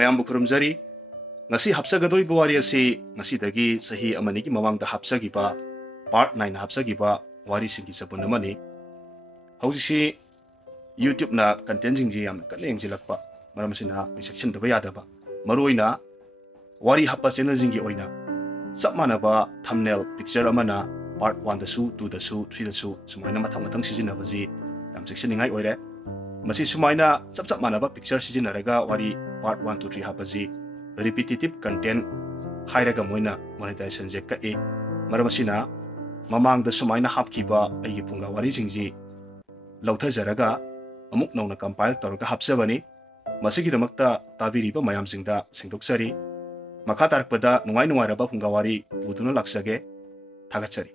mayambu khurumjari ngasi hapsagadoi wari asi ngasi dagi sahi amani ki mamang da hapsagiba part 9 hapsagiba wari singi sabunamani hausi YouTube na content jingji yam kaneng jilakpa maramasina section da yadaba maruina wari happa channel jingi oina sapmanaba thumbnail picture amana part 1 da su 2 da su 3 da su sumaina mathang mathang sijinabaji yam section ningai oire masi sumaina chap manaba picture sijinaraga wari part 1 to 3 hapaji repetitive content hairaga moina monetization je ka e maramasina mamang da sumaina hapkiba ayi Phunga Wari jingji lauthajaraga amuk nauna compile toroga hapsabani masigi damakta tabiriba mayam jingda singdoksari makha tarakpada nungai nungairaba Phunga Wari uduna laksage thagachari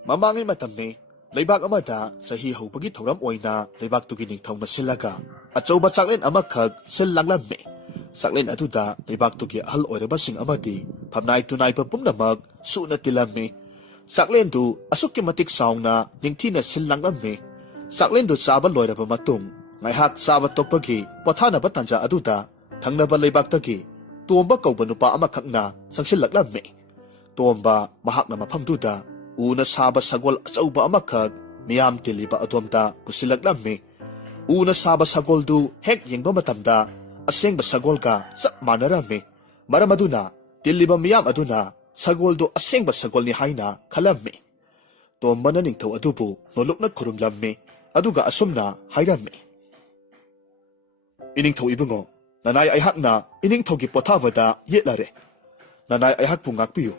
Mamangai matamni leibak amada sahi hopagi thoram oina leibak tugi ningthong masilaga achauba chaklen amakhak sel langlamme saklen aduda leibak tugi ahal oiraba sing amadi phamnai tunai pa pumnamak suna tilamme saklen du asukki matik saungna ningthina sil langlamme saklen du chaba loiraba matung ngaihak saba tokpagi pothana batanja aduda thangnaba leibak tagi tomba kauba nupa amakhakna sangsillaklamme tomba mahakna maphamduda una saba sagol achauba amakhak miyam tiliba adomda pusilaklamme una saba sagol du hek yengba matamda asengba sagol ka chap manarame maramaduna tiliba miyam aduna sagol du asengba sagol ni haina khalamme tombana ningthau adubu nolokna khurumlamme aduga asumna hairamme iningthau ibungo nanai aihakna iningthaugi pothavada yetlare nanai aihak pungakpiyu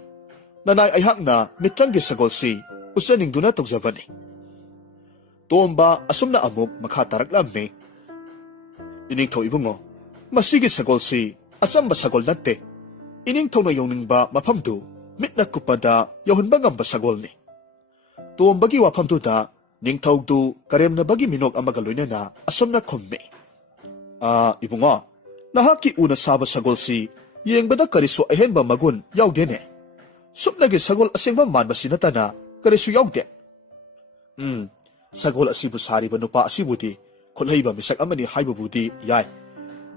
nanai aihakna mitranggi sagolsi usaningduna tokjabani tomba asumna amuk makha taraklamme iningthau ibungo masigi sagolsi asamba sagol natte iningthauna yoningba maphamdu mitna kupada yohunba ngamba sagolni tombagi waphamduda ningthaudu karemna bagi minok amaga loinana asumna khomme ibungo nahaki una saba sagolsi yengbada karisu ahenba magun yaudene supnagi sagol asengba manba sinatana karisu yaude sagol asibu sariba nupa asibudi khulhaiba misak amani haibabudi yai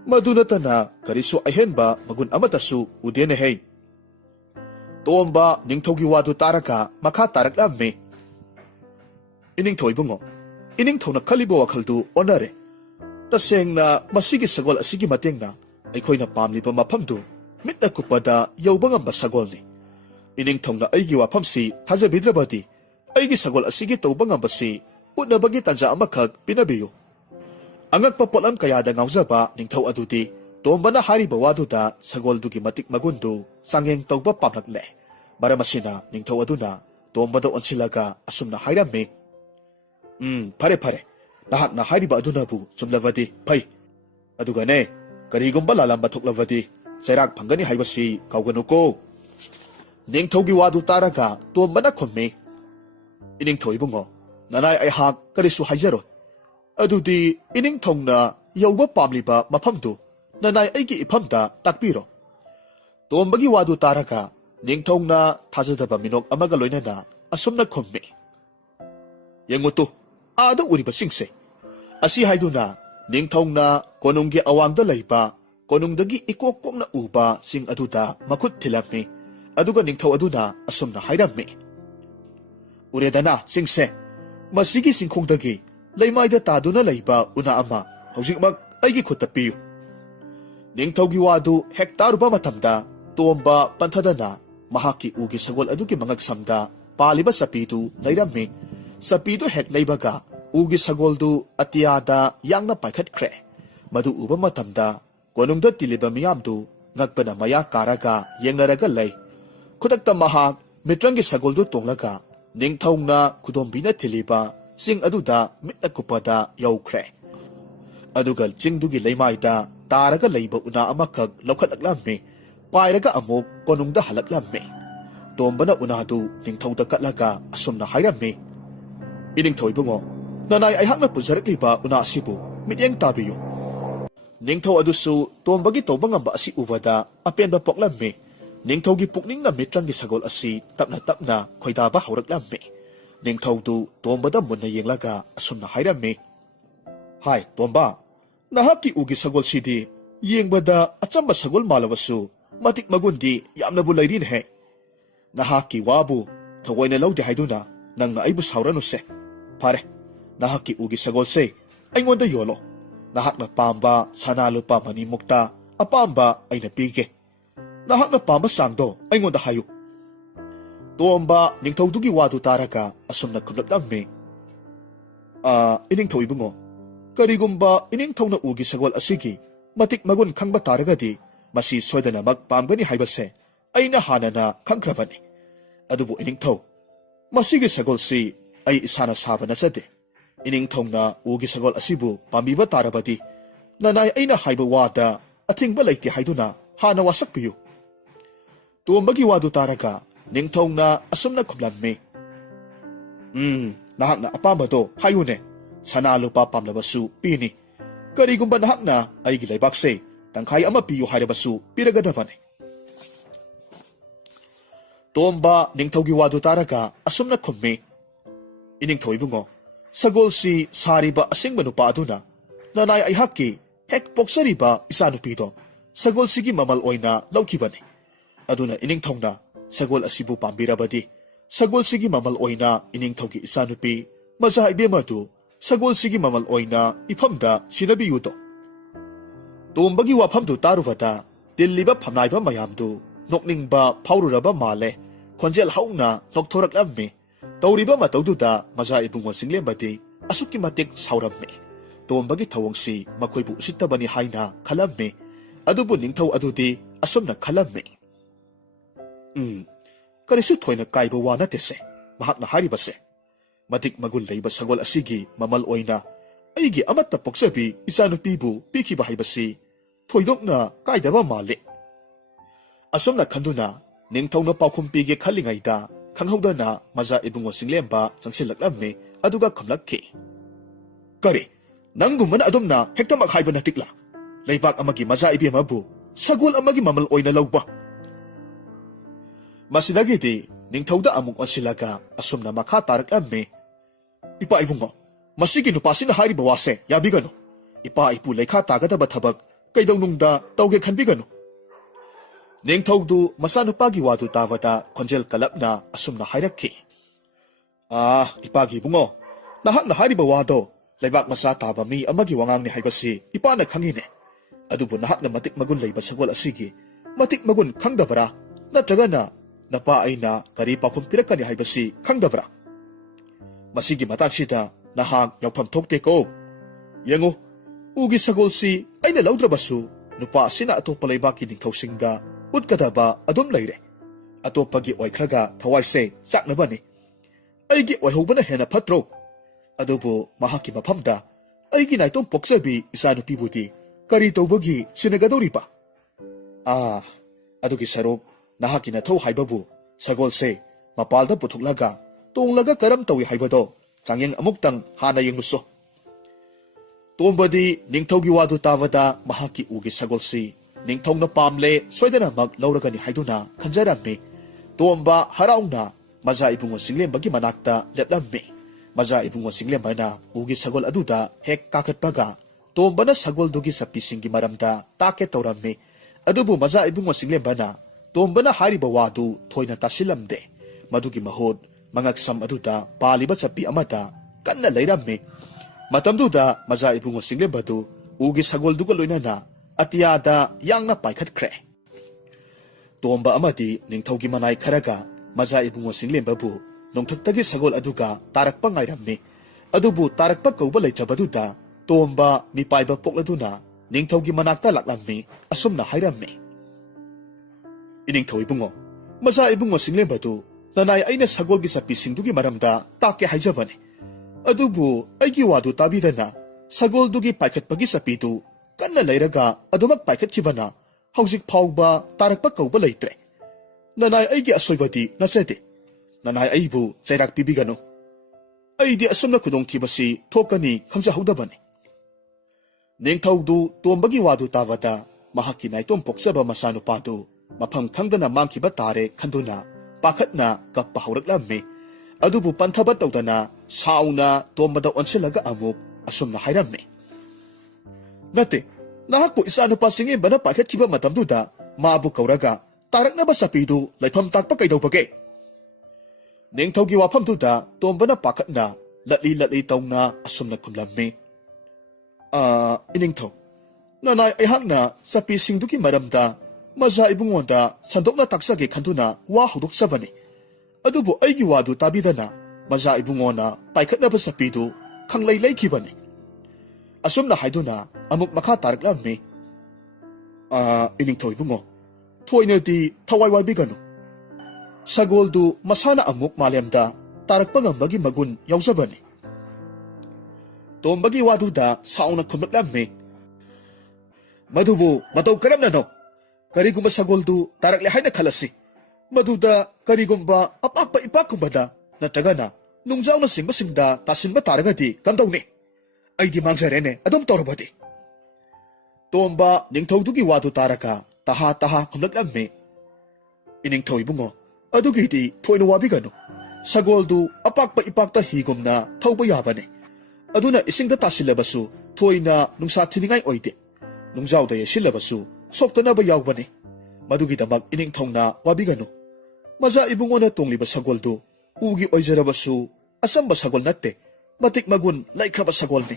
madunatana karisu ahenba magun amatasu udene hei tomba ningthogi wadu taraka makha taraklamme iningthoibungo iningthona khalibo wakhaldu onare tasengna masigi sagol asigi matengna aikoina pamliba maphamdu mitna kupada yaubangamba sagolni iningthongna aigi waphamsi thajabidrabadi aigi sagol asigi tawbangambasi utnabagi tanja amakhak pinabiyu angakpa polam kayada ngaujaba ningthau adudi tombana hariba waduda sagoldugi matik magundu sangeng tawba pamlakle maramasina ningthau aduna tombada onsilaga asumna hairamme phare nahakna hariba adunabu chumlavadi phai adugane karigumba lalamba thoklavadi chairak phangani haibasi kauganuko ningthaugi wadu taraga tombana khomme iningthau ibungo nanai aihak karisu haijaro adudi iningthongna yauba pamliba maphamdu nanai aigi iphamda takpiro tombagi wadu taraga ningthongna thajadaba minok amaga loinana asumna khomme yengutu ada uriba singse asi haiduna ningthongna konunggi awamda leiba konungdagi ikok kokna uba sing aduda makhut thilamme aduga ningthau aduna asumna hairamme uredana singse masigi singkhongdagi leimaida taduna leiba una ama hojikmak aigi khutta piyu ningthaugi wadu hektaruba matamda tomba panthadana mahaki ugi sagol adugi mangak samda paliba sapidu leiramme sapidu hek leibaga ugi sagoldu atiyada yangna paikhatkre madu uba matamda konungda tiliba miyamdu ngakpana maya karaga yengnaraga lei khudakta mahak mitranggi sagoldu tonglaga ningthongna khudombina tiliba sing aduda mitna kupada yaukre adugal chingdugi leimaida taraga leiba una amakhak lokhatlaklamme pairaga amuk konungda halaklamme tombana unadu ningthauda katlaga asumna hairamme iningthoibungo nanai aihakna pujarakliba una asibu mityeng tabiyu ningthau adusu tombagi tobangamba asi ubada apenba poklamme ningthaugi pukningna mitranggi sagol asi tapna khoidaba hauраklamme ningthaudu tombada munna yenglaga asumna hairamme Hai, Tomba, nahaki ugi sagol sidi, yengbada achamba sagol malabasu, matik magundi yamna bulairin he. Nahaki wabu, thawai na laude haiduna, nang na aibu saurano se. Pare, nahaki ugi sagol se, aingonda yolo. Nahak na pamba, sanalo pa manimukta, apamba ay napige. Nahak na pamba sangdo, aingonda hayuk. Tomba, ning tawdugi wadu taraga, asum na kunat lamme. Ining taw ibungo. Karigumba ining taw na ugi sagol asigi, matik magun kang bataragadi, masi soda na magpambani haibase, ay nahana na kangkrabani. Adubo ining taw. Masigi sagol si ay isana saba na sade. Ining taw na ugi sagol asibu, pambiba tarabadi, nanay ay na haiba wada, ating balay ti haiduna, hana wasak piyo. Tuwambagi wadu taraga, ning taw na asum na kumlan me. Nahak na apamba do, hayune. Sanalo pa pamlabasu, pini. Karigumba nahak na ay gilaybak se, tangkay ama piyo harabasu, piragadaban. Tomba ning tawgiwado taraga, asum na kumme. Ining toibungo, sagol si sariba asing manupa aduna, nanay ay haki, hek poksariba isanupido, sagol sige mamal oy na lawkiban. Aduna ining taw na, sagol asibu pambirabadi, sagol sige mamal oy na ining tawgi isanupi, masahay bemadu, sagol sige mamal oy na ipamda sinabiyuto. Tumbagi wapamdu taruvada, diliba pamnayba mayamdu, nokning ba paururaba male, konjel hauna noktorak lamme, tauriba matawduda maza ibungwan singlembadi, asuki matik sauramme. Tumbagi tawang si makoybu usitabani hayna kalamme, adubo ning taw adudi asum na kalamme. Karisu toy na kaiba wana tese, mahak na haribase. Matik magulay ba sagol asigi mamal oy na, aygi amat na poksabi isano pibu piki bahay basi, toydok na kaidaba mali. Asum na kanduna, ning taw na paukumpigi kalingay da, kanghawda na maza ibungo singlemba sang silaklamme aduga kamlagki. Kari, nangguman na adom na hekta maghayba na tikla. Laybak amagi maza ibi mabu, sagol amagi mamal oy na lawba. Masinagiti, ning tawda among on silaga asum na makatarak amme. Ipa ibungo, masigi nupasin na hari bawase, yabi gano. Ipa ipulay ka tagadaba tabag, kay daw nung da tawge kanbi gano. Ning tawdu masano pagiwado tawada konjel kalap na asum na hayraki. Ipagi bungo, nahak na hari bawado, laybak masata ba mi amagi wangang ni haybasi, ipa naghangine. Adubo nahak na matik magun layba sagol asigi, matik magun kang dabara, natraga na, napaay na karipa kung pirakan ni haybasi kang dabra. Masigi matag sida nahag yawpam tokte ko. Yango, ugi sagol si ay nalawdra basu, nupa sina ato palaybaki ning kausingda, udkadaba adom layre. Ato pagi oy kraga taway se sak na ba ni? Ay gi oy hoba na hena patro. Adobo mahaki mapamda, ay ginay tong poksabi isano pibuti, karito bagi sinagadori pa. Adogi sarok, nahaki na taw haybabu, sagol se, mapalda putuglaga, tunglaga karam tawi haybado, changyang amuktang hana yung luso. Tumbadi, ning taw giwado tawada, mahaki ugi sagol si, ning taw na pamle, sweda na maglauraga ni hayduna, kanjarami, tumba haraw na, maza ibungo singlemba gi manakta leplami, maza ibungo singlemba na, ugi sagol aduda, hek kakat baga, tumba na sagol dugi sa pising gi maramda, taket tawrami, adubo maza ibungo singlemba na, tumba na hariba wadu toy na tasilamde. Madugi mahod, mangagsam aduda, palibat sa pi amata, kan na layramme. Matamduda, maza ibungo singlembadu, ugi sagol dugaloy na, at yada yang na paikat kre. Tumba amati, ning tawgi manay karaga, maza ibungo singlembabu, nung tagtagi sagol aduga, tarak pa ngayramme. Adubo tarak pa kaubalay trabaduda, tumba mi paiba pokladuna, ning tawgi manakta laklamme, asum na hayramme. Ining taw ibungo, maza ibungo singlembadu, nanay ay na sagol gi sa pising dugi maramda, take hayjaban. Adubo ay giwado tabida na, sagol dugi paikat pagi sa pitu, kan na layraga, adumag paikat kibana, hausik pao ba, tarak pa kauba laytre. Nanay ay gi asoy badi, nasete. Nanay ay bu, sayrak bibigano. Ay di asam na kudong kibasi, tokani, hangzahawdaban. Ning tawdu, tuwambagi wado tawada, mahakinay tumpok sa ba masano pato, mapang kangda na mangkiba tare kanduna, pakat na kapahawrak lamme, adubo pantabat daw na, sao na tuwambadaw on silaga amok, asum na hayramme. Nate, nahakpo isanupasing imba na paikatkiba matamduda, maabu kauraga, taraknaba sapidu, laifam takpa kaidawbage. Ningthawgi wafamduda, tomba na pakat na, latli-latli taong na asum na kumlami. Iningthaw, nanay ayhak na sa pisingduki maramda, maza ibungonda, sandok na taksagi kantuna, wahudok sabani. Adubo ay giwadu tabida na, maza ibungona, paikat na ba sa pido, kanglaylay kibani. Asum na haydo na, amok makatarak lami. Iningthaw ibungo, tuway na di tawayway bigano. Sagol du masana amok malemda, tarak pangambagi magun yawzabani. Tombagi wadu da, saong na kumnak lami. Madubo, mataw karam na no. Karigumba sagol du, tarak lihay na kalasi. Maduda, karigumba, apakpa ipakumbada, na taga na, nung jaw na singda, tasin ba taragadi, kamdaw ni. Ay di mangzarene, adom torobadi. Tomba, ningtaw dugi wadu taraka, taha-taha kumnak lami. Iningtaw ibungo, adugi di, tuway na wabigano. Sagol du, apakpa ipakta higom na, tawba yabani. Aduna isingda tasilabasu, tuway na nung sa tiningay oide. Nung jaw daya silabasu, sokta na ba yawbani. Madugi damag iningtaw na wabigano. Maza ibungo na tong liba sagol du, ugi oy jarabasu, asam ba sagol natte, matik magun laikra ba sagol ni.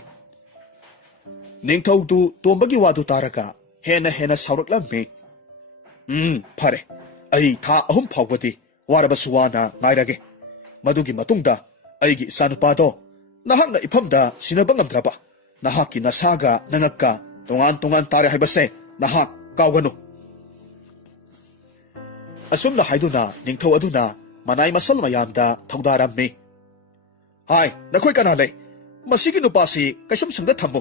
Ningtaw du tombagi wadu taraka, hena saurak lami. Pare, ay ta ahum pawbadi, warabasuwana ngayrage. Madugi matungda, ay gi sanupado, nahak na ipamda sinabangam draba, nahak kinasaga nangagka, tungan tare haybase, nahak kawgano. Asum na haydo na, ningtaw adu na, manay masal mayanda, tawdaram mi. Hay, nakoy kanalay, masigino pa si kasamsang datambo.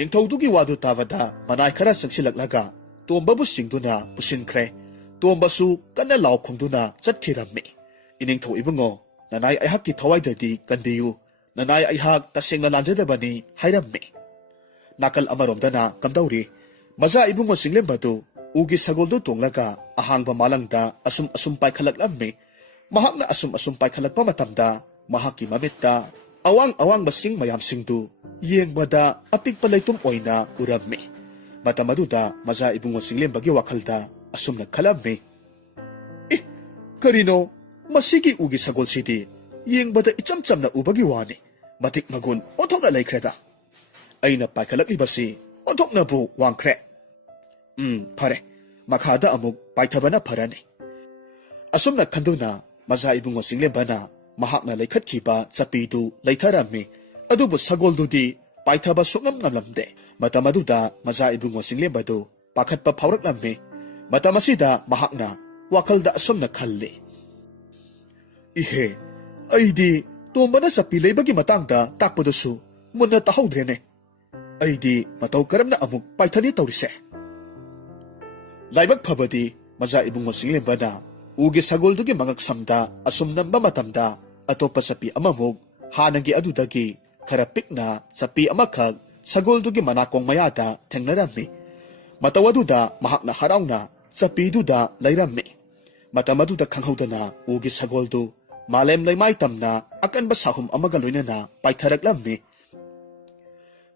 Ningtaw dugi wadu tawada, manay karasang silaglaga, tuwamba busing do na, businkre, tuwamba su kanalaw kong do na, zatkiram mi. Iningtaw ibungo, nanay ay haki taway dadi, kandiyu, nanay ay hak tasing nalanjadaba ni, hayram mi. Nakal amarom da na, kamdawri, maza ibungo singlim bado, ugi sagol do tunglaga, ahang bamalangda, asum-asumpay kalaglammi, mahak na asum-asumpay kalagpa matamda, mahaki mamita, awang-awang basing mayamsing do, yeng bada, apig palay tumoy na urammi. Matamaduda, maza ibungo singlim bagi wakalda, asum nagkalammi. Karino, masigi ugi sagol sidi, yeng bada icam-cam na ubagi wani, matik magun, otok na laikreda. Ay napay kalaglibasi, otok na bu wangkre. Pare, makada amok paitaba na parani. Asum na kando na, maza ibungo singlemba na, mahak na laikat kiba sa pidu laitarami, adubo sagol do di, paitaba sungam ngamlamde. Matamaduda, maza ibungo singlemba do, pakat pa paurak lami, matamasida mahak na, wakal da asum na kalli. Ihe, ay di, tumba na sa pilay bagi matangda, takpo dosu, muna tahaw drene. Ay di, mataw karam na amok paitani tawrise. Laibag pabadi, maza ibungo singlimba na, ugi sagol dugi mangagsamda, asum namba matamda, ato pa sa pi amamog, hanagi adudagi, karapik na, sa pi amakag, sagol dugi manakong mayada, tengnarami. Matawaduda, mahak na haraw na, sa pi duda, layrami. Matamaduda kanghawda na, ugi sagol du, malem lay maitam na, akan basahum amagaloy na, paitaraglami.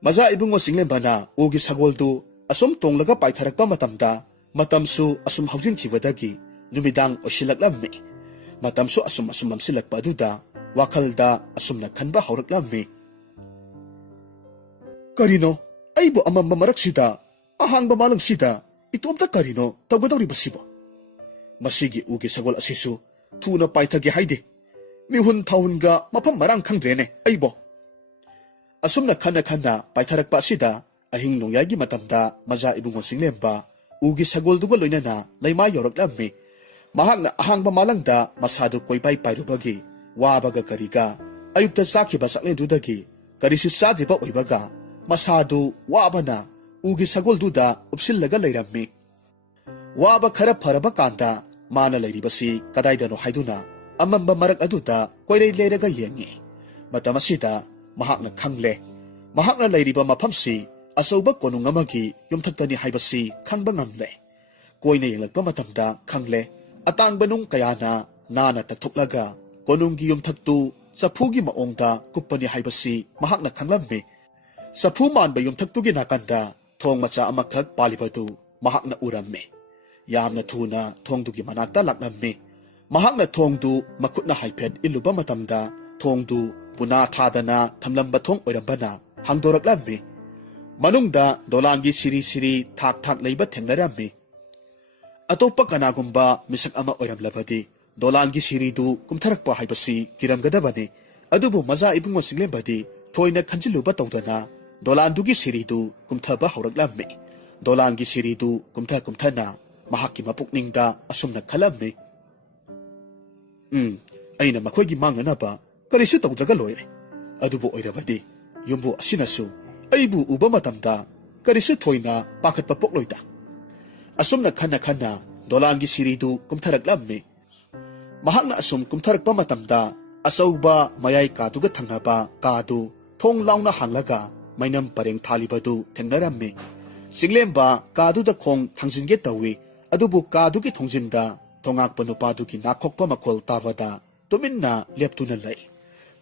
Maza ibungo singlimba na, ugi sagol du, asum tong laga paitaragpa matamda, matamso asum haujin kibadagi, numidang o silaglammi. Matamso asum mamsilak paduda, wakalda asum nagkanba hauraklammi. Karino, ay bo amang mamarak sida, ahang bamalang sida, ito umta karino, tawgadaw ribasibo. Masigi ugi sagol asisu, tuna paitagi haydi. Mihun taon ga mapamarang kang drene, ay bo. Asum na kana paitaragpa sida, ahing nungyagi matamda, maza ibungon singlemba, ugi sagol dugo loy na layma yorok lammi. Mahak na ahang mamalangda masado ko'y pay rubagi. Wabaga kariga. Ayub ta saki basak na dudagi. Karisusad ba oy baga. Masado waba na. Ugi sagol duda upsil laga layrammi. Waba karap haraba kanta. Mana layribasi kaday dano hayduna. Amamba marag aduda ko'y layraga yengi. Matamasida mahak na kangle. Mahak na layriba mapamsi. Asawba ko nung ngamagi yung tagtani haybasi kang bangamle. Koy na yung nagpamatamda kangle at ang banong kaya na natagtuklaga ko nung giyong tagtu sa pugi maongda kupani haybasi mahak na kanglami. sapu man ba yumthaktugi nakanda thong macha amakhak palibadu mahakna uramme yamna thuna thongdugi manakta laknamme mahakna thongdu makutna haiphet iluba matamda thongdu puna thadana thamlamba thong oirambana hangdoraklamme manungda dolangi siri thak thak leiba thengnaramme atopa kanagumba misak ama oiramlabadi dolangi siridu kumtharakpa haibasi kiramgadabane adubu maza ibungo singlembadi thoina khanjiluba tawdana dolandugi siridu kumthaba hawraklamme dolangi siridu kumthana mahakki mapukningda asumna khalamme aina makhoigi mangnanaba karisu tawdraga loire adubu oirabadi yumbu asinasu aibu uba matamda karisu thoina pakhatpa pokloida asumna khana dolangi siridu kumtharaklamme mahakna asum kumtharakpa matamda asauba mayai kaduga thangnaba kadu thong launa hanglaga mainam pareng thalibadu thengnaramme singlemba kaduda khong thangjinge tawi adubu kadugi thongjinda thongakpa nupadugi nakhokpa makhol tawada tuminna leptuna lai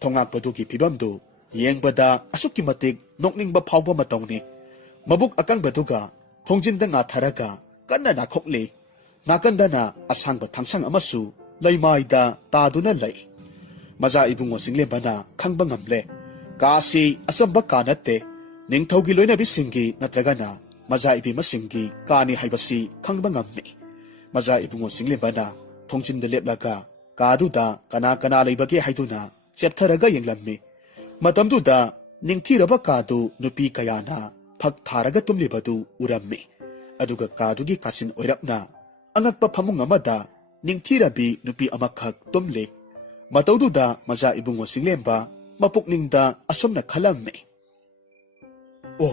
thongakpadugi phibamdu yengbada asukki matik nokningba phawba matawni mabuk akangbaduga thongjinda nga tharaga kanna nakhokle nakandana asangba thangsang amasu laimaida taduna lai maza ibungo singlembana khangba ngamle kasi asamba kanatte ningthaugi loina bisingi natragana maza ibi masingi kani haibasi khangba ngamni maza ibungo singlembana thongjinda leplaga kaduda kana leibage haiduna cheptharaga yenglammi matamduda ningthiraba kadu nupi kayana phak tharaga tumlibadu urammi aduga kadugi kasin oirapna angakpa phamung amada ningthirabi nupi amakhak tumle mataududa maza ibungo singlemba mapukningda asomna khalamme o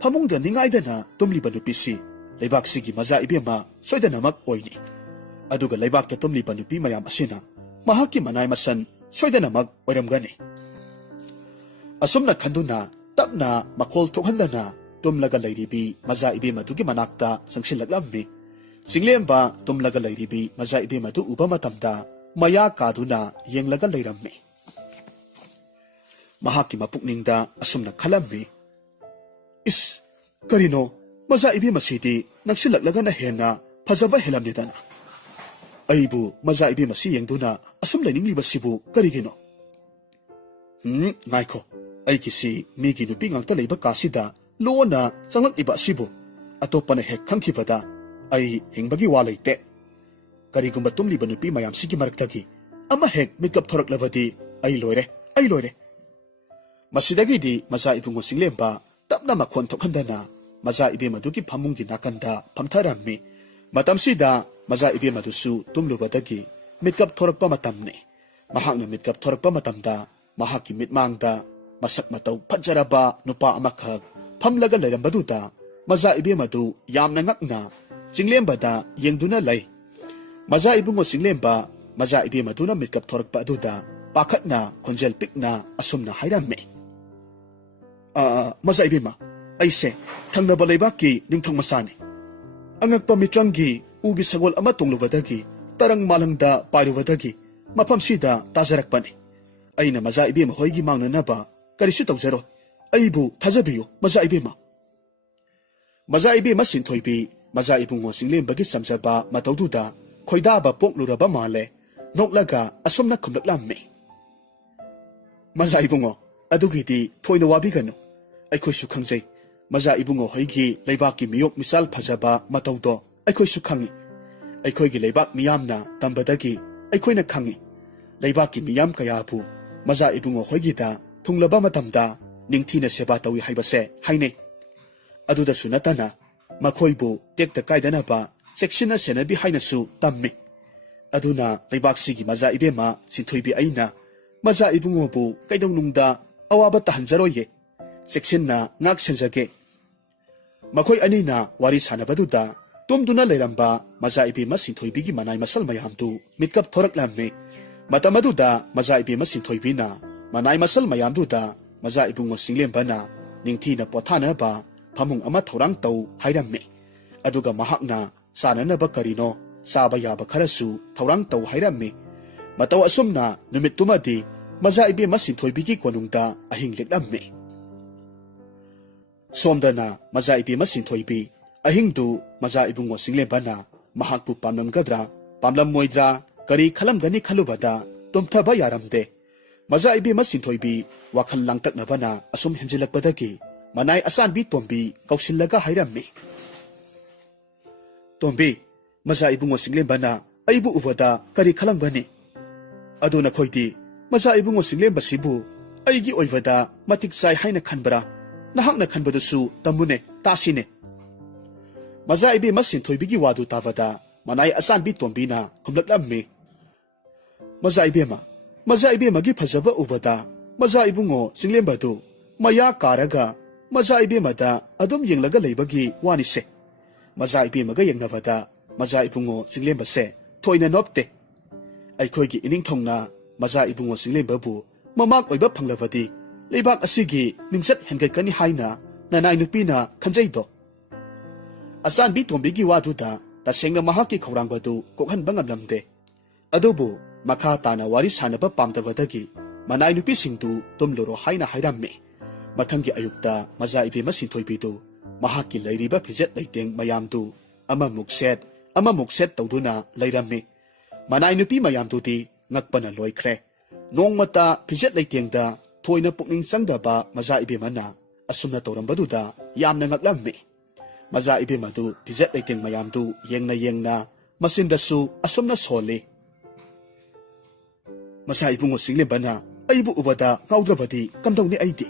phamungda ningaidana tumliba nupisi leibaksigi maza ibema soidanamak oini aduga leibakta tumliba nupi mayam asina mahaki manai masan soidanamak oiramgani asomna khanduna tapna makhol thokhandana tumlaga leiribi maza ibema dugi manakta sangsilaklammi singlemba tumlaga leiribi maza ibema du uba matamda maya kaduna yenglaga leiramme mahaki mapukningda asumna khalammi is karino maza ibi masidi naksilaklaga na hena phajaba helamnidana aibu maza ibi masi yengduna asum lainingliba sibu karigino ngaikho aikisi migi nupi ngangta leiba kasida lona changlak iba sibu atopana hek khangkhibada ai hingbagi walaite karigumba tumliba nupi mayam sigi maraktagi ama hek makeup thoraklabadi ai loire masidagidi maza ibungo singlemba tapna makhon thokhandana maza ibe maduki phamungi nakanda phamtharammi matamsida maza ibe madusu tumlubadagi makeup thorakpa matamne mahakna makeup thorakpa matamda mahaki mitmangda masak matau phajaraba nupa amakhak phamlaga leirambaduda maza ibe madu yamna ngakna jinglembada yengduna lai maza ibungo singlemba maza ibe maduna makeup thorakpa aduda pakhatna khonjel pikna asumna hairamme maza ibema aise thangnaba leibaki ningthong masani angakpa mitranggi ugi sagol ama tonglubadagi tarang malangda pairubadagi maphamsida tajarakpani aina maza ibema hoigi mangnanaba karisu tawjaro aibu thajabiyo maza ibema sinthoibi maza ibungo singlembagi samjaba matawduda khoidaba pokluraba male noklaga asomna khumlaklamme maza ibungo adugidi thoina wabiganu aikhoisu khangjai maza ibungo hoigi leibaki miyok misal phajaba matawdo aikhoisu khangi aikhoigi leibak miyamna tambadagi aikhoina khangi leibaki miyam kayabu maza ibungo hoigi da thunglaba matamda ningthina seba tawi haibase haine aduda sunatana makhoibu tekta kaidanaba seksina senabi hainasu tamme aduna leibaksigi maza ibema sinthoibi aina maza ibungo bu kaidawnungda awaba tahanjaroye seksinna ngak senjage makhoi anina wari sanabaduda tumduna leiramba maza ibema sinthoibigi manai masal mayamdu mitkap thoraklamme matamaduda maza ibema sinthoibina manai masal mayamduda maza ibungo singlembana ningthina pothanaba phamung ama thorang tau hairamme aduga mahakna sananaba karino saba yaba kharasu thorang tau hairamme mataw asumna numittumadi maza ibema sinthoibigi konungda ahing leklamme Somdana maza ibema sintoibi ahingdu maza ibungo singlembana mahakpu pamlamgadra pamlam moidra kari khalamgani khalubada tumthaba yaramde maza ibema sintoibi wakhal langtaknabana asum henjilakpadagi manai asanbi tombi kausillaga hairammi tombi maza ibungo singlembana aibu ubada kari khalamgani aduna khoidi maza ibungo singlembasibu aigi oivada matik sai haina khanbara nahakna khanbadusu tamune tasine maza ibe masin thoibigi wadu tavada manai asanbi tombina khumlaklammi maza ibe magi phajaba ubada maza ibungo singlembadu maya karaga maza ibe mada adum yenglaga leibagi wanise maza ibe maga yengnabada maza ibungo singlembase thoina nopte aikhoigi iningthongna maza ibungo singlembabu mamak oiba phanglabadi leibak asigi mingsat hengatkani haina nanai nupina khanjaido asanbi tombigi waduda tasengna mahaki khawrangbadu kokhanba ngamlamde adubu makha tana wari sanaba pamdabadagi manai nupi singtu tumloro haina hairamme mathangi ayukta maza ibema sinthoibidu mahaki leiriba phijet leiteng mayamdu amamuk set tawduna leiramme manai nupi mayamdudi ngakpana loikhre nongmata phijet leitengda thoina pukning changdaba maza ibemana asumna tawrambaduda yamna ngaklamme maza ibemadu phijet leiteng mayamdu yengna masindasu asumna sole maza ibungo singlembana aibu ubada ngaudrabadi kamdawni aidi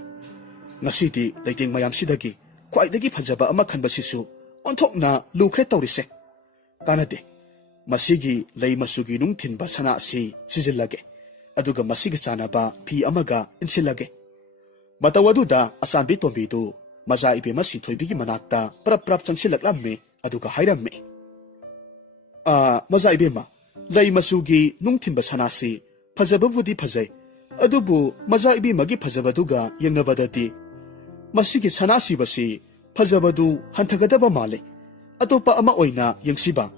ngasidi leiteng mayam sidagi khwaidagi phajaba ama khanbasisu onthokna lukhre tawrise kanade masigi lei masugi nung thinba sana si sijillage aduga masigi chanaba phi amaga insilage matawaduda asanbi tombidu maza ibema sinthoibigi manakta prap changsilaklamme aduga hairamme maza ibema lei masugi nung thinba sana si phajababudi phajai adubu maza ibemagi phajabaduga yengnabadati masigi sana sibasi phajabadu hantagadaba male atopa ama oina yengsiba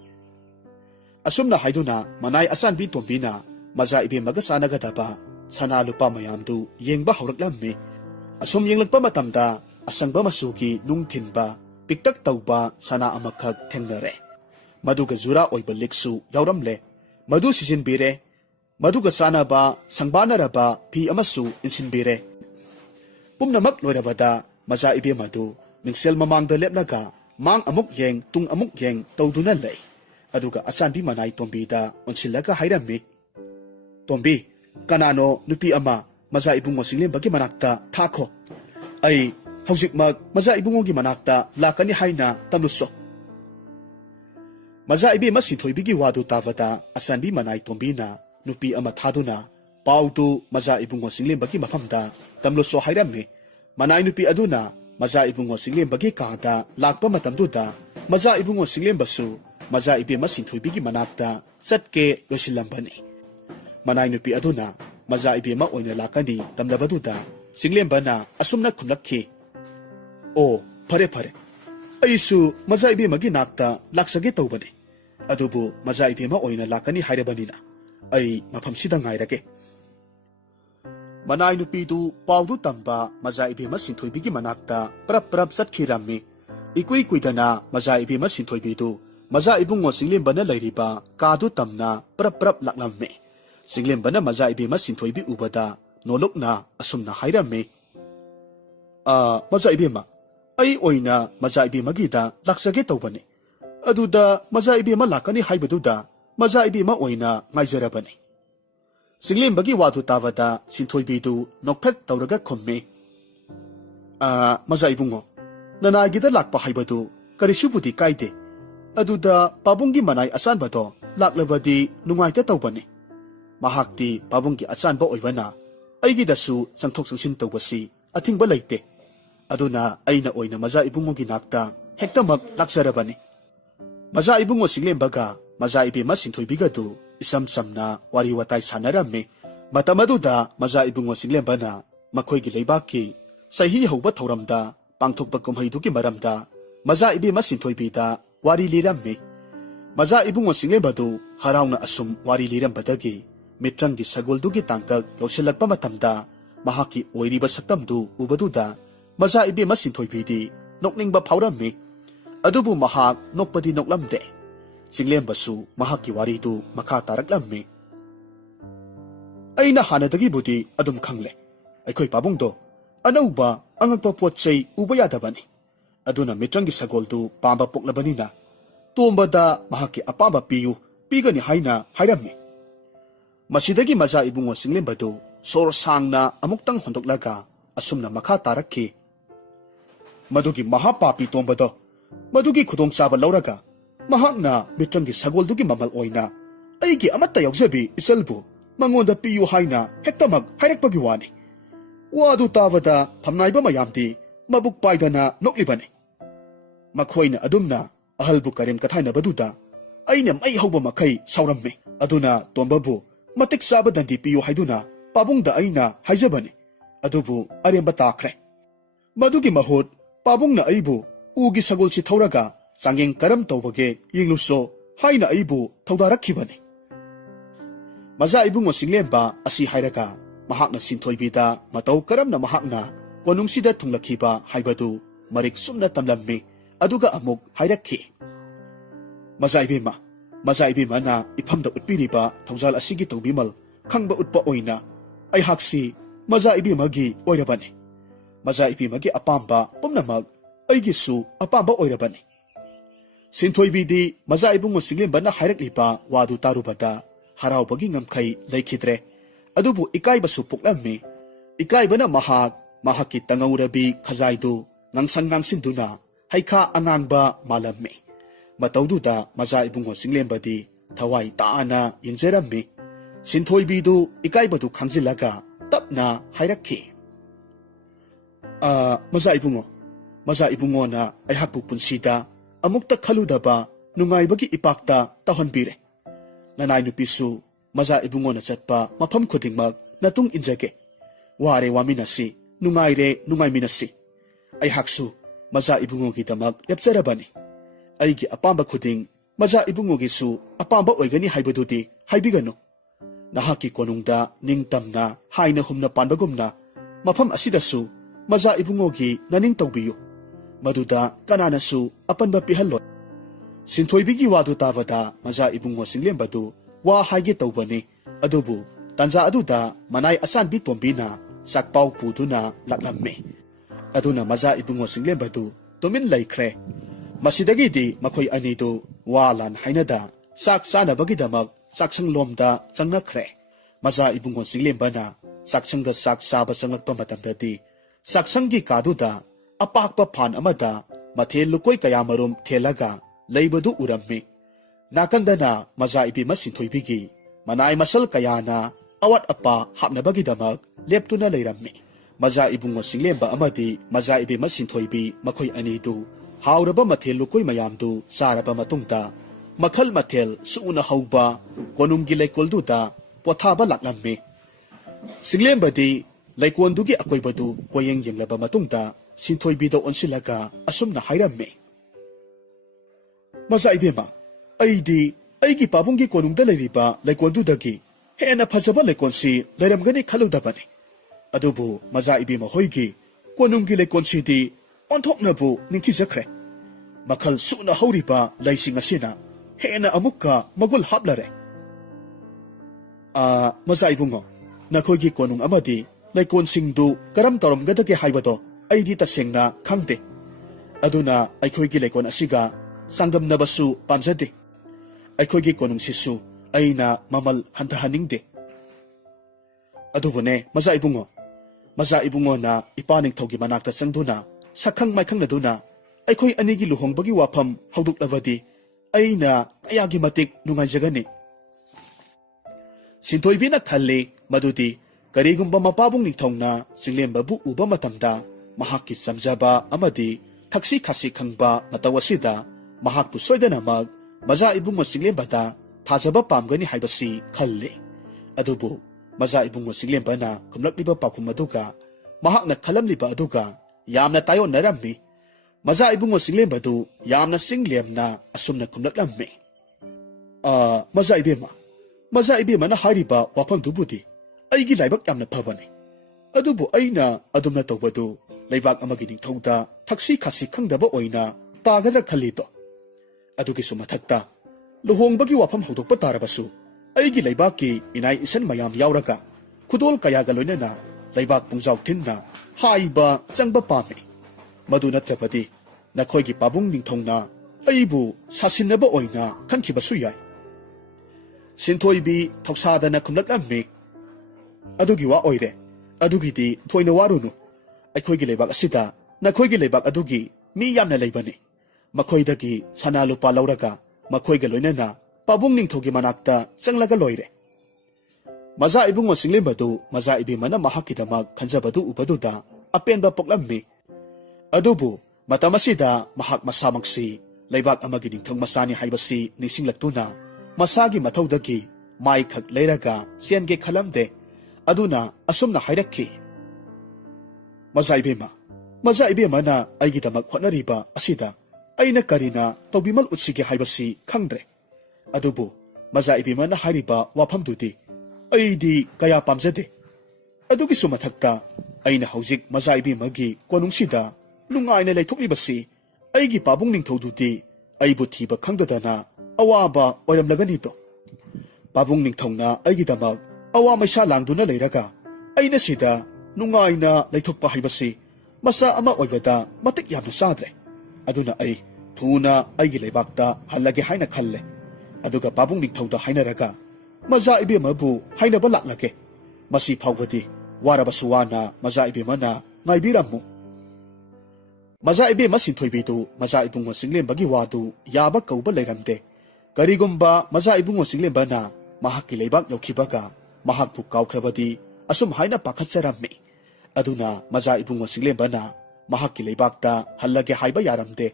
asumna haiduna manai asanbi tombina maza ibemaga sanagadaba sana lupa mayamdu yengba hauraklamme asum yenglakpa matamda asangba masugi nung thinba piktak tauba sana amakhak thengnare maduga jura oiba liksu yauramle madu sisinbire maduga sanaba sangbanaraba phi amasu insinbire pumnamak loirabada maza ibemadu mingsel mamangda lepnaga mang amuk yeng tung amuk yeng tawduna lei aduga asanbi manai tombida onsilaga hairammi tombi kanano nupi ama maza ibungo singlembagi manakta thakho ai haujikmak maza ibungogi manakta lakani haina tamlusso maza ibe masinthoibigi wadu tavada asanbi manai tombina nupi ama thaduna pautu maza ibungo singlembagi mafamda tamlusso hairammi manai nupi aduna maza ibungo singlembagi kada lakpa matamduda maza ibungo singlembasu maza ibe masinthoibigi manakta chatke losilambani manai nupi aduna maza ibe ma oina lakani tamlabaduda singlembana asumna khumlakhi o phare aisu maza ibe magi nakta laksage tawbane adubu maza ibe ma oina lakani hairebanina ai mafamsida ngairage manai nupi du paudu tamba maza ibe ma sinthoibigi manakta prap chatkhirammi ikui kuidana maza ibe ma sinthoibidu maza ibungo singlembana lairiba kadu tamna prap laklamme singlembana maza ibema sinthoibi ubada nolokna asumna hairamme maza ibema ai oina maza ibema gida laksage tawbane aduda maza ibema lakani haibaduda maza ibema oina ngaijarabane singlembagi wadu tawada sinthoibidu nokphet tawraga khomme maza ibungo nanagida lakpa haibadu karisubudi kaide aduda pabungi manai asanbado laklabadi nungaita tawbane mahakti pabungi asanba oibana aigidasu changthok changsin tawbasi athingba leite aduna aina oina maza ibungogi nakta hektamak laksarabane maza ibungo singlembaga maza ibema sinthoibigadu isam samna wari watai sanaramme matamaduda maza ibungo singlembana makhoigi leibaki sahi hauba thoramda pangthokpa kumhaiduki maramda maza ibema sinthoibida wari liramme maza ibungo singlembadu harauna asum wari lirambadagi MITRANGGI SAGOL dugi tangkak lausilakpa matamda mahaki oiriba saktamdu ubaduda maza ibema sinthoibidi nokningba phaurammi adubu mahak nokpadi noklamde singlembasu mahakki waridu makha taraklammi aina hanadagi budi adum khangle aikhoi pabungdo anauba angakpa potchei uba yadabani aduna mitranggi sagoldu pamba poklabanina tombada mahakki apamba piyu pigani haina hairammi masidagi maza ibungo singlembadu sor sangna amuktang hondoklaga asumna makha tarakki madugi mahapapi tombado madugi khudong chaba lauraga mahakna mitranggi sagoldugi mamal oina aigi amatta yaujabi isalbu mangonda piyu haina hektamak hairakpagi wani wadu tavada phamnaiba mayamdi mabuk paidana noklibani makhoina adumna ahalbu karim kathaina baduda aina mai hauba makai sauramme aduna tombabu matik saba dandi piyu haiduna pabungda aina haijabani adubu aremba takre madugi mahut pabungna aibu ugi sagolchi thauraga changeng karam tawbage yingluso haina aibu thaudarakkhibani maza ibungo singlemba asi hairaga mahakna sinthoibida matau karamna mahakna konungsida thunglakhiba haibadu marik sumna tamlammi aduga amuk hairakhi maza ibema na iphamda utpiriba thongjal asigi tawbimal khangba utpa oina ai haksi maza ibemagi oirabani maza ibemagi apamba pumnamak aigisu apamba oirabani sinthoibidi maza ibungo singlemba na hairakliba wadu tarubada haraubagi ngamkhai laikhidre adubu ikaibasu puklammi ikaibana mahakki tangaurabi khajaidu ngangsang ngangsinduna haikha angangba malammi mataududa maza ibungo singlembadi thawai taana yingjerammi sinthoibidu ikaibadu khangjilaga tapna hairakhi maza ibungo na aihakpu punsida amukta khaludaba nungaibagi ipakta tahonbire nanai nupisu maza ibungo na chatpa mafam khudingmak natung injage ware waminasi nungaiminasi aihaksu maza ibungo gi damak lepcharabani aigi apamba khuding maza ibungo gi su apamba oigani haibadudi haibiganu nahaki konungda ningtamna haina humna panbagumna mafam asidasu maza ibungo gi naning tawbiyu maduda kananasu apanba pihallo sinthoibigi wadu tabada maza ibungo singlembadu wa haige tawbani adubu tanja aduda manai asanbi tombina sakpau puduna laklamme aduna maza ibungo singlembadu tomin laikre masidagidi makhoi anidu walan hainada sak sanabagi damak saksang lomda changnakre maza ibungo singlembana saksangda sak saba changakpa matamdadi saksanggi kaduda apakpa phan amada mathel lukoi kayamarum thelaga leibadu urammi nakandana maza ibima sinthoibigi manai masal kayana awat apa hapnabagi damak leptuna leirammi maza ibungo singlemba amadi maza ibima sinthoibi makhoi anidu hauraba mathel lukoi mayamdu saraba matungda makhal mathel suuna hauba konumgi leikolduda pothaba laklammi singlembadi leikondugi akoibadu koyeng yenglaba matungda sinthoibida onsilaga asumna hairammi maza ibema aigi pabunggi konungda leiriba leikondudagi hena phajaba leikonsi leiramgani khaludabani adubu maza ibema hoigi konunggi leikonsi onthoknabu ningthijakre makhal suuna hauriba leising asina hena amukka magul hablare maza ibungo nakhoigi konung amadi leikonsingdu karam taramgadage haibado aidi tasengna khangde aduna aikhoigi leikon asiga sangdamnabasu pamjade aikhoigi konungsisu aina mamal hantahaningde adubune maza ibungo na ipaning thogi manakta changduna sakhang maikhangladuna aikhoi anigi luhongbagi wafam hauduklabadi aina ayagi matik nungaijagani sintoibina khalle madudi karigumba mapabung ningthongna singlembabu uba matamda mahakki samjaba amadi thaksi khasi khangba matawasida mahakpu soidanamak maza ibungo singlembada thajaba pamgani haibasi khalle adubu maza ibungo singlembana khumlakliba pakhum aduga mahakna khalamliba aduga yamna tayo narammi maza ibungo singlembadu yamna singlemna asumna khumlaklammi maza ibema na hariba wafam dubudi aigi laibak yamna phabani adubu aina adumna tawbadu leibak amagi ningthauda thaksi khasi khangdaba oina tagadra khalito adugi sumathakta luhongbagi wafam hodokpa tarabasu aigi leibaki inai isan mayam yauraga khudol kayaga loinana leibak pungjaw thinna haiba changba pame madu natrapadi nakhoigi pabung ningthongna aibu sasinaba oina khankibasu yai sinthoi thoksadana khumlaklammi adugi wa oire adugi di thoina warunu aikhoigi leibak asida nakhoigi leibak adugi mi yamna leibani makhoidagi sana lupa lauraga makhoiga loinana pabung ningthogi manakta changlaga loire maza ibungo singlembadu maza ibimana mahakkidamak khanjabadu ubaduda apenba poklammi adubu matamasida mahak masamaksi leibak amagi ningthong masani haibasi nisinglaktuna masagi mathaudagi mai khak leiraga sienge khalamde aduna asumna hairakki maza ibema na aigidamak hotnariba asida aina karina tobimal utsige haibasi khangdre adubu maza ibimana hariba wafamdudi aidi kaya pamjade adugi sumathakta aina hojik maza ibimagi konungsida nungaina leithoklibasi aigi pabung ningthodudi aibu thiba khangdadana awaba oiramlagani to pabung ningthongna aigidamak awa maisa langduna leiraga aina sida nungaina leithokpa haibasi masa ama oibada matik yamna sadre aduna ai thuna aigi leibakta hallage haina khalle aduga pabung ningthauda hainaraga maza ibemabu hainaba laklage masi phawbadi warabasuwana maza ibemana ngaibiramu maza ibema sinthoibidu maza ibungo singlembagi wadu yaba kauba leiramde karigumba maza ibungo singlembana mahakki leibak yokhibaga mahakpu kawkhrabadi asum haina pakhatcharammi aduna maza ibungo singlembana mahakki leibakta hallage haiba yaramde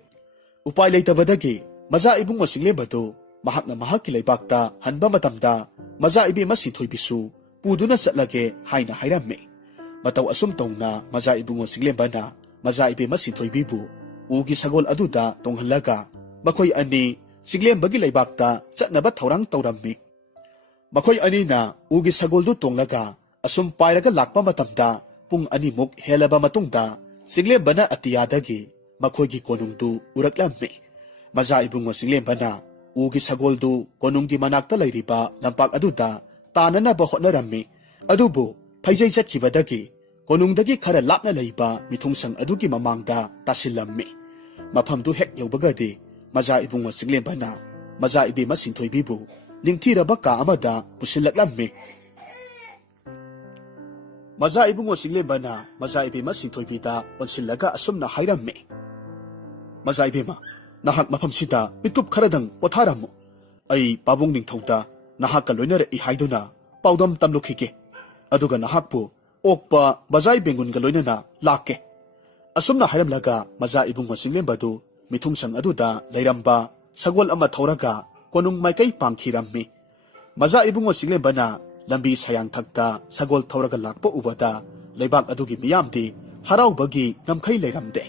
upai leitabadagi maza ibungo singlembadu mahakna mahakki leibakta hanba matamda maza ibema sinthoibisu puduna chatlage haina hairammi matau asum tongna maza ibungo singlembana maza ibema sinthoibibu ugi sagol aduda tonghallaga makhoi ani singlembagi leibakta chatnaba thorang taurammi makhoi ani na ugi sagoldu tonglaga asum pairaga lakpa matamda pung ani muk helaba matungda singlembana atiyadagi makhoigi konungdu uraklammi maza ibungo singlembana ugi sagoldu konunggi manakta leiriba lampak aduda tananaba hotnarammi adubu phaijai chatkibadagi konungdagi khara lapna leiba mithungsang adugi mamangda tasillammi mafamdu hek yobagadi maza ibungo singlembana maza ibema sinthoibibu ningthiraba ka amada pusilaklammi maza ibungo singlembana maza ibema sinthoibida onsillaga asumna hairammi maza ibema nahak mafamsida mitup kharadang potharamu ai pabung ningthauda nahak loinara I haiduna paudam tamlukhike aduga nahakpu okpa bazai bengun ga loinana lakke asumna hairamlaga maza ibungo singlembadu mithungsang aduda leiramba sagol ama thoraga konung maikai pangkhirammi maza ibungo singlembana lambi sayang thakta sagol thoraga lakpa ubada leibak adugi miyamdi haraubagi ngamkhai leiramde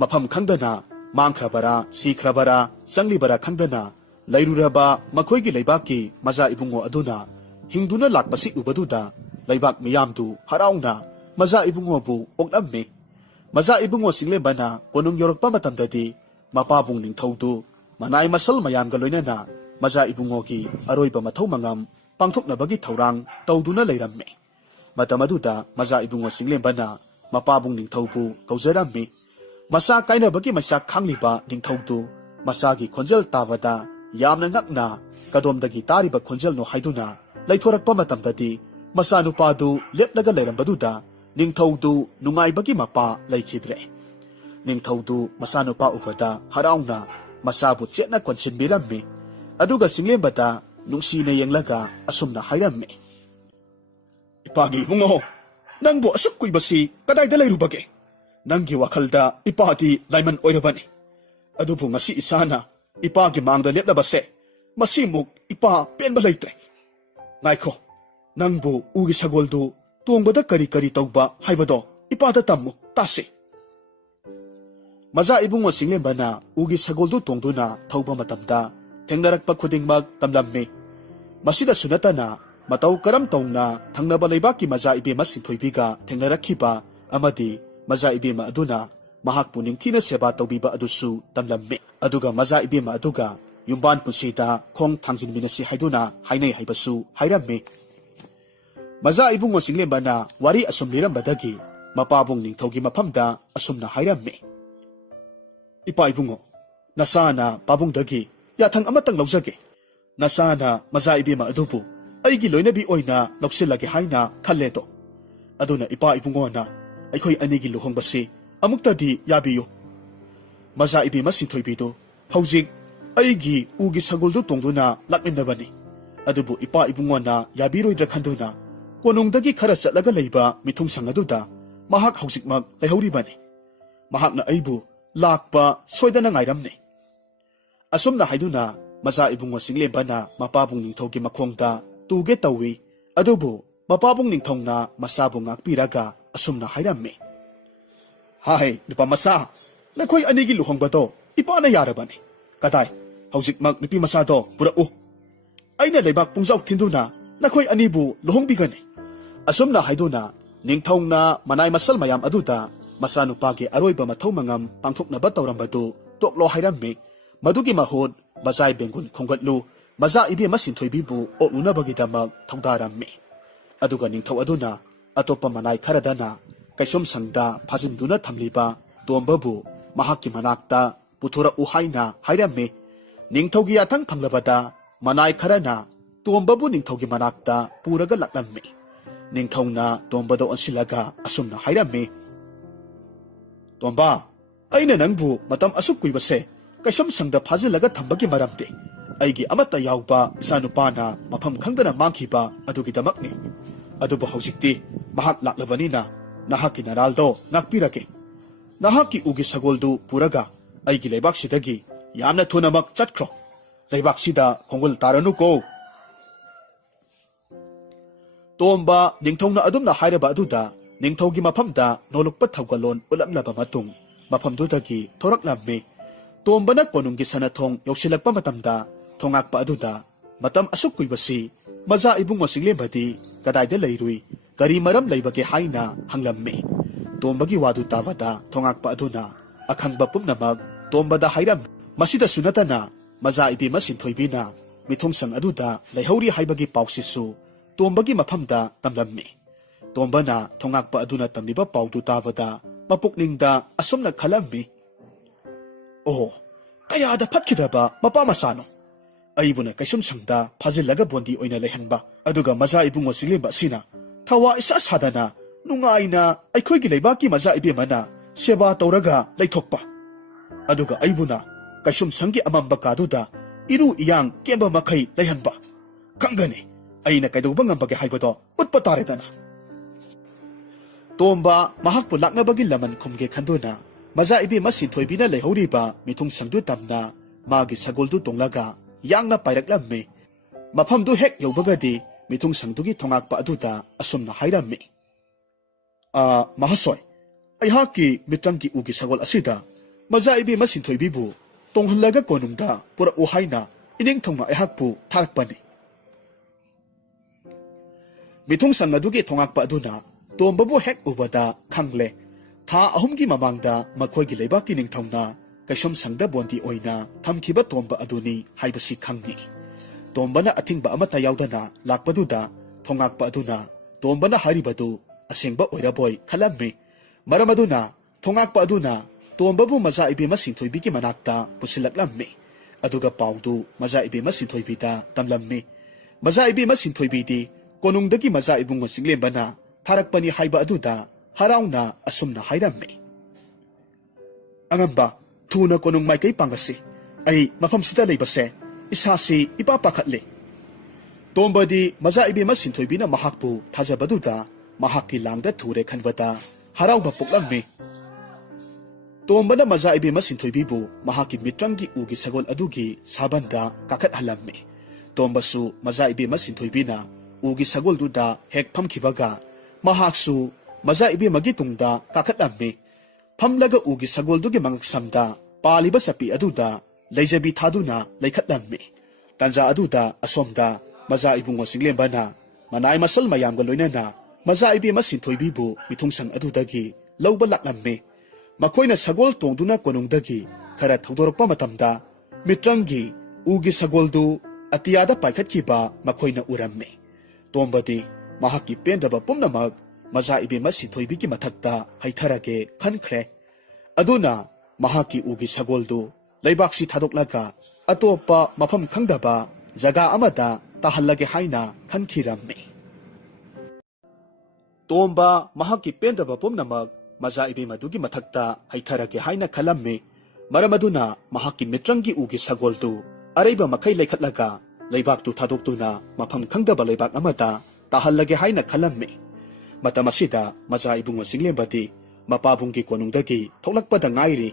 mafam khangdana mangkhrabara sikhrabara changlibara khangdana leiruraba makhoigi leibaki maza ibungo aduna hingduna lakpasi ubaduda leibak miyamdu harauna maza ibungo bu oklammi maza ibungo singlembana konung yorokpa matamdadi mapabung ningthaudu manai masal mayamga loinana maza ibungogi aroiba mathau mangam pangthoknabagi thaurang tawduna leirammi matamaduda maza ibungo singlembana mapabung ningthaubu kaujarammi masa kainabagi maisa khangliba ningthaudu masagi khonjal tabada yamna ngakna kadomdagi tariba khonjal no haiduna leithorakpa matamdadi masa nupadu lepnaga leirambaduda ningthaudu nungaibagi mapa leikhidre ningthaudu masa nupa ubada harauna masabu chetna konsinbirammi aduga singlembada nungsina yenglaga asumna hairammi ipagi bungo nangbo asuk kuibasi kadaida leirubage nangi wakhalda ipati laiman oirabani adubu ngasi isana ipagi mangda leplabase masimuk ipa penba leitre ngaiko nangbu ugi sagoldu tungbada kari kari tauba haibado ipada tammu tasi maza ibungo singlembana ugi sagoldu tongduna thauba matamda thengnarakpa khudingmak tamlammi masida sunatana matau karam tongna thangnaba leibaki maza ibema sinthoibiga thengnarakhiba amadi maza ibema aduna mahakpu ningthina seba tawbiba adusu tamlamme aduga maza ibema aduga yumban pusida khong thangjinminasi haiduna hainai haibasu hairamme maza ibungo singlembana wari asum lirambadagi mapabung ningthogi maphamda asumna hairamme ipa ibungo nasana pabungdagi yathang amatang lawjage nasana maza ibema adubu aigi loinabi oina loksilage haina khalledo aduna ipa ibungo na aikhoi anigi luhongbasi amuktadi yabiyo maza ibema sinthoibido haujik aigi ugi saguldu tongduna lakminnabani adubu ipa ibungo na yabiroidra khanduna konungdagi khara chatlaga leiba mithung sangaduda mahak haujikmak leihoribani mahakna aibu lakpa soidana ngairamne asumna haiduna maza ibungo singlembana mapabung ningthogi makhongda tuge tawi adubu mapabung ningthongna masabu ngakpiraga asumna hairamme hai nupa masa nakhoi anigi luhongbado ipana yarabani kadai haujikmak nupi masado purau aina leibak pungjau thinduna nakhoi anibu luhongbigani asumna haiduna ningthongna manai masal mayam aduda masanupagi aroiba mathau mangam pangthoknaba tawrambadu toklo hairamme madugi mahod bazai bengun khongatlu maza ibe masinthoibibu olunabagi-damak thongdaramme aduga ningthau aduna atopa manai kharadana kaisum sangda phajinduna thamliba tombabu mahakki manakta puthora uhaina hairamme ningthaugi yathang phanglabada manai kharana tombabu ningthaugi manakta puraga laklamme ningthauna tombado ansilaga asumna hairamme tomba aina nangbu matam asuk kuibase kaisum sangda phajilaga thambagi maramde aigi amata yawba isanupana mafam khangdana mangkhiba adugidamakni adubu haujikti mahak laklabanina nahaki naraldo ngakpirake nahaki ugi sagoldu puraga aigi leibaksidagi yamna thunamak chatkro leibaksida khongul taranu ko tomba ningthongna adumna hairaba aduda ningthogi mafamda nolukpa thawgalon ulamlaba matung mafamdudagi thoraklamme tombana konunggi sanathong yoksilakpa matamda thongakpa aduda matam asuk kuibasi maza ibungo singlembadi kadaida leirui kari maram leibage haina hanglamme tombagi wadu tabada thongakpa aduna akhangba pumnamak tombada hairam masida sunatana maza ibi masinthoibina mithungsang aduda leihori haibagi pausisu tombagi mafamda tamlamme tombana thongakpa aduna tamliba paudu tabada mapukningda asumna khalammi oh kayada phatkidaba mapa masano aibuna kaisum sangda phajilaga bondi oina lehanba aduga maza ibungo singleba sina thawa isa sadana nungaina aikhoigi leibaki maza ibemana seba tawraga leithokpa aduga aibuna kaisum sangi amamba kaduda iru iyang kemba makhai lehanba kangani aina kaidoba ngambage haibado utpa taredana tomba mahakpu laknabagi laman khumge khanduna maza ibe masinthoibina leihoriba mithung sangdu tamna magi sagoldu tonglaga yangna pairaklamme mafamdu hek yobagadi mithung sangdugi thongakpa aduda asumna hairamme mahasoi aihaki mitranggi ugi sagol asida maza ibe masinthoibibu tonghallaga konumda pura uhaina ining thongna aihakpu tharakpani mithung sangadugi thongakpa aduna tombabu hek ubada khangle tha ahumgi mamangda makhoigi leibaki ningthongna kaisum sangda bondi oina thamkhiba tomba aduni haibasi khangni tombana athingba amata yaudana lakpaduda thongakpa aduna tombana haribadu asengba oiraboi khalamme maramaduna thongakpa aduna tombabu maza ibe masinthoibiki manakta pusilaklamme aduga paudu maza ibe masinthoibida tamlamme maza ibe masinthoibidi konungdagi maza ibungo singlembana tharakpani haiba aduda harauna asumna hairamme angamba thuna konung maikai pangasi ai mafam sita leibase isasi ipa pakhatle tombadi maza ibe masinthoibina mahakpu thajabaduda mahakki langda thure khanbata harauba poklamme tombana maza ibe masinthoibibu mahakki mitranggi ugi sagol adugi sabanda kakat halamme tombasu maza ibe masinthoibina ugi sagol duda hek phamkhibaga mahaksu maza ibe magi tungda kakatlamme phamlaga ugi sagol dugi mangaksamda paliba sapi aduda leijabi thaduna leikhatlamme tanja aduda asomda maza ibungo singlembana manai masal mayamga loinana maza ibe masinthoibibu mithungsang adudagi ꯂꯧꯕ ꯂꯥꯛꯂꯝꯃꯤ꯫ ꯃꯈꯣꯏꯅ ꯁꯒꯣꯜ ꯇꯣꯡꯗꯨꯅ ꯀꯣꯅꯨꯡꯗꯒꯤ ꯈꯔ ꯊꯧꯗꯣꯔꯛꯄ ꯃꯇꯝꯗ ꯃꯤꯇ꯭ꯔꯪꯒꯤ ꯎꯒꯤ ꯁꯒꯣꯜꯗꯨ ꯑꯇꯤꯌꯥꯗ ꯄꯥꯏꯈꯠꯈꯤꯕ ꯃꯈꯣꯏꯅ ꯎꯔꯝꯃꯤ꯫ ꯇꯣꯝꯕꯗꯤ ꯃꯍꯥꯛꯀꯤ ꯄꯦꯟꯗꯕ ꯄꯨꯝꯅꯃꯛ ꯃꯆꯥ ꯏꯕꯦꯝꯃ ꯁꯤꯟꯊꯣꯏꯕꯤꯒꯤ ꯃꯊꯛꯇ ꯍꯩꯊꯔꯒꯦ ꯈꯟꯈ꯭ꯔꯦ꯫ ꯑꯗꯨꯅ ꯃꯍꯥꯛꯀꯤ ꯎꯒꯤ ꯁꯒꯣꯜꯗꯨ ꯂꯩꯕꯥꯛꯁꯤ ꯊꯥꯗꯣꯛꯂꯒ ꯑꯇꯣꯞꯄ ꯃꯐꯝ ꯈꯪꯗꯕ ꯖꯒꯥ ꯑꯃꯗ ꯇꯥꯍꯜꯂꯒꯦ ꯍꯥꯏꯅ ꯈꯟꯈꯤꯔꯝꯃꯤ꯫ ꯇꯣꯝꯕ ꯃꯍꯥꯛꯀꯤ ꯄꯦꯟꯗꯕ ꯄꯨꯝꯅꯃꯛ ꯃꯆꯥ ꯏꯕꯦꯝꯃꯗꯨꯒꯤ ꯃꯊꯛꯇ ꯍꯩꯊꯔꯒꯦ ꯍꯥꯏꯅ ꯈꯜꯂꯝꯃꯤ꯫ ꯃꯔꯝ ꯑꯗꯨꯅ ꯃꯍꯥꯛꯀꯤ ꯃꯤꯇ꯭ꯔꯪꯒꯤ ꯎꯒꯤ ꯁꯒꯣꯜꯗꯨ ꯑꯔꯩꯕ ꯃꯈꯩ ꯂꯩꯈꯠꯂꯒ ꯂꯩꯕꯥꯛꯇꯨ ꯊꯥꯗꯣꯛꯇꯨꯅ ꯃꯐꯝ ꯈꯪꯗꯕ ꯂꯩꯕꯥꯛ ꯑꯃꯗ ꯇꯥꯍꯜꯂꯒꯦ ꯍꯥꯏꯅ ꯈꯜꯂꯝꯃꯤ꯫ ꯃꯇꯝ ꯑꯁꯤꯗ ꯃꯆꯥ ꯏꯕꯨꯡꯉꯣ ꯆꯤꯡꯂꯦꯝꯕꯗꯤ ꯃꯄꯥꯕꯨꯡꯒꯤ ꯀꯣꯅꯨꯡꯗꯒꯤ ꯊꯣꯛꯂꯛꯄꯗ ꯉꯥꯏꯔꯤ꯫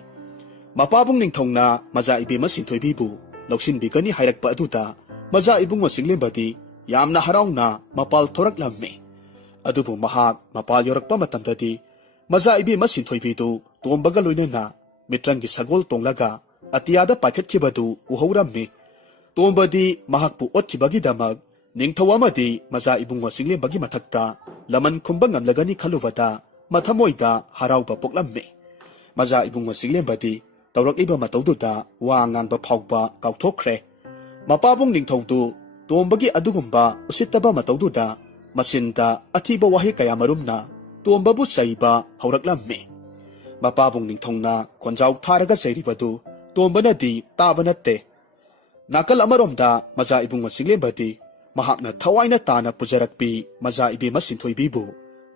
ꯃꯄꯥꯕꯨꯡ ꯅꯤꯡꯊꯧꯅ ꯃꯆꯥ ꯏꯕꯦꯝꯃ ꯁꯤꯟꯊꯣꯏꯕꯤꯕꯨ ꯂꯧꯁꯤꯟꯕꯤꯒꯅꯤ ꯍꯥꯏꯔꯛꯄ ꯑꯗꯨꯗ ꯃꯆꯥ ꯏꯕꯨꯡꯉꯣ ꯆꯤꯡꯂꯦꯝꯕꯗꯤ ꯌꯥꯝꯅ ꯍꯔꯥꯎꯅ ꯃꯄꯥꯜ ꯊꯣꯔꯛꯂꯝꯃꯤ꯫ ꯑꯗꯨꯕꯨ ꯃꯍꯥꯛ ꯃꯄꯥꯜ ꯌꯧꯔꯛꯄ ꯃꯇꯝꯗꯗꯤ ꯃꯆꯥ ꯏꯕꯦꯝꯃ ꯁꯤꯟꯊꯣꯏꯕꯤꯗꯨ ꯇꯣꯝꯕꯒ ꯂꯣꯏꯅꯅ ꯃꯤꯇ꯭ꯔꯪꯒꯤ ꯁꯒꯣꯜ ꯇꯣꯡꯂꯒ ꯑꯇꯤꯌꯥꯗ ꯄꯥꯏꯈꯠꯈꯤꯕꯗꯨ ꯎꯍꯧꯔꯝꯃꯤ꯫ ꯇꯣꯝꯕꯗꯤ ꯃꯍꯥꯛꯄꯨ ꯑꯣꯠꯈꯤꯕꯒꯤꯗꯃꯛ ꯅꯤꯡꯊꯧ ꯑꯃꯗꯤ ꯃꯆꯥ ꯏꯕꯨꯡꯉꯣ ꯆꯤꯡꯂꯦꯝꯕꯒꯤ ꯃꯊꯛꯇ ꯂꯃꯟ ꯈꯨꯝꯕ ꯉꯝꯂꯒꯅꯤ ꯈꯜꯂꯨꯕꯗ ꯃꯊꯃꯣꯏꯗ ꯍꯔꯥꯎꯕ ꯄꯣꯛꯂꯝꯃꯤ꯫ ꯃꯆꯥ ꯏꯕꯨꯡꯉꯣ ꯆꯤꯡꯂꯦꯝꯕꯗꯤ ꯇꯧꯔꯛꯂꯤꯕ ꯃꯇꯧꯗꯨꯗ ꯋꯥ ꯉꯥꯡꯕ ꯐꯥꯎꯕ ꯀꯥꯎꯊꯣꯛꯈ꯭ꯔꯦ꯫ ꯃꯄꯥꯕꯨꯡ ꯅꯤꯡꯊꯧꯗꯨ ꯇꯣꯝꯕꯒꯤ ꯑꯗꯨꯒꯨꯝꯕ ꯎꯁꯤꯠꯇꯕ ꯃꯇꯧꯗꯨꯗ ꯃꯆꯤꯟꯗ ꯑꯊꯤꯕ ꯋꯥꯍꯩ ꯀꯌꯥ ꯃꯔꯨꯝꯅ ꯇꯣꯝꯕꯕꯨ ꯆꯩꯕ ꯍꯧꯔꯛꯂꯝꯃꯤ꯫ ꯃꯄꯥꯕꯨꯡ ꯅꯤꯡꯊꯧꯅ ꯈꯣꯟꯖꯥꯎ ꯊꯥꯔꯒ ꯆꯩꯔꯤꯕꯗꯨ ꯇꯣꯝꯕꯅꯗꯤ ꯇꯥꯕ ꯅꯠꯇꯦ꯫ ꯅꯥꯀꯜ ꯑꯃꯔꯣꯝꯗ ꯃꯆꯥ ꯏꯕꯨꯡꯉꯣ ꯆꯤꯡꯂꯦꯝꯕꯗꯤ ꯃꯍꯥꯛꯅ ꯊꯋꯥꯏꯅ ꯇꯥꯅ ꯄꯨꯖꯔꯛꯄꯤ ꯃꯆꯥ ꯏꯕꯦꯝꯃ ꯁꯤꯟꯊꯣꯏꯕꯤꯕꯨ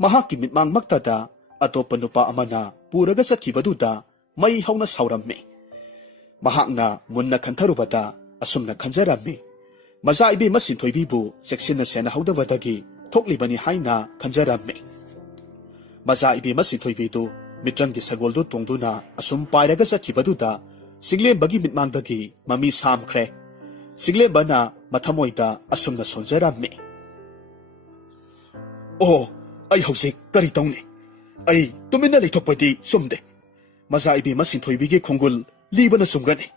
ꯃꯍꯥꯛꯀꯤ ꯃꯤꯠꯃꯥꯡꯃꯛꯇꯗ ꯑꯇꯣꯞꯄ ꯅꯨꯄꯥ ꯑꯃꯅ ꯄꯨꯔꯒ ꯆꯠꯈꯤꯕꯗꯨꯗ ꯃꯩ ꯍꯧꯅ ꯁꯥꯎꯔꯝꯃꯤ꯫ ꯃꯍꯥꯛꯅ ꯃꯨꯟꯅ ꯈꯟꯊꯔꯨꯕꯗ ꯑꯁꯨꯝꯅ ꯈꯟꯖꯔꯝꯃꯤ, ꯃꯆꯥ ꯏꯕꯦꯝꯃ ꯁꯤꯟꯊꯣꯏꯕꯤꯕꯨ ꯆꯦꯛꯁꯤꯟꯅ ꯁꯦꯟꯅꯍꯧꯗꯕꯗꯒꯤ ꯊꯣꯛꯂꯤꯕꯅꯤ ꯍꯥꯏꯅ ꯈꯟꯖꯔꯝꯃꯤ꯫ ꯃꯆꯥ ꯏꯕꯦꯝꯃ ꯁꯤꯟꯊꯣꯏꯕꯤꯗꯨ ꯃꯤꯇ꯭ꯔꯪꯒꯤ ꯁꯒꯣꯜꯗꯨ ꯇꯣꯡꯗꯨꯅ ꯑꯁꯨꯝ ꯄꯥꯏꯔꯒ ꯆꯠꯈꯤꯕꯗꯨꯗ ꯆꯤꯡꯂꯦꯝꯕꯒꯤ ꯃꯤꯠꯃꯥꯡꯗꯒꯤ ꯃꯃꯤ ꯁꯥꯝꯈ꯭ꯔꯦ꯫ ꯆꯤꯡꯂꯦꯝꯕꯅ ꯃꯊꯃꯣꯏꯗ ꯑꯁꯨꯝꯅ ꯁꯣꯟꯖꯔꯝꯃꯤ, ꯑꯣ, ꯑꯩ ꯍꯧꯖꯤꯛ ꯀꯔꯤ ꯇꯧꯅꯤ? ꯑꯩ ꯇꯨꯃꯤꯟꯅ ꯂꯩꯊꯣꯛꯄꯗꯤ ꯆꯨꯝꯗꯦ꯫ ꯃꯆꯥ ꯏꯕꯦꯝꯃ ꯁꯤꯟꯊꯣꯏꯕꯤꯒꯤ ꯈꯣꯡꯒꯨꯜ ꯂꯤꯕꯅ ꯆꯨꯝꯒꯅꯤ꯫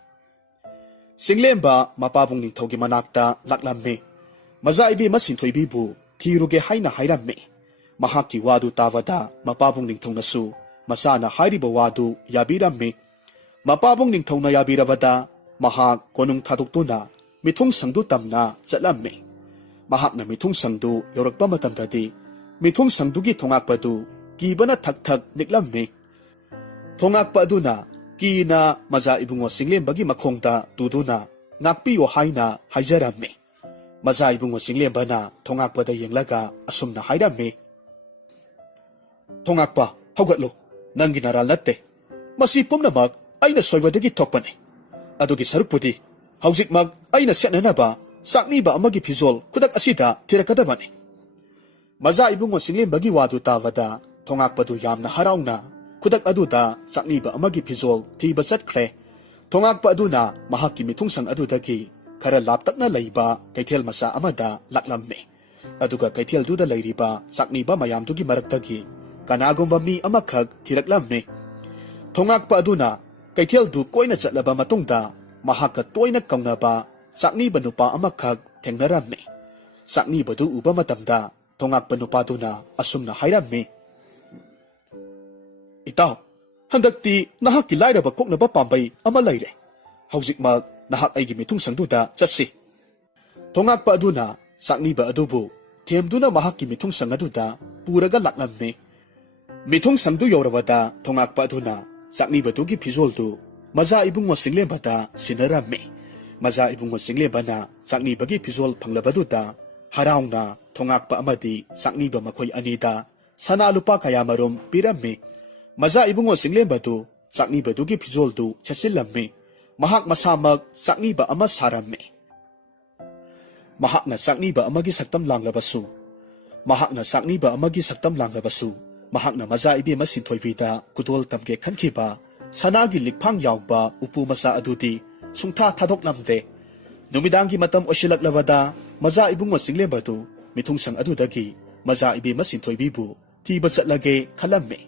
ꯆꯤꯡꯂꯦꯝꯕ ꯃꯄꯥꯕꯨꯡ ꯅꯤꯡꯊꯧꯒꯤ ꯃꯅꯥꯛꯇ ꯂꯥꯛꯂꯝꯃꯤ꯫ ꯃꯆꯥ ꯏꯕꯦꯝꯃ ꯁꯤꯟꯊꯣꯏꯕꯤꯕꯨ ꯊꯤꯔꯨꯒꯦ ꯍꯥꯏꯅ ꯍꯥꯏꯔꯝꯃꯤ꯫ ꯃꯍꯥꯛꯀꯤ ꯋꯥꯗꯨ ꯇꯥꯕꯗ ꯃꯄꯥꯕꯨꯡ ꯅꯤꯡꯊꯧꯅꯁꯨ ꯃꯆꯥꯅ ꯍꯥꯏꯔꯤꯕ ꯋꯥꯗꯨ ꯌꯥꯕꯤꯔꯝꯃꯤ꯫ ꯃꯄꯥꯕꯨꯡ ꯅꯤꯡꯊꯧꯅ ꯌꯥꯕꯤꯔꯕꯗ ꯃꯍꯥꯛ ꯀꯣꯅꯨꯡ ꯊꯥꯗꯣꯛꯇꯨꯅ ꯃꯤꯊꯨꯡꯁꯪꯗꯨ ꯇꯝꯅ ꯆꯠꯂꯝꯃꯤ꯫ ꯃꯍꯥꯛꯅ ꯃꯤꯊꯨꯡꯁꯪꯗꯨ ꯌꯧꯔꯛꯄ ꯃꯇꯝꯗꯗꯤ ꯃꯤꯊꯨꯡꯁꯪꯗꯨꯒꯤ ꯊꯣꯉꯥꯛꯄꯗꯨ ꯀꯤꯕꯅ ꯊꯛ ꯊꯛ ꯅꯤꯛꯂꯝꯃꯤ꯫ ꯊꯣꯉꯥꯛꯄ ꯑꯗꯨꯅ ꯀꯤꯅ ꯃꯆꯥ ꯏꯕꯨꯡꯉꯣ ꯆꯤꯡꯂꯦꯝꯕꯒꯤ ꯃꯈꯣꯡꯗ ꯇꯨꯗꯨꯅ ꯉꯥꯛꯄꯤꯌꯨ ꯍꯥꯏꯅ ꯍꯥꯏꯖꯔꯝꯃꯤ꯫ ꯃꯆꯥ ꯏꯕꯨꯡꯉꯣ ꯆꯤꯡꯂꯦꯝꯕꯅ ꯊꯣꯉꯥꯛꯄꯗ ꯌꯦꯡꯂꯒ ꯑꯁꯨꯝꯅ ꯍꯥꯏꯔꯝꯃꯤ, ꯊꯣꯉꯥꯛꯄ, ꯍꯧꯒꯠꯂꯨ, ꯅꯪꯒꯤ ꯅꯔꯥꯜ ꯅꯠꯇꯦ, ꯃꯁꯤ ꯄꯨꯝꯅꯃꯛ ꯑꯩꯅ ꯁꯣꯏꯕꯗꯒꯤ ꯊꯣꯛꯄꯅꯤ꯫ ꯑꯗꯨꯒꯤ ꯁꯔꯨꯛꯄꯨꯗꯤ ꯍꯧꯖꯤꯛꯃꯛ ꯑꯩꯅ ꯁꯦꯠꯅꯅꯕ ꯆꯥꯛꯅꯤꯕ ꯑꯃꯒꯤ ꯐꯤꯖꯣꯜ ꯈꯨꯗꯛ ꯑꯁꯤꯗ ꯊꯤꯔꯛꯀꯗꯕꯅꯤ꯫ ꯃꯆꯥ ꯏꯕꯨꯡꯉꯣ ꯆꯤꯡꯂꯦꯝꯕꯒꯤ ꯋꯥꯗꯨ ꯇꯥꯕꯗ ꯊꯣꯉꯥꯛꯄꯗꯨ ꯌꯥꯝꯅ ꯍꯔꯥꯎꯅ ꯈꯨꯗꯛ ꯑꯗꯨꯗ ꯆꯥꯛꯅꯤꯕ ꯑꯃꯒꯤ ꯐꯤꯖꯣꯜ ꯊꯤꯕ ꯆꯠꯈ꯭ꯔꯦ꯫ ꯊꯣꯉꯥꯛꯄ ꯑꯗꯨꯅ ꯃꯍꯥꯛꯀꯤ ꯃꯤꯊꯨꯡꯁꯪ ꯑꯗꯨꯗꯒꯤ ꯈꯔ ꯂꯥꯞꯇꯛꯅ ꯂꯩꯕ ꯀꯩꯊꯦꯜ ꯃꯆꯥ ꯑꯃꯗ ꯂꯥꯛꯂꯝꯃꯤ꯫ ꯑꯗꯨꯒ ꯀꯩꯊꯦꯜꯗꯨꯗ ꯂꯩꯔꯤꯕ ꯆꯥꯛꯅꯤꯕ ꯃꯌꯥꯝꯗꯨꯒꯤ ꯃꯔꯛꯇꯒꯤ ꯀꯅꯥꯒꯨꯝꯕ ꯃꯤ ꯑꯃꯈꯛ ꯊꯤꯔꯛꯂꯝꯃꯤ꯫ ꯊꯣꯉꯥꯛꯄ ꯑꯗꯨꯅ ꯀꯩꯊꯦꯜꯗꯨ ꯀꯣꯏꯅ ꯆꯠꯂꯕ ꯃꯇꯨꯡꯗ ꯃꯍꯥꯛꯀ ꯇꯣꯏꯅ ꯀꯧꯅꯕ ꯆꯥꯛꯅꯤꯕ ꯅꯨꯄꯥ ꯑꯃꯈꯛ ꯊꯦꯡꯅꯔꯝꯃꯤ꯫ ꯆꯥꯛꯅꯤꯕꯗꯨ ꯎꯕ ꯃꯇꯝꯗ ꯊꯣꯉꯥꯛꯄ ꯅꯨꯄꯥꯗꯨꯅ ꯑꯁꯨꯝꯅ ꯍꯥꯏꯔꯝꯃꯤ, ꯏꯇꯥꯎ, ꯍꯟꯗꯛꯇꯤ ꯅꯍꯥꯛꯀꯤ ꯂꯥꯏꯔꯕ ꯀꯣꯛꯅꯕ ꯄꯥꯝꯕꯩ ꯑꯃ ꯂꯩꯔꯦ꯫ ꯍꯧꯖꯤꯛꯃꯛ ꯅꯍꯥꯛ ꯑꯩꯒꯤ ꯃꯤꯊꯨꯡꯁꯪꯗꯨꯗ ꯆꯠꯁꯤ꯫ ꯊꯣꯉꯥꯛꯄ ꯑꯗꯨꯅ ꯆꯥꯛꯅꯤꯕ ꯑꯗꯨꯕꯨ ꯊꯦꯝꯗꯨꯅ ꯃꯍꯥꯛꯀꯤ ꯃꯤꯊꯨꯡꯁꯪ ꯑꯗꯨꯗ ꯄꯨꯔꯒ ꯂꯥꯛꯂꯝꯃꯤ꯫ ꯃꯤꯊꯨꯡꯁꯪꯗꯨ ꯌꯧꯔꯕꯗ ꯊꯣꯉꯥꯛꯄ ꯑꯗꯨꯅ ꯆꯥꯛꯅꯤꯕꯗꯨꯒꯤ ꯐꯤꯖꯣꯜꯗꯨ ꯃꯆꯥ ꯏꯕꯨꯡꯉꯣ ꯆꯤꯡꯂꯦꯝꯕꯗ ꯁꯤꯟꯅꯔꯝꯃꯤ꯫ ꯃꯆꯥ ꯏꯕꯨꯡꯉꯣ ꯆꯤꯡꯂꯦꯝꯕꯅ ꯆꯥꯛꯅꯤꯕꯒꯤ ꯐꯤꯖꯣꯜ ꯐꯪꯂꯕꯗꯨꯗ ꯍꯔꯥꯎꯅ ꯊꯣꯉꯥꯛꯄ ꯑꯃꯗꯤ ꯆꯥꯛꯅꯤꯕ ꯃꯈꯣꯏ ꯑꯅꯤꯗ ꯁꯅꯥ ꯂꯨꯄꯥ ꯀꯌꯥꯃꯔꯨꯝ ꯄꯤꯔꯝꯃꯤ꯫ ꯃꯆꯥ ꯏꯕꯨꯡꯉꯣ ꯆꯤꯡꯂꯦꯝꯕꯗꯨ ꯆꯥꯛꯅꯤꯕꯗꯨꯒꯤ ꯐꯤꯖꯣꯜꯗꯨ ꯁꯦꯠꯆꯤꯜꯂꯝꯃꯤ꯫ ꯃꯍꯥꯛ ꯃꯁꯥꯃꯛ ꯆꯥꯛꯅꯤꯕ ꯑꯃ ꯁꯥꯔꯝꯃꯤ꯫ ꯃꯍꯥꯛꯅ ꯆꯥꯛꯅꯤꯕ ꯑꯃꯒꯤ ꯁꯛꯇꯝ ꯂꯥꯡꯂꯕꯁꯨ ꯃꯍꯥꯛꯅ ꯃꯆꯥ ꯏꯕꯦꯝꯃ ꯁꯤꯟꯊꯣꯏꯕꯤꯗ ꯈꯨꯗꯣꯜ ꯇꯝꯒꯦ ꯈꯟꯈꯤꯕ ꯁꯅꯥꯒꯤ ꯂꯤꯛꯐꯥꯡ ꯌꯥꯎꯕ ꯎꯄꯨ ꯃꯆꯥ ꯑꯗꯨꯗꯤ ꯁꯨꯡꯊꯥ ꯊꯥꯗꯣꯛꯂꯝꯗꯦ꯫ ꯅꯨꯃꯤꯗꯥꯡꯒꯤ ꯃꯇꯝ ꯑꯣꯏꯁꯤꯜꯂꯛꯂꯕꯗ ꯃꯆꯥ ꯏꯕꯨꯡꯉꯣ ꯆꯤꯡꯂꯦꯝꯕꯗꯨ ꯃꯤꯊꯨꯡꯁꯪ ꯑꯗꯨꯗꯒꯤ ꯃꯆꯥ ꯏꯕꯦꯝꯃ ꯁꯤꯟꯊꯣꯏꯕꯤꯕꯨ ꯊꯤꯕ ꯆꯠꯂꯒꯦ ꯈꯜꯂꯝꯃꯤ꯫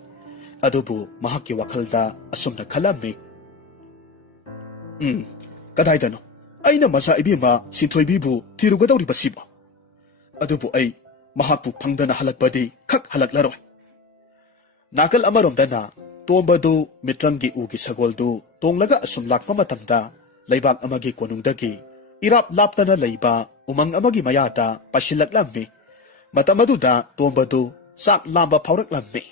ꯑꯗꯨꯕꯨ ꯃꯍꯥꯛꯀꯤ ꯋꯥꯈꯜꯗ ꯑꯁꯨꯝꯅ ꯈꯜꯂꯝꯃꯤ, ꯀꯗꯥꯏꯗꯅꯣ ꯑꯩꯅ ꯃꯆꯥ ꯏꯕꯦꯝꯃ ꯁꯤꯟꯊꯣꯏꯕꯤꯕꯨ ꯊꯤꯔꯨꯒꯗꯧꯔꯤꯕꯁꯤꯕꯣ? ꯑꯗꯨꯕꯨ ꯑꯩ ꯃꯍꯥꯛꯄꯨ ꯐꯪꯗꯅ ꯍꯜꯂꯛꯄꯗꯤ ꯈꯛ ꯍꯜꯂꯛꯂꯔꯣꯏ꯫ Nakal amaromdana tombadu mitranggi ugi sagoldu tonglaga asum lakpa matamda laibak amagi konungdagi irap laptana leiba umang amagi mayada pasilaklammi matamaduda tombadu sak lamba phauraklammi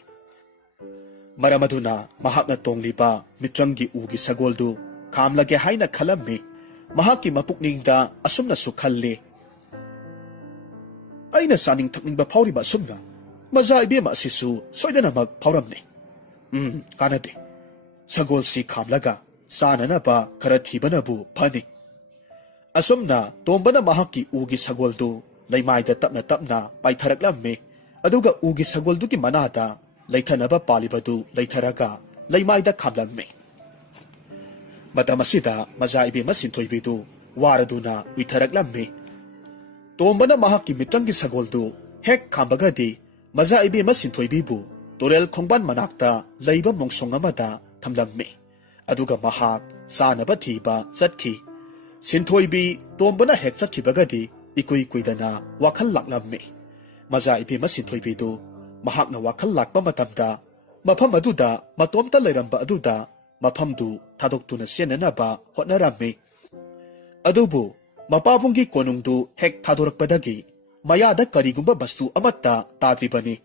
maramaduna mahakna tongliba mitranggi ugi sagoldu khamlage haina khalammi mahaki mapukningda asumna sukhalli aina saning thakningba phawriba asumna maza ibema asisu soidanamak phawramni kanade sagol si khamlaga sananaba khara thibanabu phani asumna tombana mahaki ugi sagoldu leimaida tapna tapna paitharaklammi aduga ugi sagoldu ki manada leithanaba palibadu leitharaga leimaida khamlammi matamasida maza ibema sinthoibidu waraduna uitharaklami tombana mahaki mitrangi sagoldu hek khambagadi maza ibema sinthoibibu torel khongban manakta leiba mongsong amada thamlammi aduga mahak sanaba thiba chatkhi sinthoibi tombana hek chakhibagadi ikui kuidana wakhal laklammi maza ibema sinthoibidu mahakna wakhal lakpa matamda mafam aduda matomta leiramba aduda mafamdu thadokuna senanaba hotnarammi adubu mapabungi konungdu hek thadorakpadagi mayada karigumba bastu amatta tadribani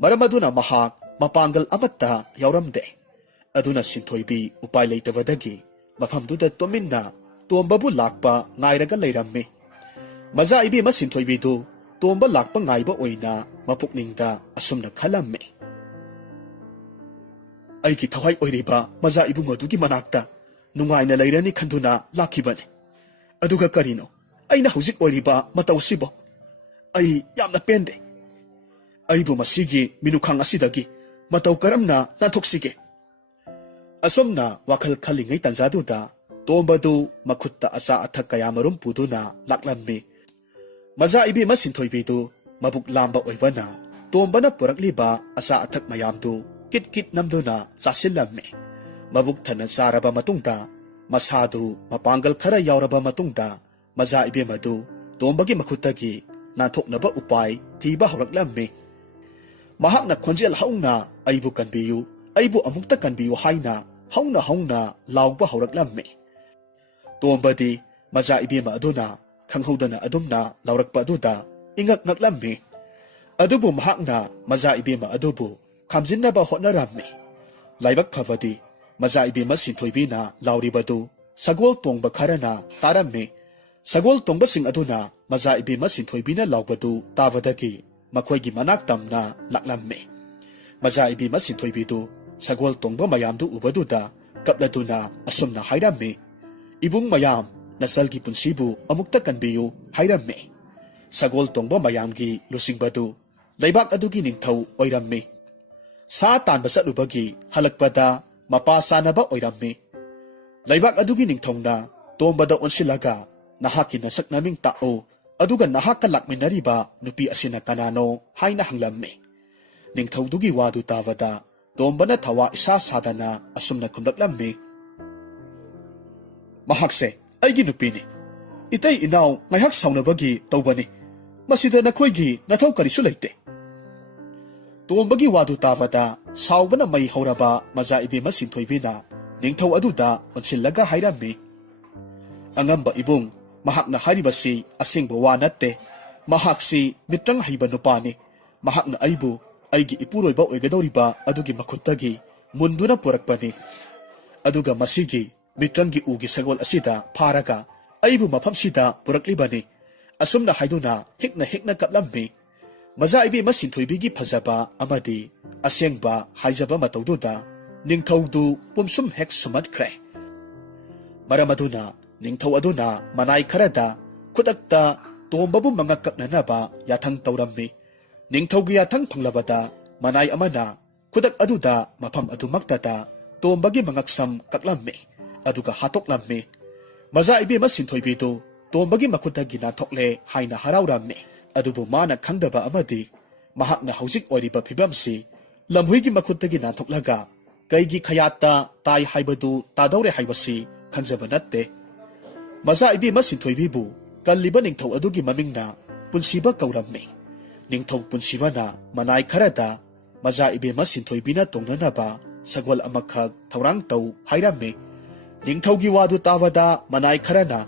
maramaduna mahak mapangal amatta yauramde aduna sinthoibi upai leitabadagi mafamduda tominna tombabu lakpa ngairaga leirammi maza ibi ma sinthoibi du tomba lakpa ngaiba oina mapukningda asumna khalammi aiki thawai oiriba maza ibu madugi manakta nungaina leirani khanduna lakhibane aduga karino aina hujik oiriba matausibo ai yamna pende aibu masigi minukhang asidagi matau karamna nathoksige asomna wakhal khalingai tanjaduda tombadu makhutta acha athak kayamarum puduna laklammi maza ibi masinthoibidu mabuk lamba oibana tombana purakliba acha athak mayamdu kit kit namduna chasillammi mabuk thana saraba matungda masadu mapangal khara yauraba matungda maza ibi madu tombagi makhutagi nathoknaba upai thiba horaklammi mahakna khonjel haungna aibu kanbiyu aibu amukta kanbiyu haina hauna laugba horaklammi tombadi maza ibi ma aduna khanghodana adumna laurakpa aduda ingak ngaklammi adubu mahakna maza ibi ma adubu khamjinnaba hotnarammi laibak phabadi maza ibi ma sinthoibina lauribadu sagol tongba kharana tarammi sagol tongba sing aduna maza ibi ma sinthoibina laubadu tabadagi makhoigi manak tamna laklammi maza ibi ma sinthoibidu sagol tongba mayamdu ubaduda kapladuna asumna hairammi ibung mayam nasalgi punsibu amukta kanbiyu hairammi sagol tongba mayamgi lusingbadu leibak adugi ningthau oirammi sa tanba satlubagi halakpada mapa sanaba oirammi leibak adugi ningthongna tombada onsilaga nahaki nasak naming tao aduga nahaka lakminariba nupi asina kanano haina hanglammi ningthaudugi wadu tawada tombana thawa isa sadana asumna khumlaklammi mahakse aigi nupini itai inaw ngayhak saunabagi tawbani masida nakhoigi nathau karisu leite tombagi wadu tawada saubana mai hauraba maza ibi masinthoibina ningthau aduda onsillaga hairammi angamba ibung mahakna haribasi asingba wa natte mahaksi mitrang haiba nupani mahakna aibu aigi ipuroiba oigadoriba adugi makhuttagi munduna purakpani aduga masigi mitrangi ugi sagol asida pharaga aibu mafamsida puraklibani asumna haiduna hikna kaplammi maza ibi masinthoibigi phajaba amadi asengba haijaba mataududa ningthaudu pumsum hek sumatkre maramaduna ningthau aduna manai kharada khudakta tombabu mangak kapnanaba yathang taurammi ningthaugi yathang phanglabada manai amana khudak aduda mafam adumaktata tombagi mangaksam kaklammi aduga hatoklammi maza ibi masinthoibidu tombagi makhutagi na thokle haina haraurammi adubu mana khangdaba amadi mahakna haujik oriba phibamsi lamhuigi makhutagi na thoklaga kaigi khayata tai haibadu tadore haibasi khangjaba natte maza ibi masinthoibibu kalliba ningthau adugi mamingna punsiba kaurammi ningthau punsibana manai kharada maza ibema sintoibina tongnanaba sagol amakhak thaurang tau hairame ningthaugi wadu tabada manai kharana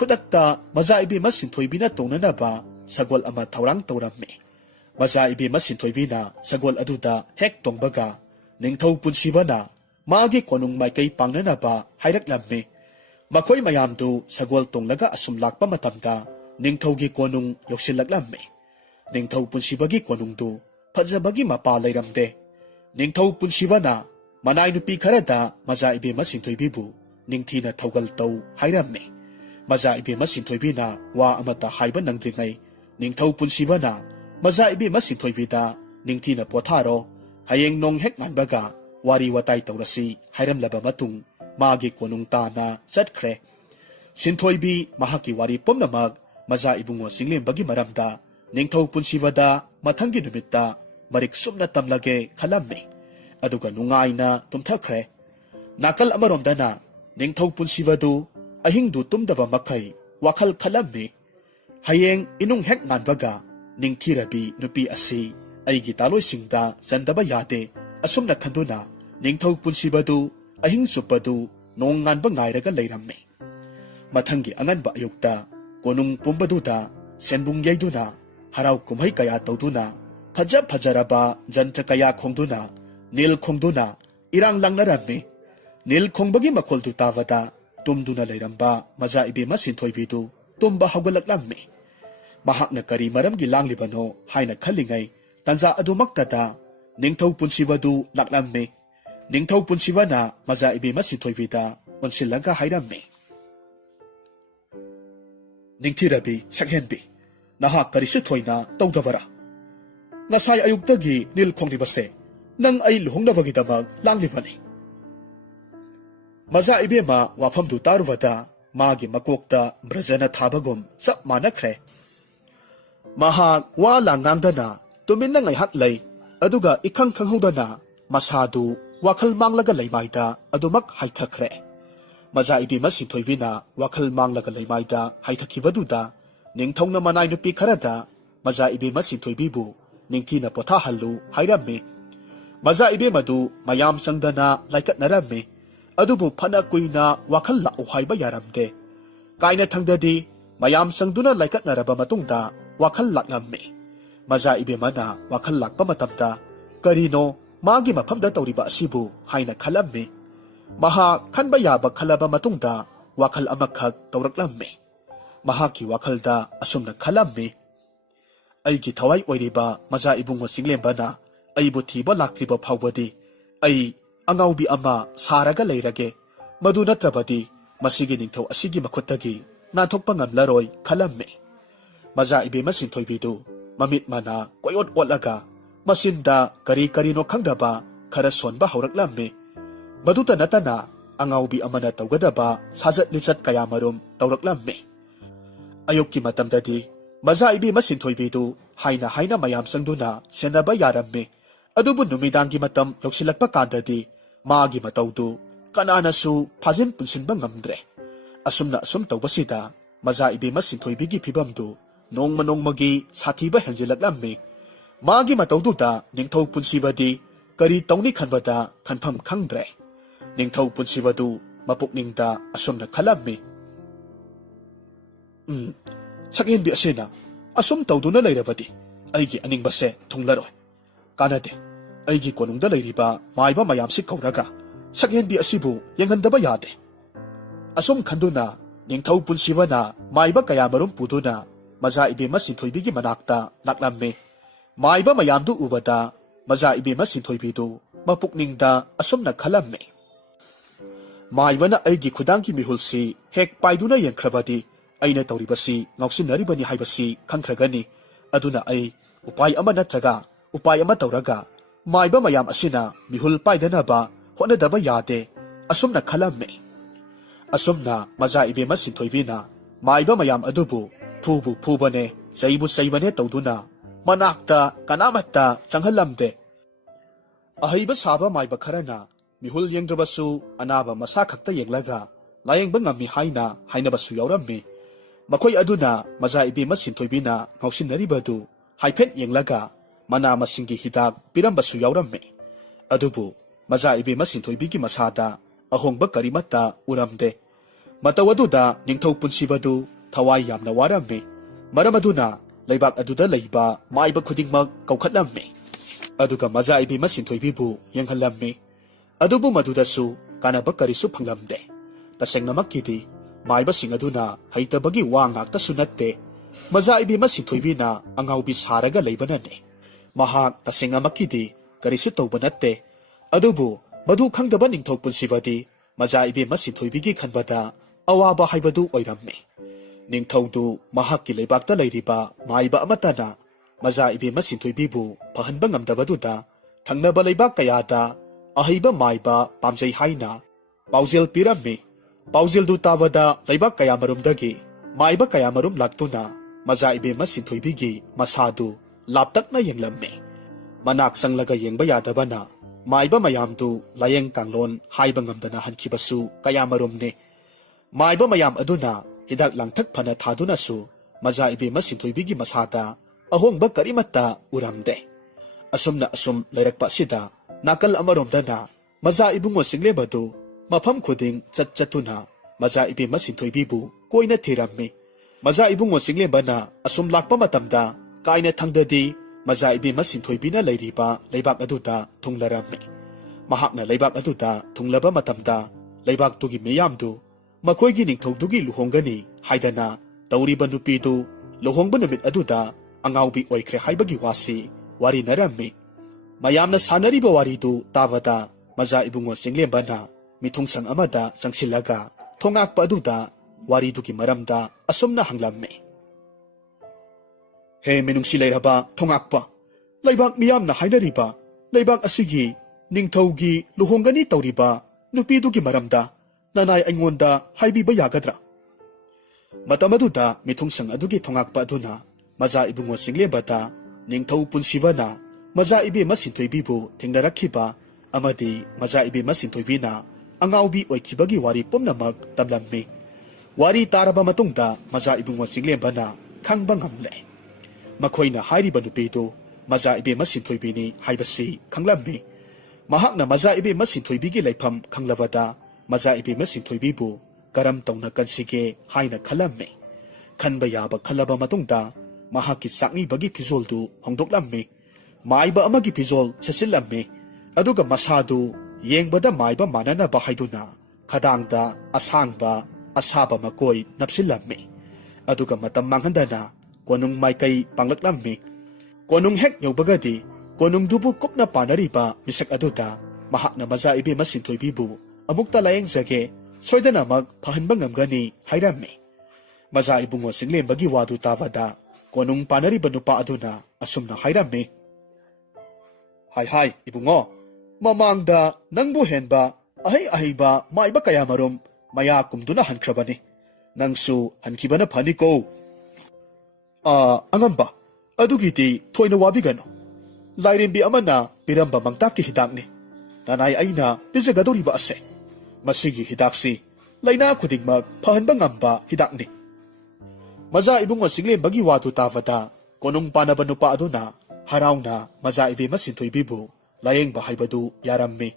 khudakta maza ibema sintoibina tongnanaba sagol ama thaurang tauramme maza ibema sintoibina sagol aduda hek tongbaga ningthau punsibana magi konung maikai pangnanaba hairaklamme makhoi mayamdu sagol tonglaga asum lakpa matamda ningthaugi konung yoksilaklamme ningthau punsibagi konungdu fajabagi mapa lairamde ningthau punsibana manai nupi kharada maza ibema sintoibibu ningthina thaugal tau hairamme maza ibema sintoibina wa amata haiba nangdringai ningthau punsibana maza ibema sintoibida ningthina potharo hayeng nong hek nganbaga wari watai taurasi hairamlaba matung magi konung tana chatkhre sintoibi mahaki wari pomnamak maza ibungo singlembagi maramda ningthau punsibada mathangi numitta marik sumna tamlage khalamme aduga nungaina tumthakre nakal amaromdana ningthau punsibadu ahingdu tumdaba makai wakhal khalamme hayeng inung hek nganbaga ningthirabi nupi asi aigi taloisingda chandaba yade asumna khanduna ningthau punsibadu ahing supadu nong nganba ngairaga leiramme mathangi anganba ayukta konung pumbaduda senbung yaiduna harau kumhai kaya tawduna fajaraba jantra kaya khongduna nil khongduna irang langnaramme nil khongbagi makoldu tawada tumduna leiramba maza ibema sintoibidu tumba haugalaklamme mahakna kari maramgi langlibano haina khalingai tanja adumaktada ningthau punsibadu laklamme ningthau punsibana maza ibema sintoibida onsilaga hairamme ningthirabi sakhenbi naha karisu thoina tawdabara ngasai ayuktagi nil khonglibase nang ai luhongnabagidamag langlibani maza ibema wafamdu tarwada magi makokta brajana thabagum sap manakre maha wa langangdana tuminna ngai haklai aduga ikhang khanghodana masadu wakhal manglaga leimaida adumak haithakre maza ibema sintoibina wakhal manglaga leimaida haithakibaduda ningthongna manai nupi kharada maza ibema sintoibibu ningthina potha hallu hairamme maza ibemadu mayam sangdana laikat naramme adubu phana kuina wakhal la uhaiba yaramde kaina thangdadi mayam sangduna laikat naraba matungda wakhal laklamme maza ibemana wakhal lakpa matamda karino magi mafamda tawriba asibu haina khalamme maha khanba yaba khalaba matungda wakhal amakhak tawraklamme mahaki wakhalda asumna khalamme aigi thawai oiriba maza ibungo singlembana aibu thiba laktriba phawbadi ai angaubi ama saraga leirage madu natrabadi masigi ningthau asigi makhuttagi nathokpa ngamlaroi khalamme maza ibema sinthoibidu mamit mana koyot olaga masinda kari no khangdaba khara sonba hauраklamme maduta natana angaubi amana tawgadaba sajat lichat kayamarum tawraklamme ayokki matamdadi maza ibema sinthoibidu haina mayam sangduna senaba yaramme adubu numidangi matam yoksilakpa kandadi magi matawdu kananasu phajin punsinba ngamdre asumna asum tawbasida maza ibema sinthoibigi phibamdu nongmagi sathiba henjilaklamme magi matawduda ningthau punsibadi kari tawni khanbada khanpham khangdre ningthau punsibadu mapukningda asumna khalamme sakhenbi asena asum tawduna leirabadi aigi aningbase thunglaroi kanade aigi konungda leiriba maiba mayamsi kauraga sakhenbi asibu yenghandaba yade asum khanduna ningthau punsibana maiba kayamarum puduna maza ibema sinthoibigi manakta laklamme maiba mayamdu ubada maza ibema sinthoibidu mapukningda asumna khalamme maibana aigi khudangi mihulsi hek paiduna yenkrabadi aina tawribasi ngausinaribani haibasi khangkragani aduna ai upai ama natraga upai ama tawraga maiba mayam asina mihul paidanaba honadaba yade asumna khalamme asumna maza ibema sinthoibina maiba mayam adubu phubane saibane tawduna manakta kanamata changhalamde ahaiba saba maiba kharana mihul yengdrabasu anaba masa khakta yenglaga layengba ngami hainabasu yawramme makhoi aduna maza ibema sinthoibina ngausinaribadu haiphet yenglaga mana masingi hidak pirambasu yauramme. Adubu maja ibema sintoibigi masada ahongba karimata uramde. Matawaduda ningthau punsibadu thawai yamna waramme. Maramaduna laibak aduda laiba maiba khudingmak kaukhatlamme. Aduga maja ibema sintoibibu yenghallamme. Adubu madudasu kanaba karisu phanglamde. Tasengnamakidi maiba singaduna haitabagi wa ngakta sunatte. Maja ibema sintoibina angaubi saraga laibanane. Mahak tasengamakidi karisu tawbanatte. Adubu madu khangdaba ningthau punsibadi maja ibema sintoibigi khanbada awaba haibadu oiramme. Ningthaudu mahakki leibakta leiriba maiba amatana maja ibema sintoibibu pahanba ngamdabaduda thangnaba leibak kayada ahaiba maiba pamjai haina paujel piramme. Paujel du tabada leibak kayamarumdagi maiba kayamarum laktuna maja ibema sintoibigi masadu laptakna yenglamme. Manak sanglaga yengba yadabana maiba mayamdu layeng kanglon haiba ngamdana hankibasu kayamarumne. Maiba mayam aduna hidak langthak phana thaduna su maja ibema sintoibigi masada ahongba karimata uramde. Asumna asum leirakpa sida nakal amaromdana maja ibungo singlebadu mafam khuding chatuna maja ibema sintoibibu koina thiramme. Maja ibungo singlebana asum lakpa matamda kaina thangdadi maja ibema sintoibina leiriba leibak aduda thunglaramme. Mahakna leibak aduda thunglaba matamda leibak tugi miyamdu makoigi ningthaudugi luhongani haidana tauriba nupidu luhongba numit aduda angaubi oikre haibagi wasi wari naramme. Mayamna sanariba waridu tabada maja ibungo singlebana mithungsang amada sangsilaga thongakpa aduda waridugi maramda asumna hanglamme. He menungsi leiraba thongakpa leibak miyamna hainariba leibak asigi ningthaugi luhongani tauriba nupidugi maramda nanay aingonda haibiba yagadra. Matamaduda mithungsang adugi thongakpa aduna maja ibungo singlebada ningthau punsibana maja ibema sintoibibu thengnarakhiba amadi maja ibema sintoibina angaubi oikibagi wari pumnamak tamlamme. Wari taraba matungda maja ibungo singlebana khangba ngamle. Makhoina hairiba nupidu maja ibema sintoibini haibasi khanglamme. Mahakna maja ibema sintoibigi laifam khanglabada maja ibema sintoibibu karam tawna kansige haina khalamme. Khanba yaba khalaba matungda mahakki saknibagi fizoldu hongdoklamme. Maiba amagi fizol sesillamme. Aduga masadu yengbada maiba mananaba haiduna khadangda asangba asaba makoi napsillamme. Aduga matam manghandana konung maikai panglaklamme. Konung hek yobagadi konung dubu kupna panariba misak aduda mahakna maja ibema sintoibibu amukta layeng jage soidana mag pahanba ngamgani hairamme. Maja ibungo singlembagi wadu tabada konung panariba nupa aduna asumna hairamme. Hai ibungo mamangda nangbu henba ahaiba maiba kayamarum maya kumduna hankrabani nangsu hankibana phaniko. Angamba adugiti thoina wabigano lairimbi amana piramba mangtaki hidakni nanay aina pijagadoriba ase. Masigi hidaksi laina khudingmak phahanba ngamba hidakni. Maja ibungo singlembagi wadu tabada konung panaba nupa aduna harauna maja ibema sintoibibu layengba haibadu yaramme.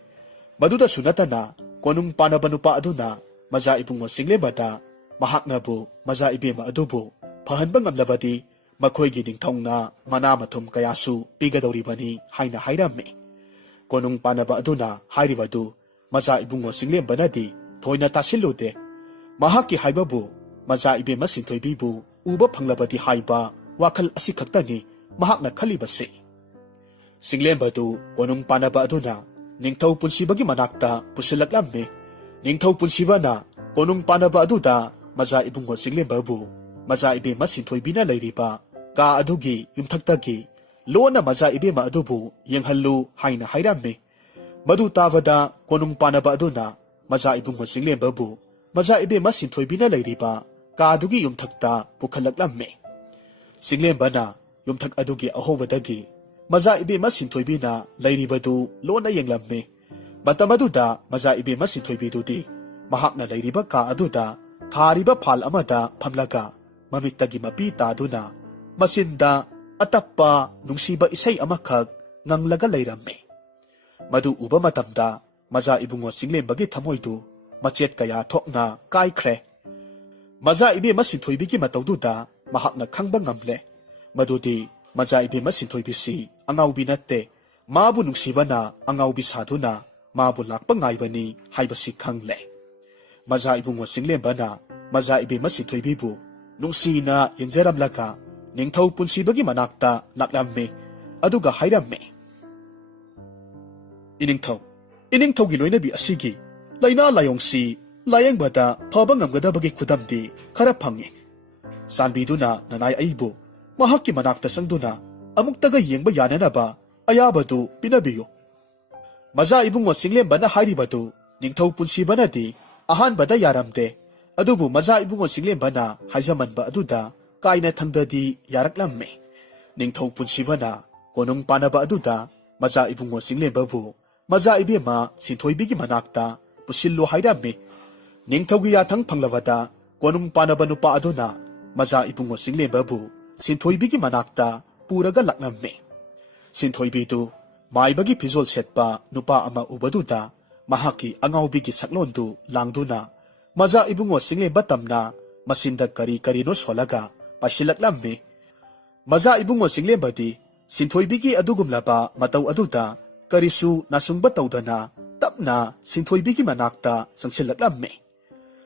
Maduda sunatana konung panaba nupa aduna maja ibungo singlebada mahaknabu maja ibema adubu phahanba ngamlabadi makhoigi ningthongna mana mathum kayasu pigadoribani haina hairamme. Konung panaba aduna hairibadu maja ibungo singlembanadi thoina tasilude. Mahakki haibabu maja ibema sintoibibu uba phanglabadi haiba wakhal asi khaktani mahakna khalibase. Singlembadu konung panaba aduna ningthau punsibagi manakta pusilaklamme. Ningthau punsibana konung panaba aduda maja ibungo singlembabu maja ibema sintoibina leiriba ka adugi yumthaktagi lona maja ibema adubu yenghallu haina hairamme. Madu tabada konung panaba aduna maja ibungo singlembabu maja ibema sintoibina leiriba ka adugi yumthakta pukhallaklamme. Singlembana yumthak adugi ahobadagi maja ibema sintoibina leiribadu lona yenglamme. Matamaduda maja ibema sintoibidudi mahakna leiriba ka aduda thariba phal amada phamlaga mamittagi mapi taduna masinda atappa nungsiba isay amakag nganglaga layramme. Madu uba matamda maza ibungo singlembagi thamoidu machet kaya thokna kaikre. Maza ibe masinthoibigi matawduda mahakna khangba ngamle. Madudi maza ibe masinthoibisi angaubi natte mabu nungsibana angaubi saduna mabu lakpa ngaibani haibasi khangle. Maza ibungo singlembana maza ibe masinthoibibu nungsina yenjeramlaga ningthau punsibagi manakta laklamme aduga hairamme. Iningthaugi loinabi asigi laina layongsi layengbada phaba ngamgadabagi khudamdi khara phangi. Sanbiduna nanay aibu mahakki manakta sangduna amuktaga yengba yananaba ayabadu pinabiyo. Maza ibungo singlembana hairibadu ningthau punsibanadi ahanbada yaramde. Adubu maza ibungo singlembana haijamanba aduda kaina thangdadi yaraklamme. Ningthau punsibana konung panaba aduda maza ibungo singlembabu maza ibema sinthoibigi manakta pusillo hairamme. Ningthaugi yathang phanglawada konung panaba nupa aduna maza ibungo singlembabu sinthoibigi manakta puraga laknamme. Sinthoibidu maibagi pizol setpa nupa ama ubaduda mahaki angaubigi saklondu langduna maza ibungo singlemba tamna masinda kari no solaga pasilaklamme. Maza ibungo singlembadi sinthoibigi adugumlaba matau aduda karisu nasungba tawdana tapna sinthoibigi manakta sangsilaklamme.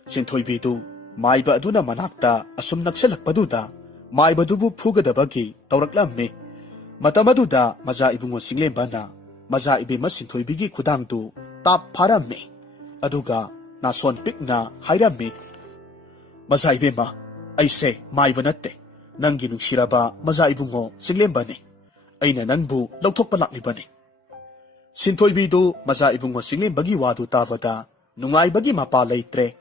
Sinthoibidu maiba aduna manakta asum naksalakpaduda maibadubu phugadabagi tawraklamme. Matamaduda maza ibungo singlembana maza ibema sinthoibigi khudangdu tap pharamme. Aduga nason pikna hairamme. Maza ibema aise maiba natte nangi nungsiraba maza ibungo singlembane. Aina nangbu lauthokpa laklibane. Sinthoibidu maza ibungo singlembagi wadu tabada nungaibagi mapa leitre.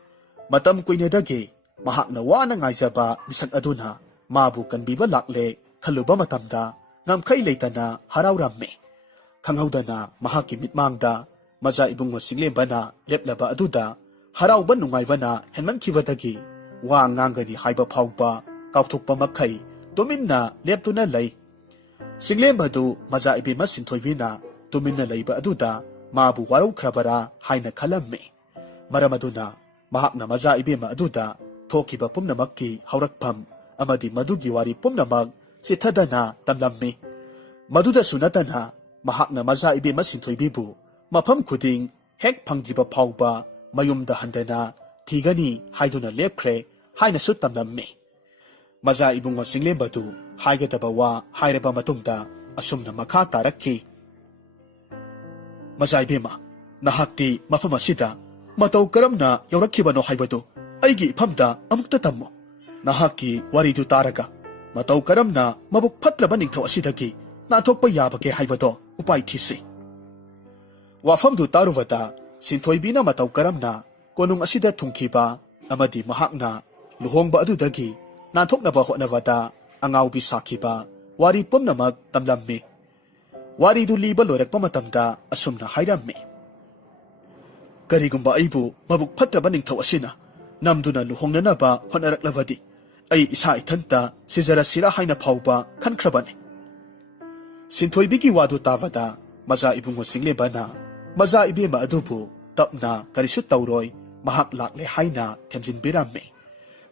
Matam kuinedagi mahakna wana ngaijaba bisak aduna mabu kanbiba lakle khaluba matamda ngamkai leitana harauраmme. Khanghaudana mahaki mitmangda maza ibungo singlembana leplaba aduda harauba nungaibana henmankhibadagi wa ngangani haiba phauba kauthokpa makhai tuminna leptuna lei. Singlembadu maza ibema sinthoibina tuminna leiba aduda mabu waraukrabara haina khalamme. Maramaduna mahakna maza ibema aduda thokiba pumnamakki haurakpham amadi madugi wari pumnamak sithadana tamlamme. Maduda sunatana mahakna maza ibema sinthoibibu mafam khuding hek phangjiba phauba mayumda handana thigani haiduna lepkhre haina su tamlamme. Maza ibungo singlembadu haigadaba wa hairaba matungda asumna makha tarakki. Maza ibema nahakti mafam asida matau karamna yaurakhibano haibadu aigi iphamda amukta tammo. Nahakki waridu taraga matau karamna mabuk phatraba ningthau asidagi nathokpa yabage haibado upai thisi. Wafamdu taruvada sinthoibina matau karamna konung asida thungkhiba amadi mahakna luhongba adudagi nathoknaba hotnabada angaubi sakhiba wari pumnamak tamlamme. Waridu liba loirakpa matamda asumna hairamme. Karigumba aibu mabuk phatraba ningthau asina namduna luhongnanaba hotnaraklabadi ai isa ithanta sijara sira haina phauba khankrabane. Sinthoibigi wadu tabada maza ibungo singlembana maza ibema adubu tapna karisu tawroi mahak lakle haina themjinbiramme.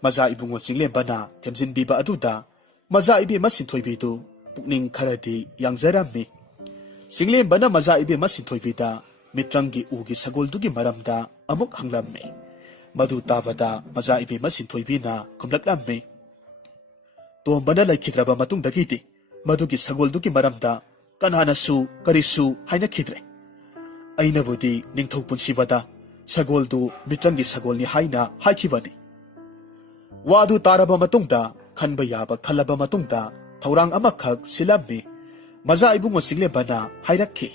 Maza ibungo singlembana themjinbiba aduda maza ibema sinthoibidu pukning kharadi yangjaramme. Singlembana maza ibema sinthoibida MITRANGGI ugi sagoldugi maramda amuk hanglamme. Madu tabada maza ibema sinthoibina kumlaklamme. Tombana laikhidraba matungdagiti madugi sagoldugi maramda kananasu karisu haina khidre. Ainabudi ningthau punsibada sagoldu MITRANGGI sagolni haina haikhibani. Wadu taraba matungda khanba yaba khalaba matungda thaurang amakhak silamme. Maza ibungo singlembana hairakhi.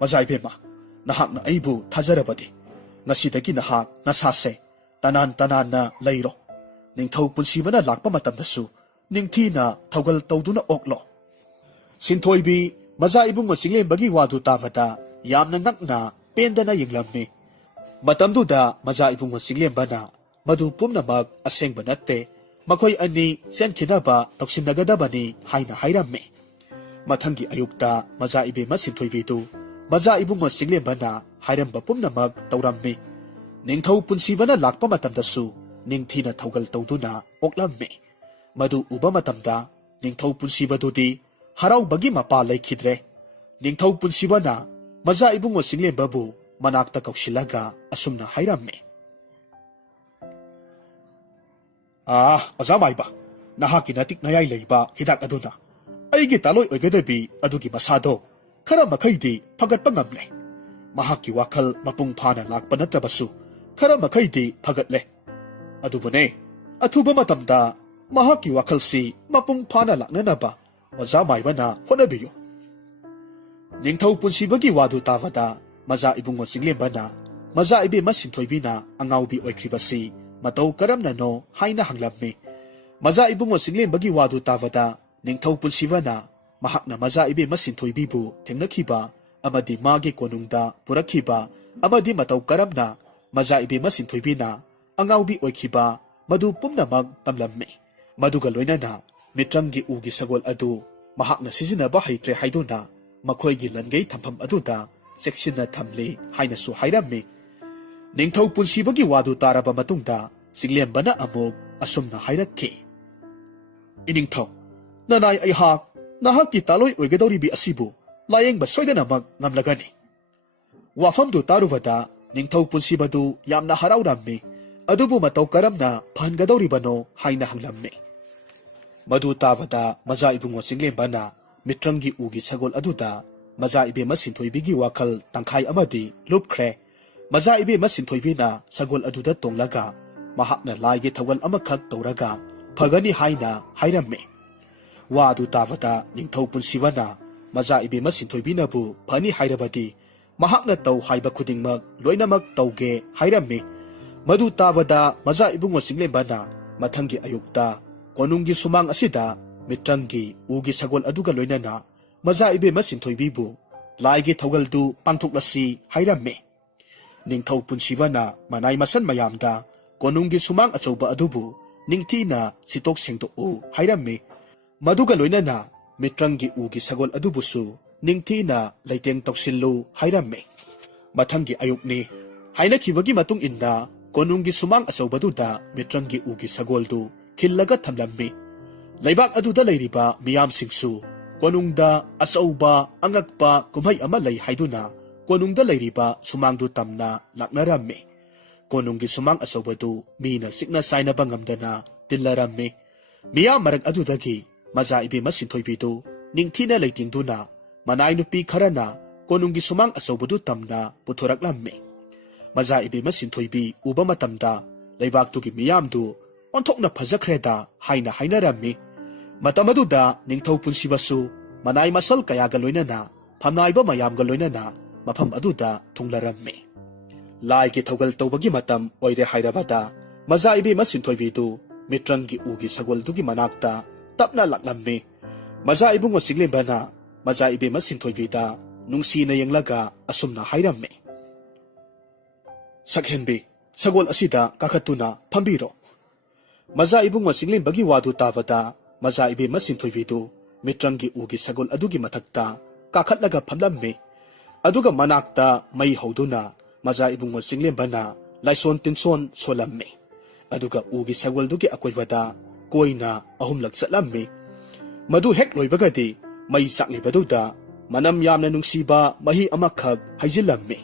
Maza ibema nahakna aibu thazarabadi ngasidagi nahak nasase tanan na leiro. Ningthau punsibana lakpa matamdasu ningthina thaugal tawduna oklo. Sinthoibi maza ibungo singlembagi wadu tabada yamna ngakna pendana yenglamme. Matamduda maza ibungo singlembana madu pumnamak asengba natte ꯃꯈꯣꯏ ꯑꯅꯤ ꯆꯦꯟꯈꯤꯅꯕ ꯇꯧꯁꯤꯟꯅꯒꯗꯕꯅꯤ ꯍꯥꯏꯅ ꯍꯥꯏꯔꯝꯃꯤ꯫ ꯃꯊꯪꯒꯤ ꯑꯌꯨꯛꯇ ꯃꯆꯥ ꯏꯕꯦꯝꯃ ꯁꯤꯟꯊꯣꯏꯕꯤꯗꯨ ꯃꯆꯥ ꯏꯕꯨꯡꯉꯣ ꯆꯤꯡꯂꯦꯝꯕꯅ ꯍꯥꯏꯔꯝꯕ ꯄꯨꯝꯅꯃꯛ ꯇꯧꯔꯝꯃꯤ꯫ ꯅꯤꯡꯊꯧ ꯄꯨꯟꯁꯤꯕꯅ ꯂꯥꯛꯄ ꯃꯇꯝꯗꯁꯨ ꯅꯤꯡꯊꯤꯅ ꯊꯧꯒꯜ ꯇꯧꯗꯨꯅ ꯑꯣꯛꯂꯝꯃꯤ꯫ ꯃꯗꯨ ꯎꯕ ꯃꯇꯝꯗ ꯅꯤꯡꯊꯧ ꯄꯨꯟꯁꯤꯕꯗꯨꯗꯤ ꯍꯔꯥꯎꯕꯒꯤ ꯃꯄꯥ ꯂꯩꯈꯤꯗ꯭ꯔꯦ꯫ ꯅꯤꯡꯊꯧ ꯄꯨꯟꯁꯤꯕꯅ ꯃꯆꯥ ꯏꯕꯨꯡꯉꯣ ꯆꯤꯡꯂꯦꯝꯕꯕꯨ ꯃꯅꯥꯛꯇ ꯀꯧꯁꯤꯜꯂꯒ ꯑꯁꯨꯝꯅ ꯍꯥꯏꯔꯝꯃꯤ꯫ ꯑꯣꯖꯥ ꯃꯥꯏꯕ, ꯅꯍꯥꯛꯀꯤ ꯅꯇꯤꯛ ꯅꯌꯥꯏ ꯂꯩꯕ ꯍꯤꯗꯥꯛ ꯑꯗꯨꯅ ꯑꯩꯒꯤ ꯇꯥꯂꯣꯏ ꯑꯣꯏꯒꯗꯕꯤ ꯑꯗꯨꯒꯤ ꯃꯁꯥꯗꯣ ꯈꯔ ꯃꯈꯩꯗꯤ ꯐꯒꯠꯄ ꯉꯝꯂꯦ꯫ ꯃꯍꯥꯛꯀꯤ ꯋꯥꯈꯜ ꯃꯄꯨꯡ ꯐꯥꯅ ꯂꯥꯛꯄ ꯅꯠꯇ꯭ꯔꯕꯁꯨ ꯈꯔ ꯃꯈꯩꯗꯤ ꯐꯒꯠꯂꯦ꯫ ꯑꯗꯨꯕꯨꯅꯦ, ꯑꯊꯨꯕ ꯃꯇꯝꯗ ꯃꯍꯥꯛꯀꯤ ꯋꯥꯈꯜꯁꯤ ꯃꯄꯨꯡ ꯐꯥꯅ ꯂꯥꯛꯅꯅꯕ ꯑꯣꯖꯥ ꯃꯥꯏꯕꯅ ꯍꯣꯠꯅꯕꯤꯌꯨ꯫ ꯅꯤꯡꯊꯧ ꯄꯨꯟꯁꯤꯕꯒꯤ ꯋꯥꯗꯨ ꯇꯥꯕꯗ ꯃꯆꯥ ꯏꯕꯨꯡꯉꯣ ꯆꯤꯡꯂꯦꯝꯕꯅ ꯃꯆꯥ ꯏꯕꯦꯝꯃ ꯁꯤꯟꯊꯣꯏꯕꯤꯅ ꯑꯉꯥꯎꯕꯤ ꯑꯣꯏꯈ꯭ꯔꯤꯕꯁꯤ ꯃꯇꯧ ꯀꯔꯝꯅꯅꯣ ꯍꯥꯏꯅ ꯍꯪꯂꯝꯃꯤ꯫ ꯃꯆꯥ ꯏꯕꯨꯡꯉꯣ ꯆꯤꯡꯂꯦꯝꯕꯒꯤ ꯋꯥꯗꯨ ꯇꯥꯕꯗ ꯅꯤꯡꯊꯧ ꯄꯨꯟꯁꯤꯕꯅ ꯃꯍꯥꯛꯅ ꯃꯆꯥ ꯏꯕꯦꯝꯃ ꯁꯤꯟꯊꯣꯏꯕꯤꯕꯨ ꯊꯦꯡꯅꯈꯤꯕ ꯑꯃꯗꯤ ꯃꯥꯒꯤ ꯀꯣꯅꯨꯡꯗ ꯄꯨꯔꯛꯈꯤꯕ ꯑꯃꯗꯤ ꯃꯇꯧ ꯀꯔꯝꯅ ꯃꯆꯥ ꯏꯕꯦꯝꯃ ꯁꯤꯟꯊꯣꯏꯕꯤꯅ ꯑꯉꯥꯎꯕꯤ ꯑꯣꯏꯈꯤꯕ ꯃꯗꯨ ꯄꯨꯝꯅꯃꯛ ꯇꯝꯂꯝꯃꯤ꯫ ꯃꯗꯨꯒ ꯂꯣꯏꯅꯅ ꯃꯤꯇ꯭ꯔꯪꯒꯤ ꯎꯒꯤ ꯁꯒꯣꯜ ꯑꯗꯨ ꯃꯍꯥꯛꯅ ꯁꯤꯖꯤꯟꯅꯕ ꯍꯩꯇ꯭ꯔꯦ ꯍꯥꯏꯗꯨꯅ ꯃꯈꯣꯏꯒꯤ ꯂꯟꯒꯩ ꯊꯝꯐꯝ ꯑꯗꯨꯗ ꯆꯦꯛꯁꯤꯟꯅ ꯊꯝꯂꯤ ꯍꯥꯏꯅꯁꯨ ꯍꯥꯏꯔꯝꯃꯤ꯫ ꯅꯤꯡꯊꯧ ꯄꯨꯟꯁꯤꯕꯒꯤ ꯋꯥꯗꯨ ꯇꯥꯔꯕ ꯃꯇꯨꯡꯗ ꯆꯤꯡꯂꯦꯝꯕꯅ ꯑꯃꯨꯛ ꯑꯁꯨꯝꯅ ꯍꯥꯏꯔꯛꯈꯤ꯫ ꯏꯅꯤꯡꯊꯧ, ꯅꯅꯥꯏ ꯑꯩꯍꯥꯛ ꯅꯍꯥꯛꯀꯤ ꯇꯥꯂꯣꯏ ꯑꯣꯏꯒꯗꯧꯔꯤꯕꯤ ꯑꯁꯤꯕꯨ ꯂꯥꯌꯦꯡꯕ ꯁꯣꯏꯗꯅꯃꯛ ꯉꯝꯂꯒꯅꯤ꯫ ꯋꯥꯐꯝꯗꯨ ꯇꯥꯔꯨꯕꯗ ꯅꯤꯡꯊꯧ ꯄꯨꯟꯁꯤꯕꯗꯨ ꯌꯥꯝꯅ ꯍꯔꯥꯎꯔꯝꯃꯤ꯫ ꯑꯗꯨꯕꯨ ꯃꯇꯧ ꯀꯔꯝꯅ ꯐꯍꯟꯒꯗꯧꯔꯤꯕꯅꯣ ꯍꯥꯏꯅ ꯍꯪꯂꯝꯃꯤ꯫ ꯃꯗꯨ ꯇꯥꯕꯗ ꯃꯆꯥ ꯏꯕꯨꯡꯉꯣ ꯆꯤꯡꯂꯦꯝꯕꯅ ꯃꯤꯇ꯭ꯔꯪꯒꯤ ꯎꯒꯤ ꯁꯒꯣꯜ ꯑꯗꯨꯗ ꯃꯆꯥ ꯏꯕꯦꯝꯃ ꯁꯤꯟꯊꯣꯏꯕꯤꯒꯤ ꯋꯥꯈꯜ ꯇꯪꯈꯥꯏ ꯑꯃꯗꯤ ꯂꯨꯞꯈ꯭ꯔꯦ꯫ ꯃꯆꯥ ꯏꯕꯦꯝꯃ ꯁꯤꯟꯊꯣꯏꯕꯤꯅ ꯁꯒꯣꯜ ꯑꯗꯨꯗ ꯇꯣꯡꯂꯒ ꯃꯍꯥꯛꯅ ꯂꯥꯏꯒꯤ ꯊꯧꯒꯜ ꯑꯃꯈꯛ ꯇꯧꯔꯒ ꯐꯒꯅꯤ ꯍꯥꯏꯅ ꯍꯥꯏꯔꯝꯃꯤ꯫ ꯋꯥ ꯑꯗꯨ ꯇꯥꯕꯗ ꯅꯤꯡꯊꯧ ꯄꯨꯟꯁꯤꯕꯅ ꯃꯆꯥ ꯏꯕꯦꯝꯃ ꯁꯤꯟꯊꯣꯏꯕꯤꯅꯕꯨ ꯐꯅꯤ ꯍꯥꯏꯔꯕꯗꯤ ꯃꯍꯥꯛꯅ ꯇꯧ ꯍꯥꯏꯕ ꯈꯨꯗꯤꯡꯃꯛ ꯂꯣꯏꯅꯃꯛ ꯇꯧꯒꯦ ꯍꯥꯏꯔꯝꯃꯤ꯫ ꯃꯗꯨ ꯇꯥꯕꯗ ꯃꯆꯥ ꯏꯕꯨꯡꯉꯣ ꯆꯤꯡꯂꯦꯝꯕꯅ ꯃꯊꯪꯒꯤ ꯑꯌꯨꯛꯇ ꯀꯣꯅꯨꯡꯒꯤ ꯁꯨꯃꯥꯡ ꯑꯁꯤꯗ ꯃꯤꯇ꯭ꯔꯪꯒꯤ ꯎꯒꯤ ꯁꯒꯣꯜ ꯑꯗꯨꯒ ꯂꯣꯏꯅꯅ ꯃꯆꯥ ꯏꯕꯦꯝꯃ ꯁꯤꯟꯊꯣꯏꯕꯤꯕꯨ ꯂꯥꯏꯒꯤ ꯊꯧꯒꯜꯗꯨ ꯄꯥꯡꯊꯣꯛꯂꯁꯤ ꯍꯥꯏꯔꯝꯃꯤ꯫ ꯅꯤꯡꯊꯧ ꯄꯨꯟꯁꯤꯕꯅ ꯃꯅꯥꯏ ꯃꯁꯟ ꯃꯌꯥꯝꯗ ꯀꯣꯅꯨꯡꯒꯤ ꯁꯨꯃꯥꯡ ꯑꯆꯧꯕ ꯑꯗꯨꯕꯨ ꯅꯤꯡꯊꯤꯅ ꯁꯤꯠꯇꯣꯛ ꯁꯦꯡꯗꯣꯛꯎ ꯍꯥꯏꯔꯝꯃꯤ꯫ ꯃꯗꯨꯒ ꯂꯣꯏꯅꯅ ꯃꯤꯇ꯭ꯔꯪꯒꯤ ꯎꯒꯤ ꯁꯒꯣꯜ ꯑꯗꯨꯕꯨꯁꯨ ꯅꯤꯡꯊꯤꯅ ꯂꯩꯇꯦꯡ ꯇꯧꯁꯤꯜꯂꯨ ꯍꯥꯏꯔꯝꯃꯤ꯫ ꯃꯊꯪꯒꯤ ꯑꯌꯨꯛꯅꯤ꯫ ꯍꯥꯏꯅꯈꯤꯕꯒꯤ ꯃꯇꯨꯡ ꯏꯟꯅ ꯀꯣꯅꯨꯡꯒꯤ ꯁꯨꯃꯥꯡ ꯑꯆꯧꯕꯗꯨꯗ ꯃꯤꯇ꯭ꯔꯪꯒꯤ ꯎꯒꯤ ꯁꯒꯣꯜꯗꯨ ꯈꯤꯜꯂꯒ ꯊꯝꯂꯝꯃꯤ꯫ ꯂꯩꯕꯥꯛ ꯑꯗꯨꯗ ꯂꯩꯔꯤꯕ ꯃꯤꯌꯥꯝꯁꯤꯡꯁꯨ ꯀꯣꯅꯨꯡꯗ ꯑꯆꯧꯕ ꯑꯉꯛꯄ ꯀꯨꯝꯍꯩ ꯑꯃ ꯂꯩ ꯍꯥꯏꯗꯨꯅ ꯀꯣꯅꯨꯡꯗ ꯂꯩꯔꯤꯕ ꯁꯨꯃꯥꯡꯗꯨ ꯇꯝꯅ ꯂꯥꯛꯅꯔꯝꯃꯤ꯫ ꯀꯣꯅꯨꯡꯒꯤ ꯁꯨꯃꯥꯡ ꯑꯆꯧꯕꯗꯨ ꯃꯤꯅ ꯆꯤꯛꯅ ꯆꯥꯏꯅꯕ ꯉꯝꯗꯅ ꯇꯤꯜꯂꯔꯝꯃꯤ꯫ ꯃꯤꯌꯥꯝ ꯃꯔꯛ ꯑꯗꯨꯗꯒꯤ ꯃꯆꯥ ꯏꯕꯦꯝꯃ ꯁꯤꯟꯊꯣꯏꯕꯤꯗꯨ ꯅꯤꯡꯊꯤꯅ ꯂꯩꯇꯦꯡꯗꯨꯅ ꯃꯅꯥꯏ ꯅꯨꯄꯤ ꯈꯔꯅ ꯀꯣꯅꯨꯡꯒꯤ ꯁꯨꯃꯥꯡ ꯑꯆꯧꯕꯗꯨ ꯇꯝꯅ ꯄꯨꯊꯣꯔꯛꯂꯝꯃꯤ꯫ ꯃꯆꯥ ꯏꯕꯦꯝꯃ ꯁꯤꯟꯊꯣꯏꯕꯤ ꯎꯕ ꯃꯇꯝꯗ ꯂꯩꯕꯥꯛꯇꯨꯒꯤ ꯃꯤꯌꯥꯝꯗꯨ ꯑꯣꯟꯊꯣꯛꯅ ꯐꯖꯈ꯭ꯔꯦꯗ ꯍꯥꯏꯅ ꯍꯥꯏꯅꯔꯝꯃꯤ꯫ ꯃꯇꯝ ꯑꯗꯨꯗ ꯅꯤꯡꯊꯧ ꯄꯨꯟꯁꯤꯕꯁꯨ ꯃꯅꯥꯏ ꯃꯁꯜ ꯀꯌꯥꯒ ꯂꯣꯏꯅꯅ ꯐꯝꯅꯥꯏꯕ ꯃꯌꯥꯝꯒ ꯂꯣꯏꯅꯅ ꯃꯐꯝ ꯑꯗꯨꯗ ꯊꯨꯡꯂꯔꯝꯃꯤ꯫ ꯂꯥꯏꯒꯤ ꯊꯧꯒꯜ ꯇꯧꯕꯒꯤ ꯃꯇꯝ ꯑꯣꯏꯔꯦ ꯍꯥꯏꯔꯕꯗ ꯃꯆꯥ ꯏꯕꯦꯝꯃ ꯁꯤꯟꯊꯣꯏꯕꯤꯗꯨ ꯃꯤꯇ꯭ꯔꯪꯒꯤ ꯎꯒꯤ ꯁꯒꯣꯜꯗꯨꯒꯤ ꯃꯅꯥꯛꯇ ꯇꯞꯅ ꯂꯥꯛꯂꯝꯃꯤ꯫ ꯃꯆꯥ ꯏꯕꯨꯡꯉꯣ ꯆꯤꯡꯂꯦꯝꯕꯅ ꯃꯆꯥ ꯏꯕꯦꯝꯃ ꯁꯤꯟꯊꯣꯏꯕꯤꯗ ꯅꯨꯡꯁꯤꯅ ꯌꯦꯡꯂꯒ ꯑꯁꯨꯝꯅ ꯍꯥꯏꯔꯝꯃꯤ꯫ ꯁꯛꯍꯦꯟꯕꯤ, ꯁꯒꯣꯜ ꯑꯁꯤꯗ ꯀꯥꯈꯠꯇꯨꯅ ꯐꯝꯕꯤꯔꯣ꯫ ꯃꯆꯥ ꯏꯕꯨꯡꯉꯣ ꯆꯤꯡꯂꯦꯝꯕꯒꯤ ꯋꯥꯗꯨ ꯇꯥꯕꯗ ꯃꯆꯥ ꯏꯕꯦꯝꯃ ꯁꯤꯟꯊꯣꯏꯕꯤꯗꯨ ꯃꯤꯇ꯭ꯔꯪꯒꯤ ꯎꯒꯤ ꯁꯒꯣꯜ ꯑꯗꯨꯒꯤ ꯃꯊꯛꯇ ꯀꯥꯈꯠꯂꯒ ꯐꯝꯂꯝꯃꯤ꯫ ꯑꯗꯨꯒ ꯃꯅꯥꯛꯇ ꯃꯩ ꯍꯧꯗꯨꯅ ꯃꯆꯥ ꯏꯕꯨꯡꯉꯣ ꯆꯤꯡꯂꯦꯝꯕꯅ ꯂꯥꯏꯁꯣꯟ ꯇꯤꯟꯁꯣꯟ ꯁꯣꯜꯂꯝꯃꯤ꯫ ꯑꯗꯨꯒ ꯎꯒꯤ ꯁꯒꯣꯜꯗꯨꯒꯤ ꯑꯀꯣꯏꯕꯗ ꯀꯣꯏꯅ 3 ꯆꯠꯂꯝꯃꯤ꯫ ꯃꯗꯨ ꯍꯦꯛ ꯂꯣꯏꯕꯒꯗꯤ ꯃꯩ ꯆꯥꯛꯂꯤꯕꯗꯨꯗ ꯃꯅꯝ ꯌꯥꯝꯅ ꯅꯨꯡꯁꯤꯕ ꯃꯍꯤ ꯑꯃꯈꯛ ꯍꯩꯖꯤꯜꯂꯝꯃꯤ꯫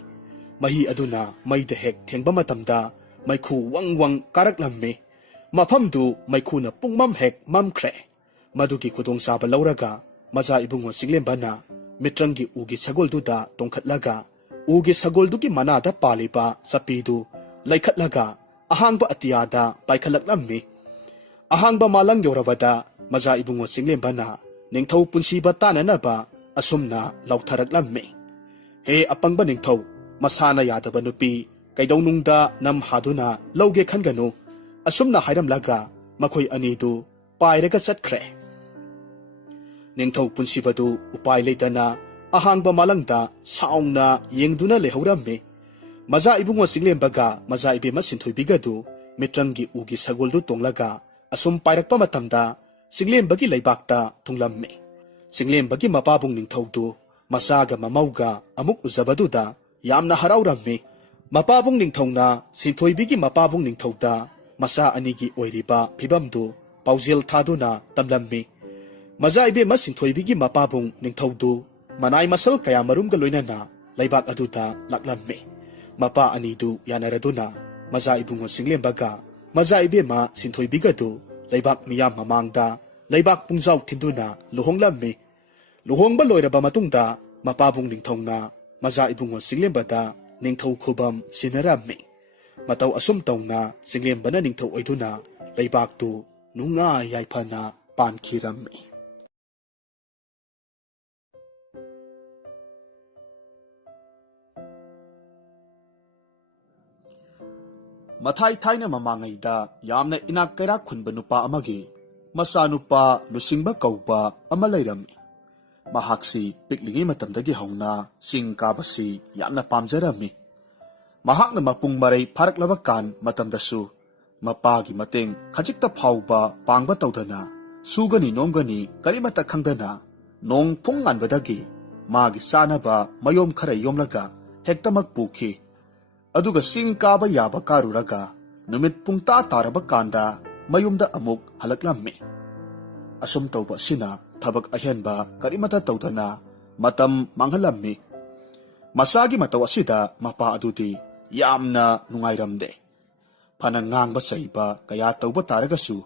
ꯃꯍꯤ ꯑꯗꯨꯅ ꯃꯩꯗ ꯍꯦꯛ ꯊꯦꯡꯕ ꯃꯇꯝꯗ ꯃꯩꯈꯨ ꯋꯪ ꯋꯪ ꯀꯥꯔꯛꯂꯝꯃꯤ꯫ ꯃꯐꯝꯗꯨ ꯃꯩꯈꯨꯅ ꯄꯨꯡꯃꯝ ꯍꯦꯛ ꯃꯝꯈ꯭ꯔꯦ꯫ ꯃꯗꯨꯒꯤ ꯈꯨꯗꯣꯡꯆꯥꯕ ꯂꯧꯔꯒ ꯃꯆꯥ ꯏꯕꯨꯡꯉꯣ ꯆꯤꯡꯂꯦꯝꯕꯅ ꯃꯤꯇ꯭ꯔꯪꯒꯤ ꯎꯒꯤ ꯁꯒꯣꯜꯗꯨꯗ ꯇꯣꯡꯈꯠꯂꯒ ꯎꯒꯤ ꯁꯒꯣꯜꯗꯨꯒꯤ ꯃꯅꯥꯗ ꯄꯥꯜꯂꯤꯕ ꯆꯞꯄꯤꯗꯨ ꯂꯩꯈꯠꯂꯒ ꯑꯍꯥꯡꯕ ꯑꯇꯤꯌꯥꯗ ꯄꯥꯏꯈꯠꯂꯛꯂꯝꯃꯤ꯫ ꯑꯍꯥꯡꯕ ꯃꯥꯂꯪ ꯌꯧꯔꯕꯗ ꯃꯆꯥ ꯏꯕꯨꯡꯉꯣ ꯆꯤꯡꯂꯦꯝꯕꯅ ꯅꯤꯡꯊꯧ ꯄꯨꯟꯁꯤꯕ ꯇꯥꯅꯅꯕ ꯑꯁꯨꯝꯅ ꯂꯥꯎꯊꯔꯛꯂꯝꯃꯤ꯫ ꯍꯦ ꯑꯄꯪꯕ ꯅꯤꯡꯊꯧ, ꯃꯁꯥꯅ ꯌꯥꯗꯕ ꯅꯨꯄꯤ ꯀꯩꯗꯧꯅꯨꯡꯗ ꯅꯝ ꯍꯥꯗꯨꯅ ꯂꯧꯒꯦ ꯈꯟꯒꯅꯨ꯫ ꯑꯁꯨꯝꯅ ꯍꯥꯏꯔꯝꯂꯒ ꯃꯈꯣꯏ ꯑꯅꯤꯗꯨ ꯄꯥꯏꯔꯒ ꯆꯠꯈ꯭ꯔꯦ꯫ ꯅꯤꯡꯊꯧ ꯄꯨꯟꯁꯤꯕꯗꯨ ꯎꯄꯥꯏ ꯂꯩꯇꯅ ꯑꯍꯥꯡꯕ ꯃꯥꯂꯪꯗ ꯁꯥꯎꯅ ꯌꯦꯡꯗꯨꯅ ꯂꯩꯍꯧꯔꯝꯃꯤ꯫ ꯃꯆꯥ ꯏꯕꯨꯡꯉꯣ ꯆꯤꯡꯂꯦꯝꯕꯒ ꯃꯆꯥ ꯏꯕꯦꯝꯃ ꯁꯤꯟꯊꯣꯏꯕꯤꯒꯗꯨ ꯃꯤꯇ꯭ꯔꯪꯒꯤ ꯎꯒꯤ ꯁꯒꯣꯜꯗꯨ ꯇꯣꯡꯂꯒ asum pairakpa matamda singlembagi leibakta thunglammi. Singlembagi mapabung ningthaudu masaga mamauga amuk uzabaduda yamna haraurammi. Mapabung ningthongna sinthoibigi mapabung ningthauda masa anigi oiriba phibamdu paujil thaduna tamlammi. Mazaibe ma sinthoibigi mapabung ningthaudu manai masal kaya marumga loinana leibak aduda laklammi. Mapa anidu yanaraduna mazaibungo singlembaga mazaibe ma sinthoibigadu leibak miyam mamangda leibak pungjau thinduna luhonglammi. Luhongba loiraba matungda mapabung ningthongna mazaibungo singlembada ningthau khubam sinarammi. Matau asum tongna singlembana ningthau oiduna leibaktu nunga yaifana pankhirammi. Mathai thaina mamangaida yamna inak kairak khunba nupa amagi masa nupa lusingba kauba ama leirammi. Mahaksi piklingi matamdagi hauna sing kabasi yamna pamjarammi. Mahakna mapung maray pharaklaba kan matamdasu mapagi mateng khajikta phauba pangba tawdana sugani nomgani karimata khangdana nong punganbadagi magi sanaba mayom khara yomlaga hektamak pukhi. Aduga sing kaba yaba karuraga numit pungta taraba kanda mayumda amuk halaklammi. Asum tawba sina thabak ahenba karimata tawdana matam manghalammi. Masagi mataw asida mapa adudi yamna nungairamde. Panangang saiba kaya tawba taragasu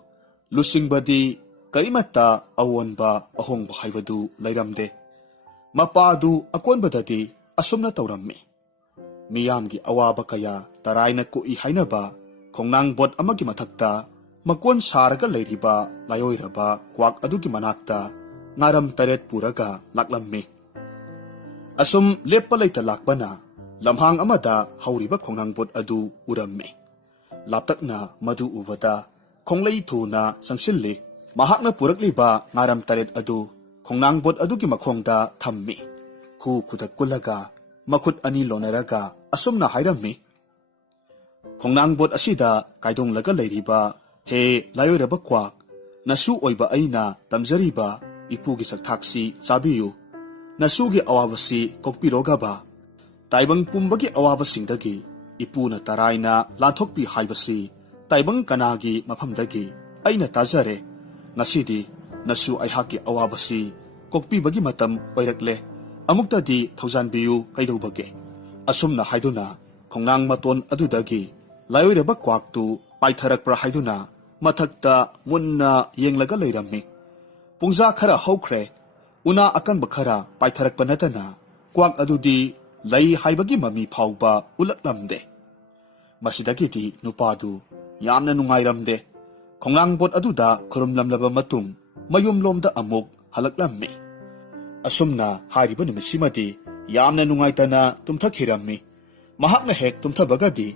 lusingbadi karimata awonba ahongba haibadu lairamde. Mapadu akonbadadi asumna tawrammi. Miyamgi awaba kaya tarayna kui hainaba khongnang bot amagi mathakta makon saraga leiriba layoiraba kwak adugi manakta ngaram taret puraga laklammi. Asum lepa leita lakbana lamhang amada hauriba khongnang bot adu urammi. Laptakna madu ubada khonglei thuna sangsilli mahakna purakliba ngaram taret adu khongnang bot adugi makhongda thammi. Khu khudak kulaga makut ani lonaraga asumna hairammi. Khongnang bot asida kaidong laga leiriba he layoiraba kwak nasu oiba aina tamjariba ipugi saktaksi chabiyu. Nasugi awabasi kokpirogaba taibang pumbagi awabasingdagi ipuna tarayna lathokpi haibasi taibang kanagi maphamdagi aina tajare. Ngasidi nasu aihaki awabasi kokpibagi matam oirakle amuktadi thaujanbiyu kaidobage. Asumna haiduna khongnang maton adudagi layoiraba kwaktu paitharakpra haiduna mathakta munna yenglaga leirammi. Pungja khara haukhre una akangba khara paitharakpa natana kwak adudi lei haibagi mami phauba ulaklamde. Masidagidi nupadu yamna nungairamde. Khongnang bot aduda khurumlamlaba matung mayumlomda amuk halaklammi. Asumna hariba nimisimadi yamna nungaitana tumthakhirammi. Mahakna hek tumthabagadi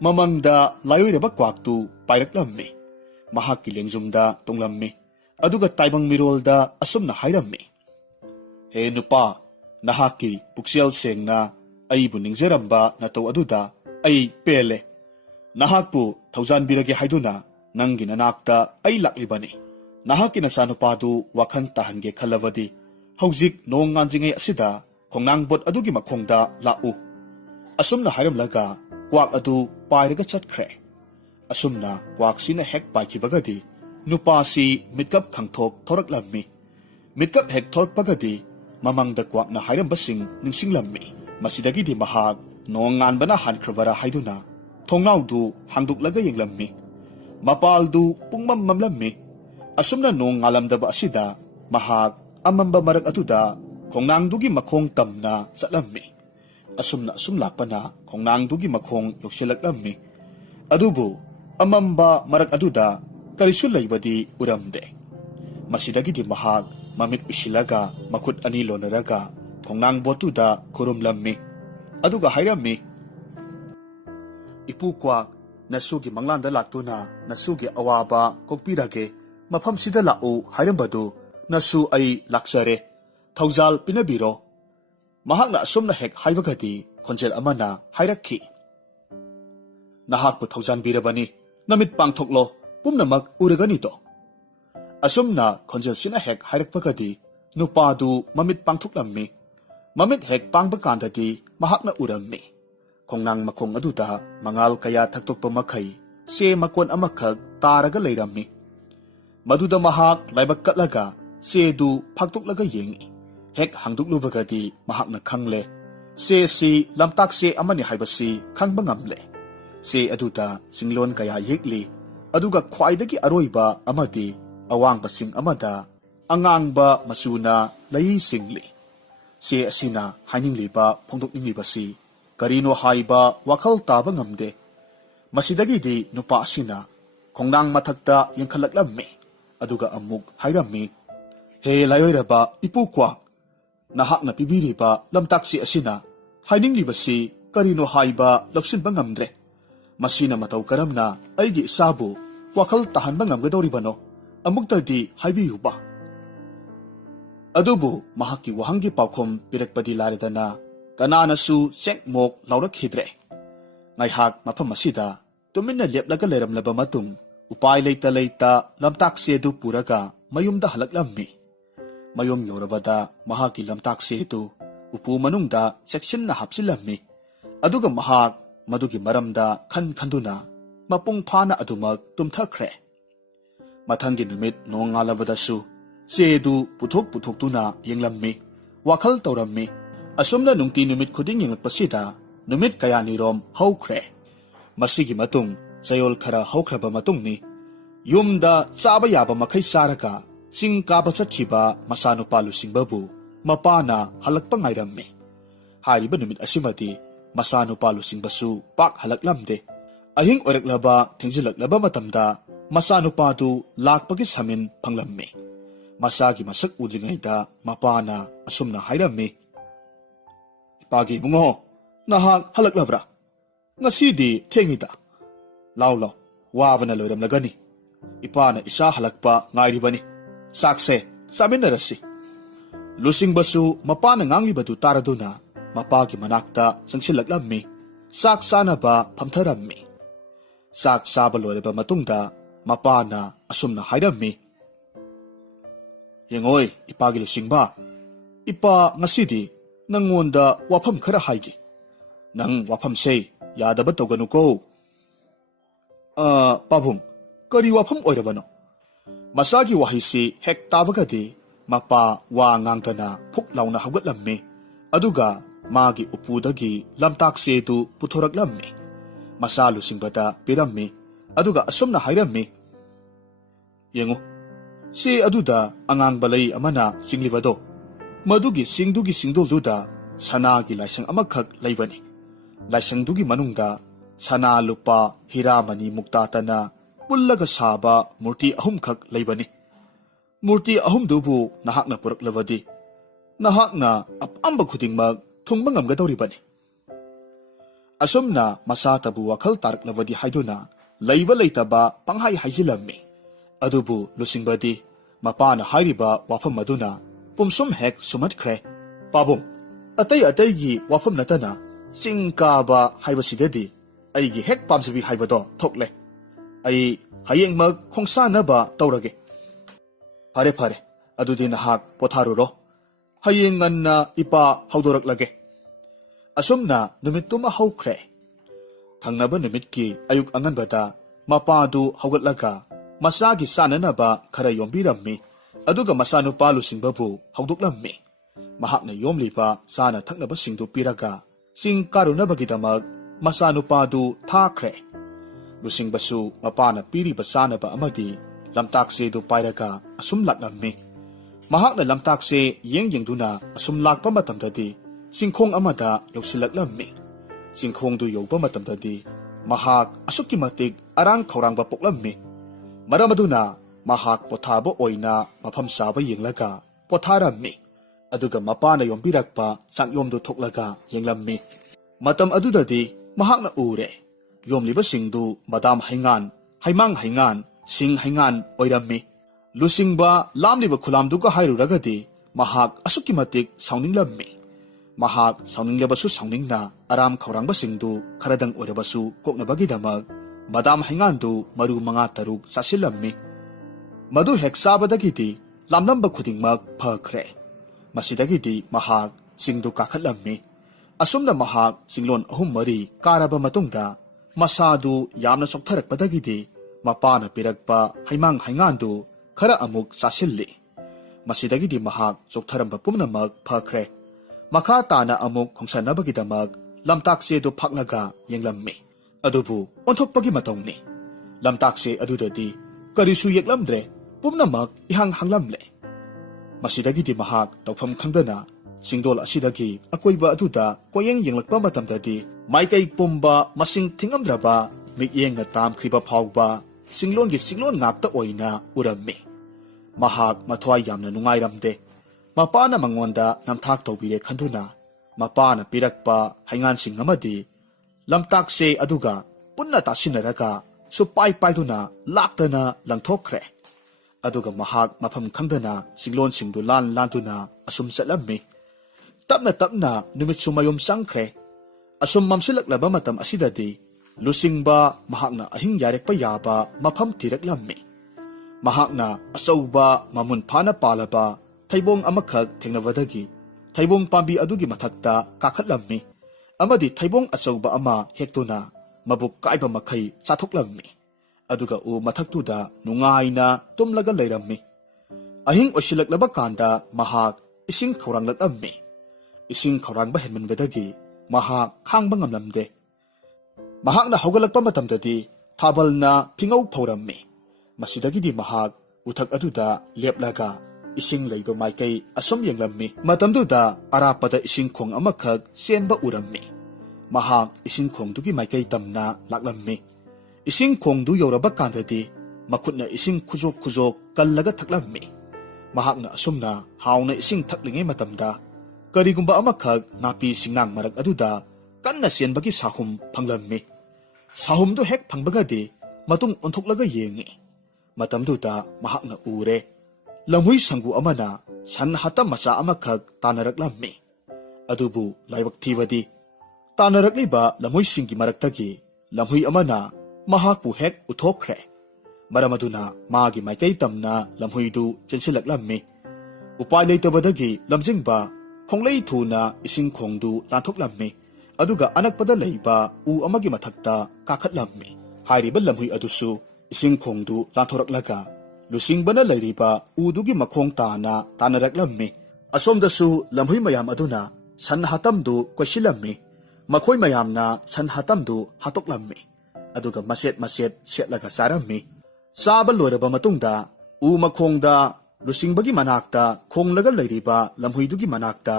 mamangda layoiraba kwaktu pairaklammi. Mahakki lengjumda tunglammi. Aduga taibang mirolda asumna hairammi. He nupa nahaki puksel sengna aibu ningzeramba nataw aduda ay pele. Nahakpu thaujanbirage haiduna nangi nanakta ay laklibani. Nahaki nasanupadu wakhan tahange khalawadi hauzik nong ngandringay asida khongnang bot adugi makhongda lau. Asumna hairamlaga kwak adu pairaga chatkre. Asumna kwak sina hek paikibagadi nupasi mitkap khangthok thoraklammi. Mitkap hek thorakpagadi mamangda kwak na hairambasing ningsinglammi. Masidagidi mahag nong nganbana hankrabara haiduna thongnaudu hangduklaga yenglammi. Mapaldu pungmam mamlammi. Asumna nong ngalamdaba asida mahag amamba marak atuda khongnangdugi makhong tamna satlammi. Asumna asumlakpana khongnangdugi makhong yoksilaklammi. Adubu amamba marak aduda karisu laibadi uramde. Masidagidi mahag mamit usilaga makut ani lonaraga khongnang botuda khurumlammi. Aduga hairammi. Ipukwak nasugi manglanda laktuna nasugi awaba kokpirage mafam sida lau hairambadu nasu ay laksare thaujal pinabiro. Mahakna asumna hek haibagadi khonjel amana hairakhi. Nahakpu thaujanbirabani namit pangthoklo ꯄꯨꯝꯅꯃꯛ ꯎꯔꯒꯅꯤꯗꯣ? ꯑꯁꯨꯝꯅ ꯈꯣꯟꯖꯦꯜꯁꯤꯅ ꯍꯦꯛ ꯍꯥꯏꯔꯛꯄꯒꯗꯤ ꯅꯨꯄꯥꯗꯨ ꯃꯃꯤꯠ ꯄꯥꯡꯊꯣꯛꯂꯝꯃꯤ꯫ ꯃꯃꯤꯠ ꯍꯦꯛ ꯄꯥꯡꯕ ꯀꯥꯟꯗꯗꯤ ꯃꯍꯥꯛꯅ ꯎꯔꯝꯃꯤ ꯈꯣꯡꯅꯥꯡ ꯃꯈꯣꯡ ꯑꯗꯨꯗ ꯃꯉꯥꯜ ꯀꯌꯥ ꯊꯛꯇꯣꯛꯄ ꯃꯈꯩ ꯆꯦ ꯃꯀꯣꯟ ꯑꯃꯈꯛ ꯇꯥꯔꯒ ꯂꯩꯔꯝꯃꯤ꯫ ꯃꯗꯨꯗ ꯃꯍꯥꯛ ꯂꯥꯏꯕꯛ ꯀꯠꯂꯒ ꯆꯦꯗꯨ ꯐꯥꯛꯇꯣꯛꯂꯒ ꯌꯦꯡꯉꯤ꯫ ꯍꯦꯛ ꯍꯥꯡꯗꯣꯛꯂꯨꯕꯒꯗꯤ ꯃꯍꯥꯛꯅ ꯈꯪꯂꯦ ꯆꯦꯁꯤ ꯂꯝꯇꯥꯛ ꯆꯦ ꯑꯃꯅꯤ ꯍꯥꯏꯕꯁꯤ ꯈꯪꯕ ꯉꯝꯂꯦ꯫ ꯆꯦ ꯑꯗꯨꯗ ꯆꯤꯡꯂꯣꯟ ꯀꯌꯥ ꯌꯦꯛꯂꯤ, ꯑꯗꯨꯒ ꯈ꯭ꯋꯥꯏꯗꯒꯤ ꯑꯔꯣꯏꯕ ꯑꯃꯗꯤ ꯑꯋꯥꯡꯕ ꯆꯤꯡ ꯑꯃꯗ ꯑꯉꯥꯡꯕ ꯃꯆꯨꯅ ꯂꯩ ꯆꯤꯡꯂꯤ꯫ ꯆꯦ ꯑꯁꯤꯅ ꯍꯥꯏꯅꯤꯡꯂꯤꯕ ꯐꯣꯡꯗꯣꯛꯅꯤꯡꯂꯤꯕꯁꯤ ꯀꯔꯤꯅꯣ ꯍꯥꯏꯕ ꯋꯥꯈꯜ ꯇꯥꯕ ꯉꯝꯗꯦ꯫ ꯃꯁꯤꯗꯒꯤꯗꯤ ꯅꯨꯄꯥ ꯑꯁꯤꯅ ꯈꯣꯡꯅꯥꯡ ꯃꯊꯛꯇ ꯌꯦꯡꯈꯠꯂꯛꯂꯝꯃꯤ, ꯑꯗꯨꯒ ꯑꯃꯨꯛ ꯍꯥꯏꯔꯝꯃꯤ, "ꯍꯦ ꯂꯥꯏꯑꯣꯏꯔꯕ ꯏꯄꯨꯀ꯭ꯋꯥꯛ, ꯅꯍꯥꯛꯅ ꯄꯤꯕꯤꯔꯤꯕ ꯂꯝꯇꯥꯛꯁꯤ ꯑꯁꯤꯅ ꯍꯥꯏꯅꯤꯡꯂꯤꯕꯁꯤ ꯀꯔꯤꯅꯣ ꯍꯥꯏꯕ ꯂꯧꯁꯤꯟꯕ ꯉꯝꯗ꯭ꯔꯦ꯫ ꯃꯁꯤꯅ ꯃꯇꯧ ꯀꯔꯝꯅ ꯑꯩꯒꯤ ꯏꯆꯥꯕꯨ ꯋꯥꯈꯜ ꯇꯥꯍꯟꯕ ꯉꯝꯒꯗꯧꯔꯤꯕꯅꯣ? ꯑꯃꯨꯛꯇꯗꯤ ꯍꯥꯏꯕꯤꯌꯨꯕ"꯫ ꯑꯗꯨꯕꯨ ꯃꯍꯥꯛꯀꯤ ꯋꯥꯍꯪꯒꯤ ꯄꯥꯎꯈꯨꯝ ꯄꯤꯔꯛꯄꯗꯤ ꯂꯥꯏꯔꯗꯅ ꯀꯅꯥꯅꯁꯨ ꯆꯦꯛꯃꯣꯛ ꯂꯥꯎꯔꯛꯈꯤꯗ꯭ꯔꯦ꯫ ꯉꯥꯏꯍꯥꯛ ꯃꯐꯝ ꯑꯁꯤꯗ ꯇꯨꯃꯤꯟꯅ ꯂꯦꯞꯂꯒ ꯂꯩꯔꯝꯂꯕ ꯃꯇꯨꯡ ꯎꯄꯥꯏ ꯂꯩꯇ ꯂꯩꯇ ꯂꯝꯇꯥꯛꯁꯦꯗꯨ ꯄꯨꯔꯒ ꯃꯌꯨꯝꯗ ꯍꯜꯂꯛꯂꯝꯃꯤ꯫ ꯃꯌꯨꯝ ꯌꯧꯔꯕꯗ ꯃꯍꯥꯛꯀꯤ ꯂꯝꯇꯥꯛꯁꯦꯗꯨ ꯎꯄꯨ ꯃꯅꯨꯡꯗ ꯆꯦꯛꯁꯤꯟꯅ ꯍꯥꯞꯆꯤꯜꯂꯝꯃꯤ, ꯑꯗꯨꯒ ꯃꯍꯥꯛ ꯃꯗꯨꯒꯤ ꯃꯔꯝꯗ ꯈꯟꯗꯨꯅ ꯃꯄꯨꯡ ꯐꯥꯅ ꯑꯗꯨꯃꯛ ꯇꯨꯝꯊꯈ꯭ꯔꯦ꯫ ꯃꯊꯪꯒꯤ ꯅꯨꯃꯤꯠ ꯅꯣꯡꯉꯥꯜꯂꯕꯗꯁꯨ ꯆꯦꯗꯨ ꯄꯨꯊꯣꯛꯇꯨꯅ ꯌꯦꯡꯂꯝꯃꯤ, ꯋꯥꯈꯜ ꯇꯧꯔꯝꯃꯤ꯫ ꯑꯁꯨꯝꯅ ꯅꯨꯡꯇꯤ ꯅꯨꯃꯤꯠ ꯈꯨꯗꯤꯡ ꯌꯦꯡꯂꯛꯄꯁꯤꯗ ꯅꯨꯃꯤꯠ ꯀꯌꯥꯅꯤꯔꯣꯝ ꯍꯧꯈ꯭ꯔꯦ꯫ ꯃꯁꯤꯒꯤ ꯃꯇꯨꯡ ꯆꯌꯣꯜ ꯈꯔ ꯍꯧꯈ꯭ꯔꯕ ꯃꯇꯨꯡꯅꯤ ꯌꯨꯝꯗ ꯆꯥꯕ ꯌꯥꯕ ꯃꯈꯩ ꯆꯥꯔꯒ ꯆꯤꯡ ꯀꯥꯕ ꯆꯠꯈꯤꯕ ꯃꯆꯥꯅꯨꯄꯥ ꯂꯨꯆꯤꯡꯕꯕꯨ ꯃꯄꯥꯅ ꯍꯜꯂꯛꯄ ꯉꯥꯏꯔꯝꯃꯤ꯫ ꯍꯥꯏꯔꯤꯕ ꯅꯨꯃꯤꯠ ꯑꯁꯤꯃꯗꯤ ꯃꯆꯥꯅꯨꯄꯥ ꯂꯨꯆꯤꯡꯕꯁꯨ ꯄꯥꯛ ꯍꯜꯂꯛꯂꯝꯗꯦ꯫ ꯑꯍꯤꯡ ꯑꯣꯏꯔꯛꯂꯕ ꯊꯦꯡꯖꯤꯜꯂꯛꯂꯕ ꯃꯇꯝꯗ ꯃꯆꯥꯅꯨꯄꯥꯗꯨ ꯂꯥꯛꯄꯒꯤ ꯁꯃꯤꯟ ꯐꯪꯂꯝꯃꯤ꯫ ꯃꯆꯥꯒꯤ ꯃꯁꯛ ꯎꯗ꯭ꯔꯤꯉꯩꯗ ꯃꯄꯥꯅ ꯑꯁꯨꯝꯅ ꯍꯥꯏꯔꯝꯃꯤ, "ꯏꯄꯥꯒꯤ ꯏꯕꯨꯡꯉꯣ, ꯅꯍꯥꯛ ꯍꯜꯂꯛꯂꯕ꯭ꯔꯥ? ꯉꯁꯤꯗꯤ ꯊꯦꯡꯉꯤꯗ꯫ ꯂꯥꯎ ꯂꯥꯎ, ꯋꯥꯕꯅ ꯂꯣꯏꯔꯝꯂꯒꯅꯤ꯫ ꯏꯄꯥꯅ ꯏꯆꯥ ꯍꯜꯂꯛꯄ ꯉꯥꯏꯔꯤꯕꯅꯤ꯫ ꯆꯥꯛꯁꯦ ꯆꯥꯃꯤꯟꯅꯔꯁꯤ"꯫ ꯂꯨꯆꯤꯡꯕꯁꯨ ꯃꯄꯥꯅ ꯉꯥꯡꯂꯤꯕꯗꯨ ꯇꯥꯔꯗꯨꯅ ꯃꯄꯥꯒꯤ ꯃꯅꯥꯛꯇ ꯆꯪꯁꯤꯜꯂꯛꯂꯝꯃꯤ, ꯆꯥꯛ ꯆꯥꯅꯕ ꯐꯝꯊꯔꯝꯃꯤ꯫ ꯆꯥꯛ ꯆꯥꯕ ꯂꯣꯏꯔꯕ ꯃꯇꯨꯡꯗ ꯃꯄꯥꯅ ꯑꯁꯨꯝꯅ ꯍꯥꯏꯔꯝꯃꯤ, "ꯌꯦꯡꯉꯣꯏ ꯏꯄꯥꯒꯤ ꯂꯨꯆꯤꯡꯕ, ꯏꯄꯥ ꯉꯁꯤꯗꯤ ꯅꯪꯉꯣꯟꯗ ꯋꯥꯐꯝ ꯈꯔ ꯍꯥꯏꯒꯦ꯫ ꯅꯪ ꯋꯥꯐꯝꯁꯦ ꯌꯥꯗꯕ ꯇꯧꯒꯅꯨꯀꯣ"꯫ "ꯄꯥꯕꯨꯡ, ꯀꯔꯤ ꯋꯥꯐꯝ ꯑꯣꯏꯔꯕꯅꯣ"? ꯃꯆꯥꯒꯤ ꯋꯥꯍꯩꯁꯤ ꯍꯦꯛ ꯇꯥꯕꯒꯗꯤ ꯃꯄꯥ ꯋꯥ ꯉꯥꯡꯗꯅ ꯐꯨꯛ ꯂꯥꯎꯅ ꯍꯧꯒꯠꯂꯝꯃꯤ, ꯑꯗꯨꯒ ꯃꯥꯒꯤ ꯎꯄꯨꯗꯒꯤ ꯂꯝꯇꯥꯛꯁꯦꯗꯨ ꯄꯨꯊꯣꯔꯛꯂꯝꯃꯤ꯫ ꯃꯆꯥ ꯂꯨꯆꯤꯡꯕꯗ ꯄꯤꯔꯝꯃꯤ, ꯑꯗꯨꯒ ꯑꯁꯨꯝꯅ ꯍꯥꯏꯔꯝꯃꯤ, "ꯌꯦꯡꯉꯨ, ꯆꯦ ꯑꯗꯨꯗ ꯑꯉꯥꯡꯕ ꯂꯩ ꯑꯃꯅ ꯆꯤꯡꯂꯤꯕꯗꯣ, ꯃꯗꯨꯒꯤ ꯆꯤꯡꯗꯨꯒꯤ ꯆꯤꯡꯗꯣꯜꯗꯨꯗ ꯁꯅꯥꯒꯤ ꯂꯥꯏꯁꯪ ꯑꯃꯈꯛ ꯂꯩꯕꯅꯤ꯫ ꯂꯥꯏꯁꯪꯗꯨꯒꯤ ꯃꯅꯨꯡꯗ ꯁꯅꯥ ꯂꯨꯄꯥ ꯍꯤꯔꯥꯃꯅꯤ ꯃꯨꯛꯇꯥꯇꯅ ꯄꯨꯜꯂꯒ ꯁꯥꯕ ꯃꯨꯔꯇꯤ 3 ꯂꯩꯕꯅꯤ꯫ ꯃꯨꯔꯇꯤ 3ꯗꯨꯕꯨ ꯅꯍꯥꯛꯅ ꯄꯨꯔꯛꯂꯕꯗꯤ ꯅꯍꯥꯛꯅ ꯑꯄꯥꯝꯕ ꯈꯨꯗꯤꯡꯃꯛ ꯊꯨꯡꯕ ꯉꯝꯒꯗꯧꯔꯤꯕꯅꯤ"꯫ ꯑꯁꯨꯝꯅ ꯃꯆꯥꯇꯕꯨ ꯋꯥꯈꯜ ꯇꯥꯔꯛꯂꯕꯗꯤ ꯍꯥꯏꯗꯨꯅ ꯂꯩꯕ ꯂꯩꯇꯕ ꯄꯪꯍꯥꯏ ꯍꯥꯏꯖꯤꯜꯂꯝꯃꯤ꯫ ꯑꯗꯨꯕꯨ ꯂꯨꯆꯤꯡꯕꯗꯤ ꯃꯄꯥꯅ ꯍꯥꯏꯔꯤꯕ ꯋꯥꯐꯝ ꯑꯗꯨꯅ ꯄꯨꯝꯁꯨꯝ ꯍꯦꯛ ꯁꯨꯝꯍꯠꯈ꯭ꯔꯦ꯫ "ꯄꯥꯕꯨꯡ, ꯑꯇꯩꯒꯤ ꯋꯥꯐꯝ ꯅꯠꯇꯅ ꯆꯤꯡ ꯀꯥꯕ ꯍꯥꯏꯕꯁꯤꯗꯗꯤ ꯑꯩꯒꯤ ꯍꯦꯛ ꯄꯥꯝꯖꯕꯤ ꯍꯥꯏꯕꯗꯣ ꯊꯣꯛꯂꯦ꯫ ꯑꯩ ꯍꯌꯦꯡꯃꯛ ꯈꯣꯡꯁꯥꯟꯅꯕ ꯇꯧꯔꯒꯦ"꯫ "ꯐꯔꯦ ꯐꯔꯦ, ꯑꯗꯨꯗꯤ ꯅꯍꯥꯛ ꯄꯣꯊꯥꯔꯨꯔꯣ꯫ ꯍꯌꯦꯡ ꯉꯟꯅ ꯏꯄꯥ ꯍꯧꯗꯣꯔꯛꯂꯒꯦ"꯫ ꯑꯁꯨꯝꯅ ꯅꯨꯃꯤꯠꯇꯨꯃ ꯍꯧꯈ꯭ꯔꯦ꯫ ꯊꯪꯅꯕ ꯅꯨꯃꯤꯠꯀꯤ ꯑꯌꯨꯛ ꯑꯉꯟꯕꯗ ꯃꯄꯥꯗꯨ ꯍꯧꯒꯠꯂꯒ ꯃꯆꯥꯒꯤ ꯆꯥꯅꯅꯕ ꯈꯔ ꯌꯣꯝꯕꯤꯔꯝꯃꯤ, ꯑꯗꯨꯒ ꯃꯆꯥꯅꯨꯄꯥ ꯂꯨꯆꯤꯡꯕꯕꯨ ꯍꯧꯗꯣꯛꯂꯝꯃꯤ꯫ ꯃꯍꯥꯛꯅ ꯌꯣꯝꯂꯤꯕ ꯆꯥꯅ ꯊꯛꯅꯕꯁꯤꯡꯗꯨ ꯄꯤꯔꯒ ꯆꯤꯡ ꯀꯥꯔꯨꯅꯕꯒꯤꯗꯃꯛ ꯃꯆꯥꯅꯨꯄꯥꯗꯨ ꯊꯥꯈ꯭ꯔꯦ꯫ ꯂꯨꯆꯤꯡꯕꯁꯨ ꯃꯄꯥꯅ ꯄꯤꯔꯤꯕ ꯆꯥꯅꯕ ꯑꯃꯗꯤ ꯂꯝꯇꯥꯛꯁꯦꯗꯨ ꯄꯥꯏꯔꯒ ꯑꯁꯨꯝ ꯂꯥꯛꯂꯝꯃꯤ꯫ ꯃꯍꯥꯛꯅ ꯂꯝꯇꯥꯛꯁꯦ ꯌꯦꯡꯗꯨꯅ ꯑꯁꯨꯝ ꯂꯥꯛꯄ ꯃꯇꯝꯗꯗꯤ ꯆꯤꯡꯈꯣꯡ ꯑꯃꯗ ꯌꯧꯁꯤꯜꯂꯛꯂꯝꯃꯤ꯫ ꯆꯤꯡꯈꯣꯡꯗꯨ ꯌꯧꯕ ꯃꯇꯝꯗꯗꯤ ꯃꯍꯥꯛ ꯑꯁꯨꯛꯀꯤ ꯃꯇꯤꯛ ꯑꯔꯥꯡ ꯈꯧꯔꯥꯡꯕ ꯄꯣꯛꯂꯝꯃꯤ꯫ ꯃꯔꯝ ꯑꯗꯨꯅ ꯃꯍꯥꯛ ꯄꯣꯊꯥꯕ ꯑꯣꯏꯅ ꯃꯐꯝ ꯆꯥꯕ ꯌꯦꯡꯂꯒ ꯄꯣꯊꯥꯔꯝꯃꯤ, ꯑꯗꯨꯒ ꯃꯄꯥꯅ ꯌꯣꯝꯕꯤꯔꯛꯄ ꯆꯥꯛꯌꯣꯝꯗꯨ ꯊꯣꯛꯂꯒ ꯌꯦꯡꯂꯝꯃꯤ꯫ ꯃꯇꯝ ꯑꯗꯨꯗꯗꯤ ꯃꯍꯥꯛꯅ ꯎꯔꯦ ꯌꯣꯝꯂꯤꯕꯁꯤꯡꯗꯨ ꯕꯗꯥꯝ ꯍꯩꯉꯥꯟ, ꯍꯩꯃꯥꯡ ꯍꯩꯉꯥꯟ, ꯁꯤꯡ ꯍꯩꯉꯥꯟ ꯑꯣꯏꯔꯝꯃꯤ꯫ ꯂꯨꯆꯤꯡꯕ ꯂꯥꯝꯂꯤꯕ ꯈꯨꯂꯥꯝꯗꯨꯒ ꯍꯥꯏꯔꯨꯔꯒꯗꯤ ꯃꯍꯥꯛ ꯑꯁꯨꯛꯀꯤ ꯃꯇꯤꯛ ꯁꯥꯎꯅꯤꯡꯂꯝꯃꯤ꯫ ꯃꯍꯥꯛ ꯁꯥꯎꯅꯤꯡꯂꯕꯁꯨ ꯁꯥꯎꯅꯤꯡꯅ ꯑꯔꯥꯝ ꯈꯧꯔꯥꯡꯕꯁꯤꯡꯗꯨ ꯈꯔꯗꯪ ꯑꯣꯏꯔꯕꯁꯨ ꯀꯣꯛꯅꯕꯒꯤꯗꯃꯛ madam hingandu maru manga taruk sasillammi madu hek sabadagidi lamnamba khudingmak phakre masidagidi mahak singdu kakhatlammi asumna mahak singlon ahum mari karaba matungda masadu yamna soktharakpadagidi mapana pirakpa haimang hingandu khara amuk sasilli masidagidi mahak soktharamba pumnamak phakre makha tana amuk khongsanabagidamag lamtakse du phaknaga yenglammi adubu onthokpagi matongni lamtakse adudadi karisu yeklamdre pumnamak ihang hanglamle masidagidi mahak tawpham khangdana singdol asidagi akoiba aduda koyeng yenglakpa matamdadi maikai pumba masing thingamdraba mikyengna tamkhriba phawba singlongi singlon ngakta oina urammi mahak mathwai yamna nungairamde mapana mangonda namthak tawbire khanduna mapana pirakpa haingan sing amadi lamtakse aduga punna tasinaraga supai paiduna laktana langthokre aduga mahak mafam khangdana singlon singdu lan lantuna asum chatlammi tapna tapna numit sumayom sangkre asum mamsilaklaba matam asidadi lusingba mahakna ahing yarekpa yaba mafam tiraklammi mahakna asauba mamun phana palaba thaibong amakhak thengnawadagi thaibong pambi adugi mathakta kakhatlammi amadi thaibong achauba ama hektuna mabuk kaiba makhai chathoklammi aduga u mathaktuda nungaina tumlaga leirammi ahing osilaklaba kanda mahak ising khawranglatlammi ising khawrangba henmanbedagi mahak khangba ngamlamde mahakna hogalakpa matamdadi thabalna phingau phaurammi masidagidi mahak uthak aduda leplaga ising leiba maikai asom yenglammi matamduda arapada ising khong amakhak senba urammi mahak ising khongdugi maikai tamna laklammi ising khongdu yoraba kandadi makhutna ising khujok khujok kallaga thaklammi mahakna asumna hauna ising thaklingai matamda karigumba amakhak napi singnang marak aduda kanna senbagi sahum phanglammi sahumdu hek phangbagadi matung onthoklaga yengi matamduda mahakna ure lamhui sangu amana san hatam macha amakhak tanaraklammi adubu laibak thibadi tanarakliba lamhui singi maraktagi lamhui amana mahakpu hek uthokre maramaduna magi maikai tamna lamhuidu chensilaklammi upai leitabadagi lamjingba khonglei thuna ising khongdu lanthoklammi aduga anakpada leiba u amagi mathakta kakhatlammi hairiba lamhui adusu ising khongdu lanthoraklaga lusingbana leiriba udugi makhong tana tanaraklammi asomdasu lamhui mayam aduna san hatamdu kwasilammi makhoi mayamna san hatamdu hatoklammi aduga maset setlaga sarammi saba loiraba matungda u makhongda lusingbagi manakta khonglaga leiriba lamhuidugi manakta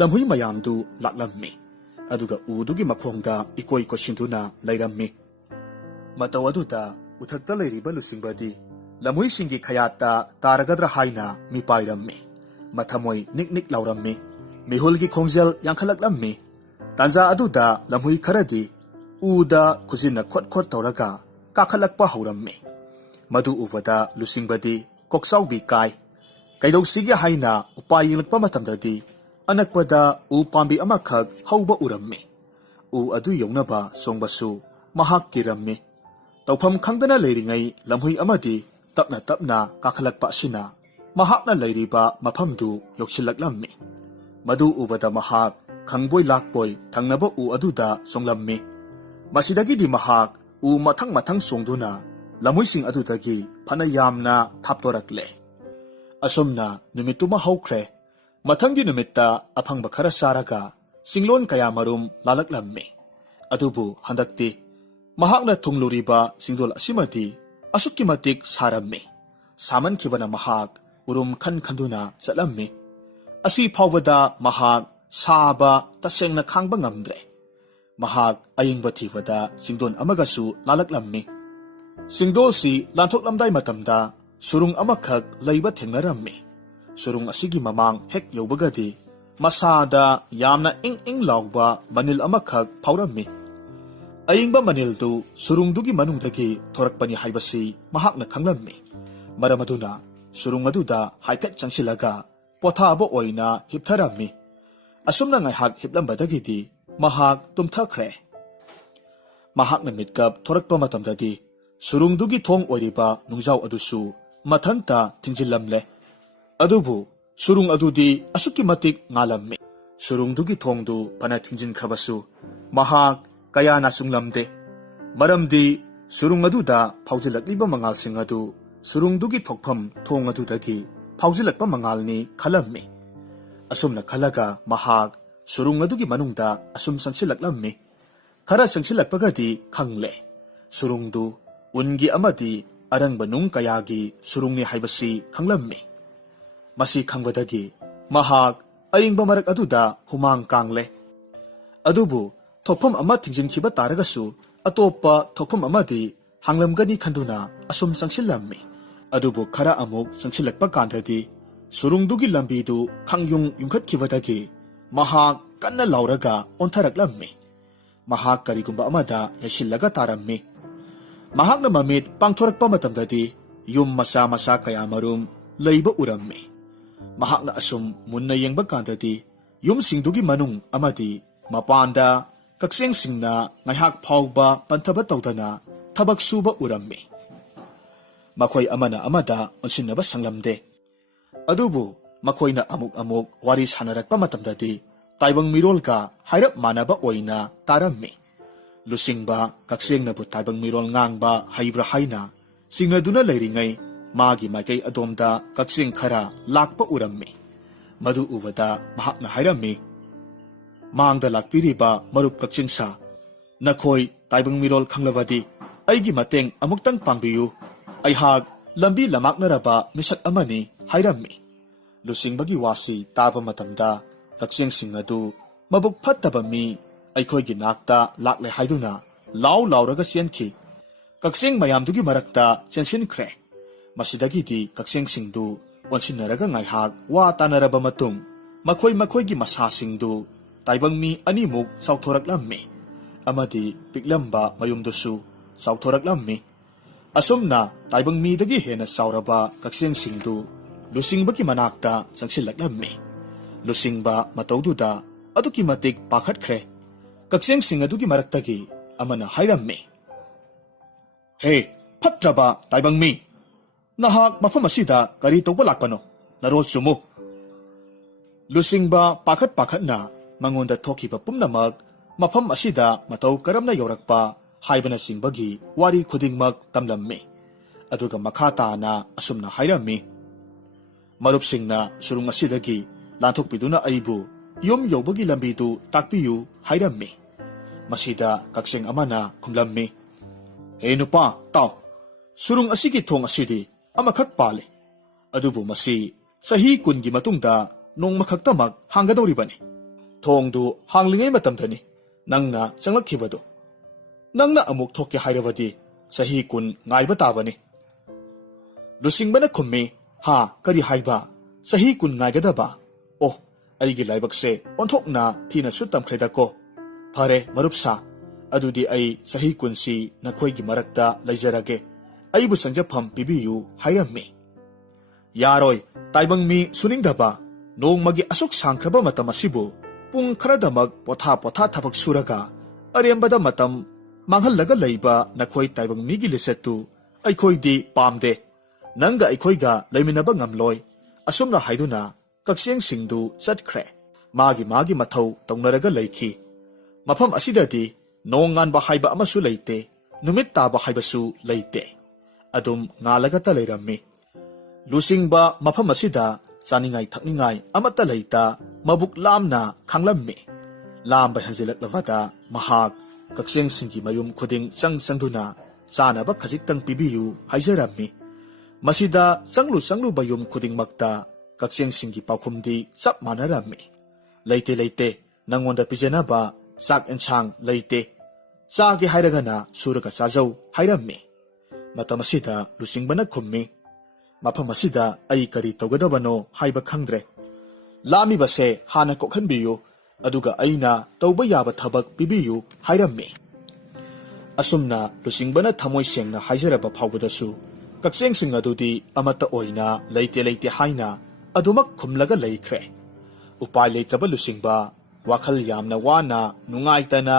lamhui mayamdu laklammi aduga udugi makhongda ikoi kosinduna leirammi matawaduda uthakta leiriba lusingbadi lamhui singi khayata taragadra haina mipairammi mathamoi niknik laurammi mihulgi khongjel yankhalaklammi tanja aduda lamhui kharadi uda khujina khot tauraga kakhalakpa haurammi madu ubada lusingbadi koksaubi kai kaidausiga haina upai yinglakpa matamdadi anakpada u pambi amakhak hauba urammi u adu yaunaba songbasu mahak kirammi tawpham khangdana leiringai lamhui amadi tapna tapna kakhalakpa asina mahakna leiriba mafamdu yoksilaklammi madu ubada mahak khangboi lakpoi thangnaba u aduda songlammi masidagidi mahak u mathang songduna lamuising adudagi phana yamna thaptorakle asomna numituma haukre mathangi numitta aphangba khara saraga singlon kaya marum lalaklammi adubu handakti mahakna thungluriba singdol asimati asukki matik sarammi saman khibana mahak urum khanduna chatlammi asi phawbada mahak saba tasengna khangba ngamdre mahak ayingba thibada singdon amagasu lalaklammi singdol si lanthoklamdai matamda surung amakhak leiba thengnarammi surung asigi mamang hek yobagadi masada yamna ing lawba manil amakhak phaurammi ayingba manildu surungdugi manungdagi thorakpani haibasi mahakna khanglammi maramaduna surung aduda haipet changsilaga pothaba oina hiptharammi asumna ngaihak hiplambadagidi mahak tumthakre mahakna mitkap thorakpa matamdadi surungdugi thong oiriba nungjau adusu mathanta thingjilamle adubu surung adudi asuki matik ngalammi surungdugi thongdu pana thingjin khabasu mahak kayana sunglamde maramdi surung aduda phaujilakliba mangal sing adu surungdugi thokpham thong adudagi phaujilakpa mangalni khalammi asumna khalaga mahak surung adugi manungda asum sangsilaklammi khara sangsilakpagadi khangle surungdu ungi amadi arangba nung kayagi surungni haibasi khanglammi masi khangbadagi mahak ayingba marak aduda humang kangle adubu thokpham ama thingjinkhiba taragasu atopa thokpham amadi hanglamgani khanduna asum sangsillammi adubu khara amuk sangsilakpa kandhadi surungdugi lambidu khangyung yungkhatkibadagi mahak kanna lauraga ontharaklammi mahak karigumba amada yasillaga tarammi mahakna mamit pangthorakpa matamdadi yum masa masa kaya marum leiba urammi mahakna asum munna yengba kandadi yum singdugi manung amadi mapanda kakseng singna ngaihak phawba panthaba tawdana thabak suba urammi makhoi amana amada onsinnaba sanglamde adubu makhoina amuk amuk wari sanarakpa matamdadi taibang mirolga hairap manaba oina tarammi lusingba kaksengnabu taibang mirol ngangba haibra haina singnaduna leiringai magi maikai adomda kakseng khara lakpa urammi madu ubada mahakna hairammi mangda lakpiriba marup kaksengsa nakhoi taibang mirol khanglawadi aigi mateng amuktang pangbiyu aihak lambi lamaknaraba misak amani hairammi lusingbagi wasi taba matamda kakseng singadu mabuk phattaba mi aikhoigi nakta lakle haiduna law lawraga siankhi kakseng mayamdugi marakta chensinkhre masidagidi kakseng singdu onsinaraga ngaihak wa tanaraba matung makhoigi masasingdu taibang mi animuk sauthoraklammi amadi piklamba mayumdusu sauthoraklammi asumna taibang mi dagi hena sauraba kakseng singdu lusingbagi manakta sangsilaklammi lusingba matawduda aduki matik pakhatkre kakseng sing adugi maraktagi amana hairammi he phatraba taibang mi nahak mafam asida kari tawba lakpano narol sumu lusingba pakhatna mangonda thokiba pumnamak mafam asida mataw karamna yorakpa haibana singbagi wari khudingmak tamlammi aduga makhata na asumna hairammi marupsingna surung asidagi lanthokpiduna aibu yum yobagi lambidu takpiyu hairammi masida kakseng amana khumlammi he nupa taw surung asigi thong asidi amakhak pale adubu masi sahi kungi matungda nongmakhaktamak hanggadoribani thongdu hanglingai matamdani nangna changlakhibadu nangna amuk thokke hairabadi sahi kun ngaiba tabani lusingbana khummi ha kari haiba sahi kun ngaigadaba oh aigi laibakse onthokna thina sutam khredako phare marupsa adudi ai sahi kunsi nakhoigi marakta laijarage aibu sangjafam pibiyu hairammi yaroi taibang mi suningdaba nongmagi asuk sangkraba matam asibu pung kharadamak potha thabak suraga arembada matam manghallaga leiba nakhoi taibang migi lisetu aikhoidi pamde nanga aikhoiga leiminaba ngamloi asumra haiduna kakseng singdu chatkhre magi mathau taunaraga leikhi mafam asidadi nongan ba haiba amasu leite numit taba haibasu leite adum ngalaga ta leirammi lusingba mafam asida chaningai thakningai amata leita mabuk lamna khanglammi lamba hanjilaklawada mahak kakseng singgi mayum khuding changduna chanaba khajik pibiyu haijarammi masida changlu bayum khuding makta kakseng singgi paukhumdi chap manarami leite nangonda pijenaba chak enchang leite chage hairagana suraga chajau hairammi matamasida lusingbana khummi mafamasida ai kari togadabano haiba khangdre lami base hana kokhanbiyu aduga aina tauba yaba thabak pibiyu hairammi asumna lusingbana thamoi sengna haijaraba phawbadasu kakseng sing adudi amata oina leite haina adumak khumlaga leikhre upai leitraba lusingba wakhal yamna wana nungaitana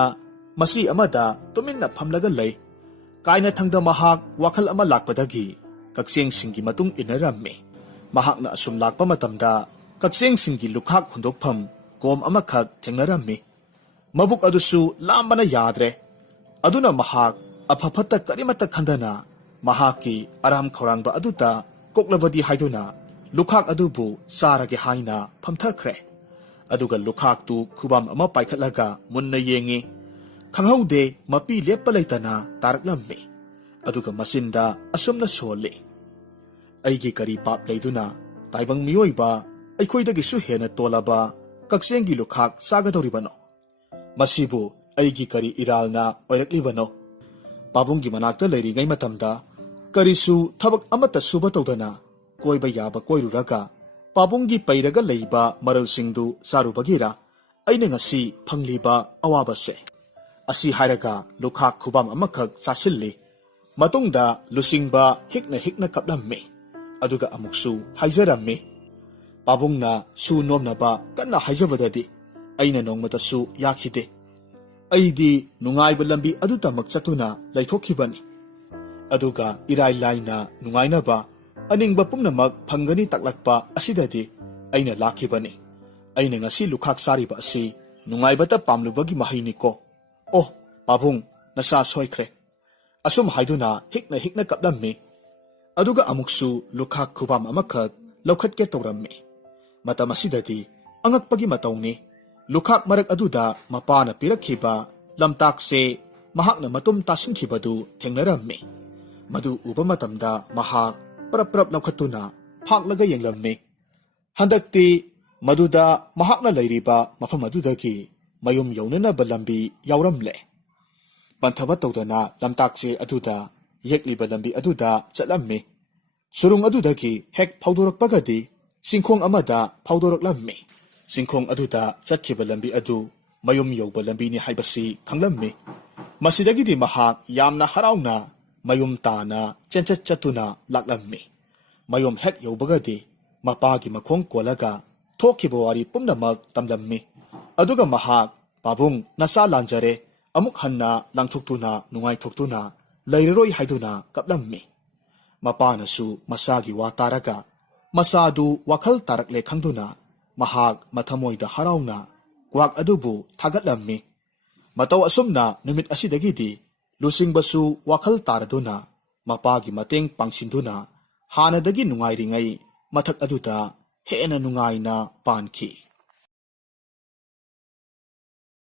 masi amada tuminna phamlaga lei kaina thangda mahak wakhal ama lakpadagi kakseng singgi matung inarammi mahakna asum lakpa matamda kakseng singgi lukhak hundokpham kom amakhak thengnarammi mabuk adusu lambana yadre aduna mahak aphaphata karimata khandana mahaki aram khorangba aduta koklabadi haiduna lukhak adubu sarage haina phamthakre aduga lukhak tu khubam ama paikhatlaga munna yengi khanghaude mapi leppa leitana taraklammi aduga masinda asumna sole aigi kari pap leiduna taibang miyoiba aikhoidagi su hena tolaba kaksengi lukhak sagadoribano masibu aigi kari iralna oiraklibano pabungi manakta leirigai matamda karisu thabak amata suba tawdana koiba yaba koiruraga pabungi pairaga leiba maralsingdu sarubagira aina ngasi phangliba awabase asi hairaga lukhak khubam amakhak chasilli matungda lusingba hikna kaplammi aduga amuksu haijarammi pabungna su nomnaba kanna haijabadadi aina nongmata su yakhide aidi nungaiba lambi adutamak chatuna laithokhibani aduga irai laina nungainaba aningba pumnamak phangani taklakpa asidadi aina lakhibani aina ngasi lukhak sariba asi nungaibata pamlubagi mahaini ko oh pabung nasa soikhre asum haiduna hikna kaplammi aduga amuksu lukhak khubam amakhak lokhatke tawrammi matam asidadi angakpagi matawni lukhak marak aduda mapana pirakhiba lamtakse mahakna matum tasinkhibadu thengnarammi madu uba matamda mahak prap lokhatuna phanglaga yenglammi handakti maduda mahakna leiriba mafam adudagi mayum yaunana balambi yauramle panthaba tawdana lamtakse aduda yekliba lambi aduda chatlammi surung adudagi hek phaudorakpagadi singkhong amada phaudoraklammi singkhong aduda chatkhiba lambi adu mayum yauba lambi ni haibasi khanglammi masidagidi mahak yamna harauna mayum tana chenchat chatuna laklammi mayum hek yaubagadi mapagi makhong kolaga thokhiba wari pumnamak tamlammi aduga mahak pabung nasa lanjare amuk hanna langthoktuna nungai thoktuna leiroi haiduna kaplammi mapanasu masagi wataraga masadu wakhal tarakle khangduna mahak mathamoida harauna kwak adubu thagatlammi mataw asumna numit asidagidi lusingbasu wakhal taraduna mapagi mateng pangsinduna hanadagi nungairingai mathak aduda hena nungaina panki